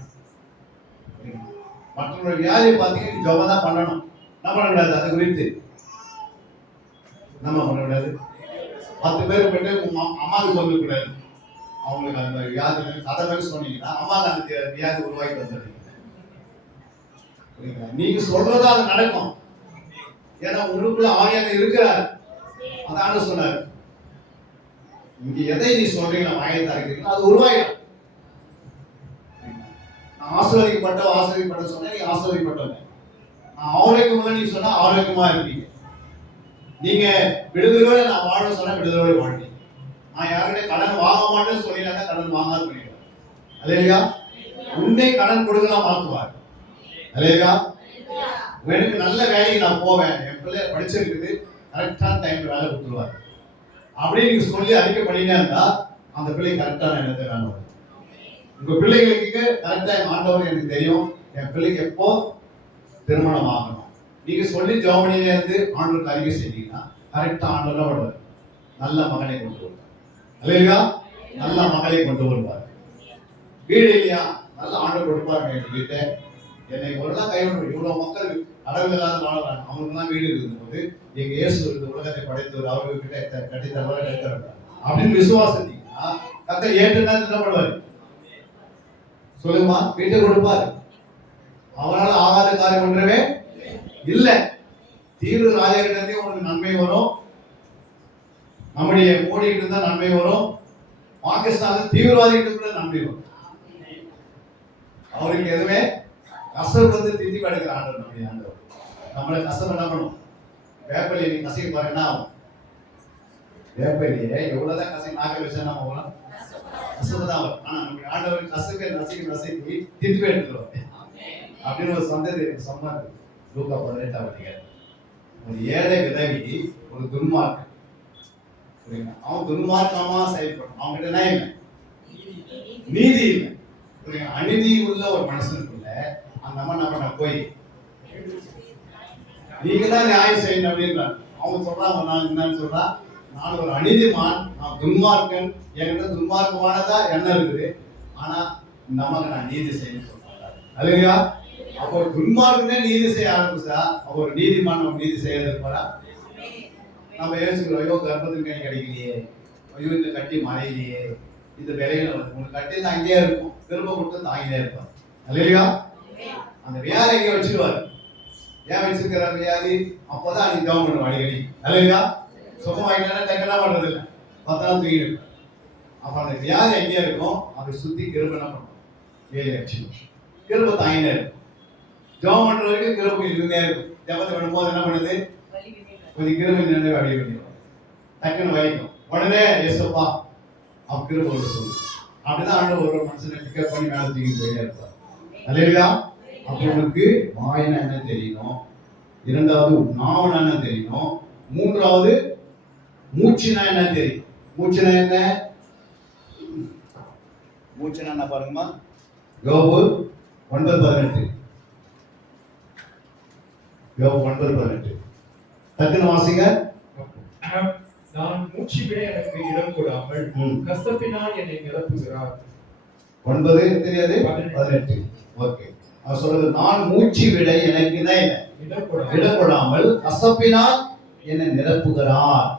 மற்றவங்க வியாதியை பார்த்தீங்கன்னா ஜபம் தான் பண்ணணும். என்ன பண்ணக்கூடாது, அது குறித்து நம்ம பண்ணக்கூடாது. 10 பேர் போயிட்டு அம்மாவுக்கு சொல்லக்கூடாது. அவங்களுக்கு அந்த வியாதி கதை மாதிரி சொன்னீங்கன்னா அம்மாவுக்கு அந்த வியாதி உருவாக்கி வந்துடுறீங்க. நீங்க சொல்றதா அது நடக்கும். ஏன்னா உங்களுக்குள்ள ஆவியானவர் இருக்கிறார். அதான் சொன்னார், இங்க எதை நீ சொல்றீங்களா வாயத்தா இருக்கிறீங்களா அது உருவாயிடும். நான் ஆசீர்வதிக்கப்பட்ட சொன்னா நீங்க ஆசீர்வதிக்கப்பட்டவங்க. நான் ஆரோக்கியமாக நீ சொன்னா ஆரோக்கியமா இருப்பீங்க. நீங்க விடுதலோட நான் வாழ சொன்னா விடுதலோட வாழ்வீங்க. நான் யாருடைய கடன் வாங்க மாட்டேன்னு சொல்லினாக்கா கடன் வாங்காது பண்ணிடுவார். அல்லேலூயா. உன்னை கடன் கொடுக்கலாம் மாத்துவார். அல்லேலூயா. எனக்கு நல்ல வேலைக்கு நான் போவேன், என் பிள்ளை படிச்சிருக்குது, கரெக்டான டைம்ல வேலை கொடுத்துருவார் அப்படின்னு நீங்க சொல்லி அறிக்கை பண்ணினே இருந்தா அந்த பிள்ளை கரெக்டான இடத்தை வேணும். உங்க பிள்ளைகளுக்கு கரெக்டா என் ஆண்டவர் எனக்கு தெரியும், என் பிள்ளைக்கு எப்போ திருமணம் ஆகணும் நீங்க சொல்லி ஜோமனியில இருந்து ஆண்டவருக்கு அறிக்கை செஞ்சீங்கன்னா கரெக்டா ஆண்டவர் நல்ல மகனை கொண்டு வருவார். அல்லேலூயா. நல்ல மகளை கொண்டு வருவார். வீடு இல்லையா, நல்ல ஆண்டவர் கொடுப்பாருங்க. என் வீட்டை என்னை ஒரு நாள் கைவிட்டு இவ்வளவு மக்கள் அடவு இல்லாத வாழ்றாங்க, அவங்களுக்கு தான் வீடு இருக்கும்போது எங்க இயேசு இந்த உலகத்தை படைத்தவர் அவர்கிட்ட கட்டித்தரவரை கட்டித்தர அப்படின்னு விசுவாசத்தீங்கன்னா கர்த்தர் ஏற்றுனா என்ன பண்ணுவாரு சொல்லுமா? வீட்டை கொடுப்பாரு. அவரால் ஆகாத காரியம் ஒன்றவே இல்லை. தீவிர ராஜகிட்டே உனக்கு நன்மை வரும், நம்முடைய மோடி கிட்ட தான் நன்மை வரும், பாகிஸ்தான் தீவிரவாதிகிட்ட கூட நன்மை வரும். அவருக்கு எதுவுமே கசர் வந்து திட்டி படுக்கிற ஆண்டவர் நம்முடைய ஆண்டவர். நம்மளை கசம் என்ன பண்ணும்? வேப்பலையை நீ கசைக்கு பாரு என்ன ஆகும்? வேப்பலையே எவ்வளவுதான் கசை நாக்க வச்சா நம்ம போகலாம் கசப்பு தான் வரும். ஆனா நம்முடைய ஆண்டவர் கசக்க நசைக்கு திட்டு எடுத்துருவோம் அப்படின்னு ஒரு சந்ததி சொன்னார். லூக்கா 18ஆம் அதிகாரம். ஒரு ஏழை விதவி ஒரு துன்மார்க்கன், அவன் துன்மார்க்கமா செயல்படும். அவங்ககிட்ட என்ன இல்லை, நீதி இல்லை. அநீதி உள்ள ஒரு மனுஷனுக்குள்ள அந்த அம்மா நம்ம போய் நீங்க தான் நியாயம் செய்யணும் அப்படின்றாங்க. அவங்க சொல்றாங்க, நான் என்னன்னு சொல்றா, நான் ஒரு அநீதிமான், நான் துன்மார்க்கன், என்கிட்ட துன்மார்க்கமானதா எண்ணம் இருக்குது, ஆனா இந்த அம்மாக்கு நான் நீதி செய்யணும்னு சொல்றாங்க. அல்லையா? அப்போ துன்மார்க்கனே நீதி செய்ய ஆரம்பிச்சா அப்போ ஒரு நீதிமான் நம்ம நீதி செய்யறது இருப்பாரா? நம்ம யோசிக்கிறோம், ஐயோ கர்ப்பத்துக்கு கை கிடைக்கலையே, ஐயோ இந்த கட்டி மறையிலையே, இந்த விலையில உங்களுக்கு கட்டி தான் அங்கேயே இருக்கும், திரும்ப கொடுத்து தாங்கினே இருப்பார். அல்லையா? அந்த வியாதி எங்கே வச்சிருவாரு. ஏன் வச்சிருக்கிற வியாதி? அப்போதான் நீ கவர்மெண்ட் அடிக்கடி. அல்லையா? சுகமாயிட்டா டக்குனா பண்றது இல்லை, 10 நாள் தூங்கிட்டு அப்ப அந்த வியாதி எங்கே இருக்கும், அதை சுத்தி கிருபை என்ன பண்ணும், வேலை அடிச்சு கிருபை தாயினே இருக்கும். ஜெபம் பண்ற வரைக்கும் கிருபை இருந்தே இருக்கும். ஜெபத்தை விடும்போது என்ன பண்ணுது, கொஞ்சம் கிருபை நின்று அப்படியே பண்ணிடும், டக்குன்னு வலிக்கும், உடனே ஏசப்பா அவன் கிருபை ஒரு சொல்லு. அப்படிதான் ஆண்டு ஒரு மனுஷனை பிக்கப் பண்ணி மேலே தூக்கி போயிட்டே இருப்பார். அல்லேலூயா. அப்போ உனக்கு வாயினா என்ன தெரியணும், இரண்டாவது நாவனா என்ன தெரியணும், மூன்றாவது மூச்சுனா என்ன தெரியும். மூச்சுனா என்ன, மூச்சுனா என்ன பாருங்கம்மா, யோபு 9:18. யோபு 9:18 டக்குன்னு வாசிங்க. நான் மூச்சு விட எனக்கு இடம் கொடாமல் கசப்பினால் என்னை நிரப்புகிறார். 9 தெரியாது, 18. ஓகே, அவர் சொல்றது நான் மூச்சு விட எனக்கு இடம் கொடாமல் கசப்பினால் என்னை நிரப்புகிறார்.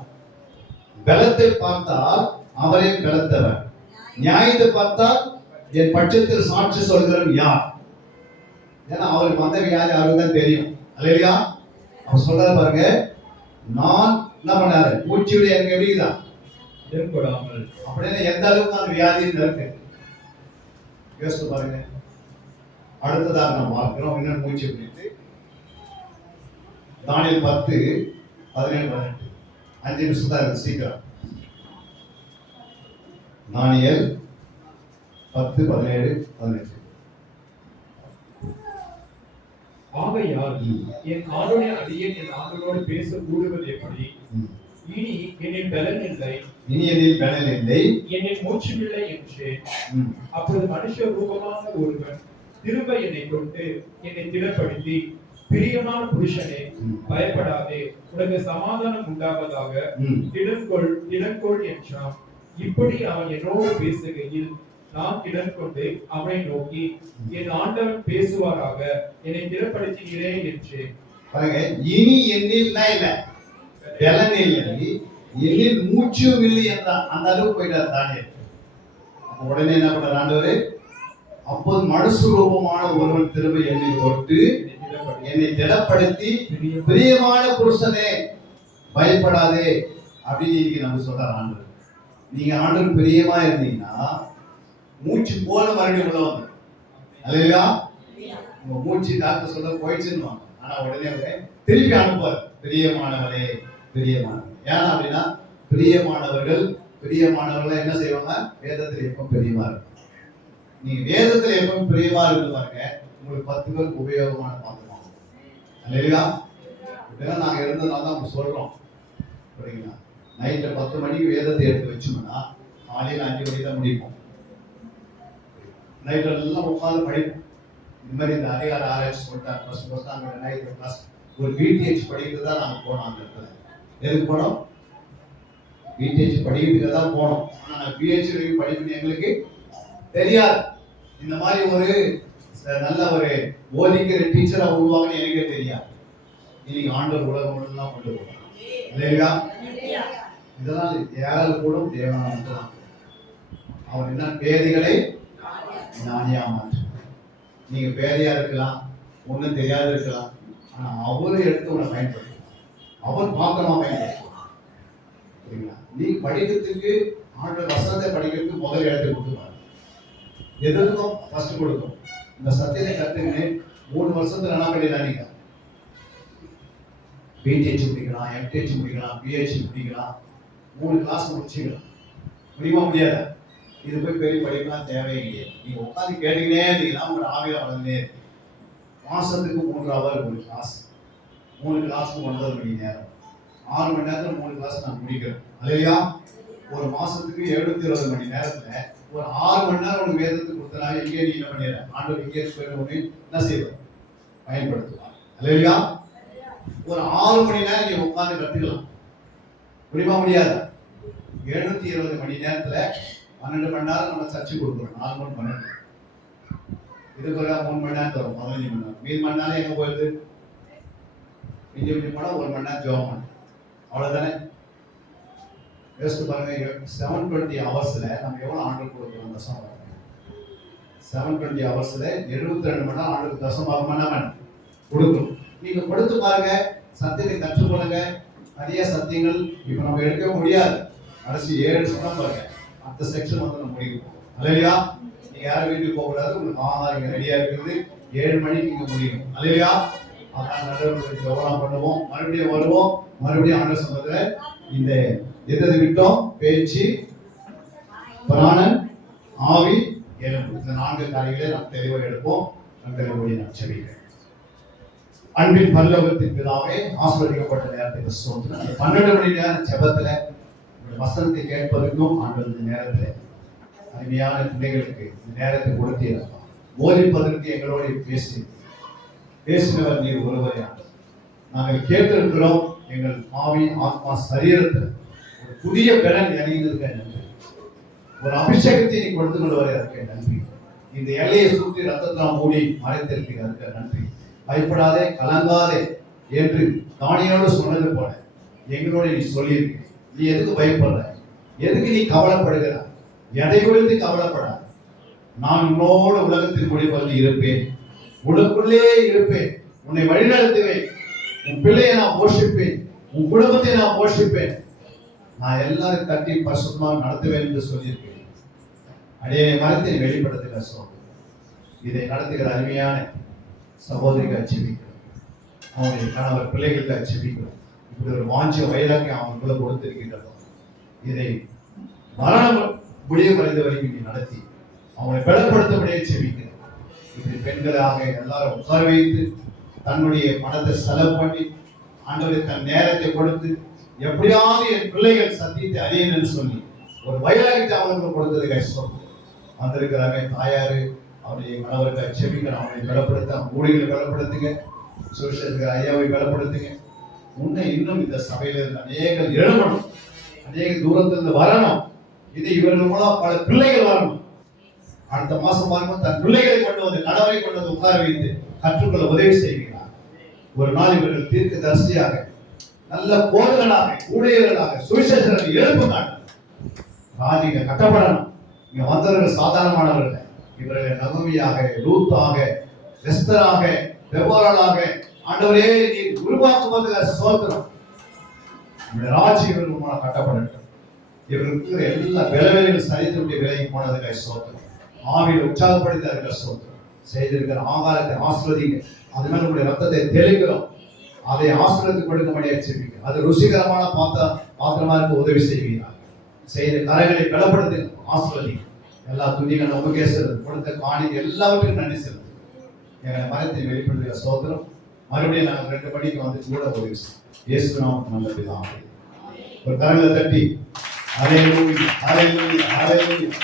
பலத்தை பார்த்தால் அவரே பலத்தவர், நியாயத்தை பார்த்தால் என் பட்சத்தில் சாட்சி சொல்கிறவன் யார். ஏன்னா அவருக்கு வந்த வியாதி அவருக்கு தான் தெரியும். அல்லேலூயா. அவர் சொல்றாரு பாருங்க, நான் என்ன பண்ணாரு, மூச்சு விட எனக்கு எப்படிதான் இடம் கொடாமல், அப்படின்னு எந்த அளவுக்கு அந்த வியாதி இருக்கு யோசித்து பாருங்க. அடுத்ததாக நம்ம பார்க்கிறோம் இன்னொரு மூச்சு பிடித்து தானியேல் 10:17-18 5 நிமிஷம் தான் இருக்கு, சீக்கிரம். தானியேல் 10:17-18. ஆகையால் என் ஆண்டோனே அடியேன் என் ஆண்டவரோடு பேச கூடுவது எப்படி, இனி என்னில் பலன் இல்லை, என்னில் மூச்சுமில்லை என்றேன். அப்பொழுது மனுஷ ரூபமான ஒருவன் திரும்ப என்னை கொண்டு என்னை திடப்படுத்தி, பிரியமான புருஷனே பயப்படாதே, உனக்கு சமாதானம் உண்டாவதாக, திடன்கொள் என்றான். இப்படி அவன் என்னோடு பேசுகையில் நான் திடன் கொண்டு அவனை நோக்கி, என் ஆண்டவன் பேசுவாராக, என்னை திடப்படுத்தினேன் என்றேன். இனி என்னில் இல்லை, பலன் இல்லை, என்னில் மூச்சும் இல்லை என்றான். அந்த அளவுக்கு போயிட்டார் தானியேல். உடனே என்ன பண்ணார் ஆண்டவரே, அப்போது மனுஷ ரூபமான ஒருவன் திரும்ப என்னை தொட்டு என்னை திடப்படுத்தி, பிரியமான புருஷனே பயப்படாதே அப்படின்னு இன்னைக்கு நம்ம சொல்றார் ஆண்டவர். நீங்க ஆண்டவர் பிரியமா இருந்தீங்கன்னா மூச்சு போல மறுபடியும் உள்ள வந்து, அல்லேலூயா. உங்க மூச்சு டாக்டர் சொல்ல போயிடுச்சுன்னு, ஆனா உடனே திருப்பி அனுப்புவார், பிரியமானவரே பிரியமானவர். ஏன்னா அப்படின்னா பிரியமானவர்கள் என்ன செய்வாங்க, வேதத்தில் எப்ப பிரியமா இருக்கும். நீங்க வேதத்துல எப்பவும் பிரியமா இருந்து பாருங்க, உங்களுக்கு 10 பேருக்கு உபயோகமான பாத்திரம். அல்லேலூயா. இதெல்லாம் நாங்க இருந்ததுனால தான் நம்ம சொல்றோம், புரியுங்களா. நைட்ல 10 மணிக்கு வேதத்தை எடுத்து வச்சோம்னா காலையில 5 மணிக்கு தான் முடிப்போம். நைட்ல எல்லாம் உட்காந்து படிப்போம். இந்த மாதிரி இந்த அதிகார ஆராய்ச்சி சொல்லிட்டாங்க நைட் கிளாஸ் ஒரு பிடிஹெச் படிக்கிறது தான் நாங்கள் போனோம். அந்த இடத்துல எதுக்கு போனோம், பிடிஹெச் படிக்கிறதுக்கு தான் போனோம். ஆனால் பிஹெச் படிக்கணும் எங்களுக்கு தெரியாது. இந்த மாதிரி ஒரு நல்ல ஒரு போதிக்கிற டீச்சரா உருவாங்கன்னு எனக்கே தெரியாது. இன்னைக்கு ஆண்டவர் உலகம் எல்லாம் கொண்டு போகலாம், இல்லையா. இதெல்லாம் யாரால் கூட தேவனாக அவர் என்ன பேதைகளை ஞானியா மாற்று. நீங்க பேதையா இருக்கலாம், ஒன்றும் தெரியாது இருக்கலாம், ஆனா அவரை எடுத்து உன்னை பயன்படுத்தலாம், அவர் மாத்திரமா பயன்படுத்தலாம், சரிங்களா. நீ படிக்கிறதுக்கு ஆண்டவர் வசனத்தை படிக்கிறதுக்கு முதல் இடத்தை கொடுத்துருவாங்க. எதுக்கும் ஃபர்ஸ்ட் கொடுக்கும். இந்த சத்தியத்தை கற்றுன்னு 3 வருஷத்துல என்ன பண்ணிடலாம், நீங்க பிடிஹெச் முடிக்கலாம், எம்டிஹெச் முடிக்கலாம், பிஹெச் முடிக்கலாம், 3 கிளாஸ் முடிச்சுக்கலாம். முடியுமா, முடியாத? இது போய் பெரிய படிக்கலாம் தேவையில்லையே. நீங்க உட்காந்து கேட்டீங்கன்னே இருந்தீங்கன்னா உங்களோட ஆவியா வளர்ந்தே இருக்கு. மாசத்துக்கு 3 ஹவர் ஒரு கிளாஸ், 3 கிளாஸுக்கு 9 மணி நேரம், 6 மணி நேரத்துல 3 கிளாஸ் நான் முடிக்கிறேன். இல்லையா. ஒரு மாசத்துக்கு 720 மணி நேரத்துல ஒரு 6 மணி நேரம் உனக்கு வேதத்துக்கு கொடுத்தனால இங்கே நீ என்ன பண்ணிடுற, ஆண்டவர் இங்கே போய் என்ன செய்வார், பயன்படுத்துவார். இல்லையா. ஒரு 6 மணி நேரம் நீ உட்காந்து கத்துக்கலாம். முடியுமா, முடியாது? 720 மணி நேரத்துல 12 மணி நேரம் நம்ம சர்ச்சை கொடுக்குறோம். 4 மணி 12, இதுக்கு ஒரு 3 மணி நேரம் தரும், 15 மணி நேரம். 3 மணி நேரம் எங்க போயிடுது, மிஞ்சி போனா 1 மணி நேரம் ஜெபம் பண்ணு, அவ்வளவுதானே. யோசித்து பாருங்க, 720 ஹவர்ஸ்ல நம்ம எவ்வளவு ஆண்டவர் கொடுக்குறோம் தசமபாகம். 720 ஹவர்ஸ்ல 72 மணி நேரம் ஆண்டவர் தசமபாகம் என்ன கொடுக்கும். நீங்க கொடுத்து பாருங்க, சத்தியத்தை கற்றுக்கொள்ளுங்க. நிறைய சத்தியங்கள் இப்ப நம்ம எடுக்க முடியாது, கடைசி 7 சொன்னா பாருங்க. அடுத்த செக்ஷன் வந்து நம்ம முடிக்கும் அல்லையா? நீங்க யாரும் வீட்டுக்கு போக கூடாது. உங்களுக்கு ஆகாரம் இங்க ரெடியா இருக்குது. 7 மணிக்கு இங்க முடியும் அல்லையா? அதான் நடுவில் கவனம் பண்ணுவோம். மறுபடியும் வருவோம். மறுபடியும் ஆண்டவர் சமூகத்துல இந்த எதை விட்டோம்? பேச்சு, பிராணன், ஆவி, எலும்பு, இந்த 4 காரியங்களை நாம் தெளிவாக எடுப்போம். நான் செபிக்கிறேன். அன்பின் பரலோகத்தின் பிதாவே, ஆசீர்வதிக்கப்பட்ட நேரத்துக்கு ஸ்தோத்திரம். 12 மணி நேரம் ஜெபத்துல வசனத்தை கேட்பதற்கும் ஆண்டவர் இந்த நேரத்துல அருமையான பிள்ளைகளுக்கு இந்த நேரத்தை கொடுத்தீர்கள். போதிப்பதற்கு எங்களோட பேசினவர் நீர் ஒருவரையா. நாங்கள் கேட்டிருக்கிறோம். எங்கள் ஆவி, ஆத்மா, சரீரத்தில் ஒரு புதிய பலன் இறங்கினதுக்கு நன்றி. ஒரு அபிஷேகத்தை நீ கொடுத்து கொண்டு வர நன்றி. இந்த எல்லையை சுற்றி ரத்தத்தால் மூடி மறைத்திருக்கிறதுக்கு நன்றி. பயப்படாதே, கலங்காதே என்று தானியோடு சொன்னது போல எங்களோட நீ சொல்லியிருக்க. நீ எதுக்கு பயப்படுற? எதுக்கு நீ கவலைப்படுகிற? எதை குறித்து கவலைப்படாத. நான் உன்னோடு உலகத்தின் முடிவு இருப்பேன், உனக்குள்ளே இருப்பேன், உன்னை வழிநடத்துவேன், உன் பிள்ளையை நான் போஷிப்பேன், உன் குடும்பத்தை நான் போஷிப்பேன், நான் எல்லாரும் தட்டி பசுமா நடத்துவேன் என்று சொல்லியிருக்கேன். அடைய மரத்தை வெளிப்படுத்துகிற சொல்றேன். இதை நடத்துகிற அருமையான சகோதரிக்கு அச்சபிக்கிறோம். அவங்களுடைய கணவர் பிள்ளைகளுக்கு அச்சபிக்கிறோம். இப்படி ஒரு வாஞ்சிய வைராக்கியம் அவங்களுக்குள்ள கொடுத்திருக்கின்றோம். இதை மரணம் முடிவு குறைந்த வரைக்கும் நீ நடத்தி அவங்களை பலப்படுத்தபடியே செபிக்கிறோம். இப்படி பெண்களாக எல்லாரும் உட்கார வைத்து தன்னுடைய பணத்தை செலவு பண்ணி ஆண்டவரை தன் நேரத்தை கொடுத்து எப்படியாவது என் பிள்ளைகள் சத்தியத்தை அறியணும்னு சொல்லி ஒரு வைராக்கியத்தை அவங்களுக்கு கொடுத்தது கஷ்டம். வந்திருக்கிறாங்க தாயாரு அவருடைய கணவருக்கு செபிக்கிற அவனை பலப்படுத்த, ஊழிகளை பலப்படுத்துங்க, சுவிசேஷ ஐயாவை பலப்படுத்துங்க. முன்னே இன்னும் இந்த சபையில இருந்து அநேகர் எழுமணும், அநேக தூரத்திலிருந்து வரணும். இது இவர்கள் மூலம் பல பிள்ளைகள் வரணும். அடுத்த மாசம் பார்க்கும் தன் பிள்ளைகளை கொண்டு வந்து கணவரை கொண்டு வந்து உட்கார வைத்து கற்றுக்கொள்ள உதவி செய்கிறார். ஒரு நாள் இவர்கள் தீர்க்க தரிசியாக, நல்ல போதகர்களாக, ஊழியர்களாக, சுவிசேஷர்கள் எழுப்புகிறார். ராஜிங்க கட்டப்படணும். இங்க வந்தவர்கள் சாதாரணமானவர்கள். இவர்கள் நகமியாக, ரூத்தாக, எஸ்தராக, தெபோராளாக ஆண்டவரே நீ உருவாக்குவதற்கு ஸ்தோத்திரம். ராஜ்யம் மூலம் கட்டப்படட்டும். இவர்களுக்கு எல்லா விளைவுகள் சரித்தினுடைய விலைக்கு போனதுக்கு ஸ்தோத்திரம். ஆவியில் உற்சாகப்படுத்த ஸ்தோத்திரம். செய்திருக்கிற ஆகாரத்தை ஆசிர்வதிங்க. அது மேல உங்களுடைய ரத்தத்தை தெளிக்கிறோம். அதை ஆசிர்வதித்து கொடுக்கும்படியாக செய்வீங்க. அது ருசிகரமான பாத்திரமா இருக்க உதவி செய்வீங்க. செய்த கரைகளை பலப்படுத்தி ஆசிர்வதிங்க. எல்லா துணிகளை உபகேசம் கொடுத்த காணி எல்லாவற்றுக்கும் நன்றி செலுத்து. எங்களை மரத்தை வெளிப்படுத்துகிற சோதரம். மறுபடியும் நாங்கள் 2 மணிக்கு வந்து கூட உதவி இயேசு நாமத்தில் நல்ல பிதாவே. ஒரு கரங்களை தட்டி ஹல்லேலூயா ஹல்லேலூயா ஹல்லேலூயா.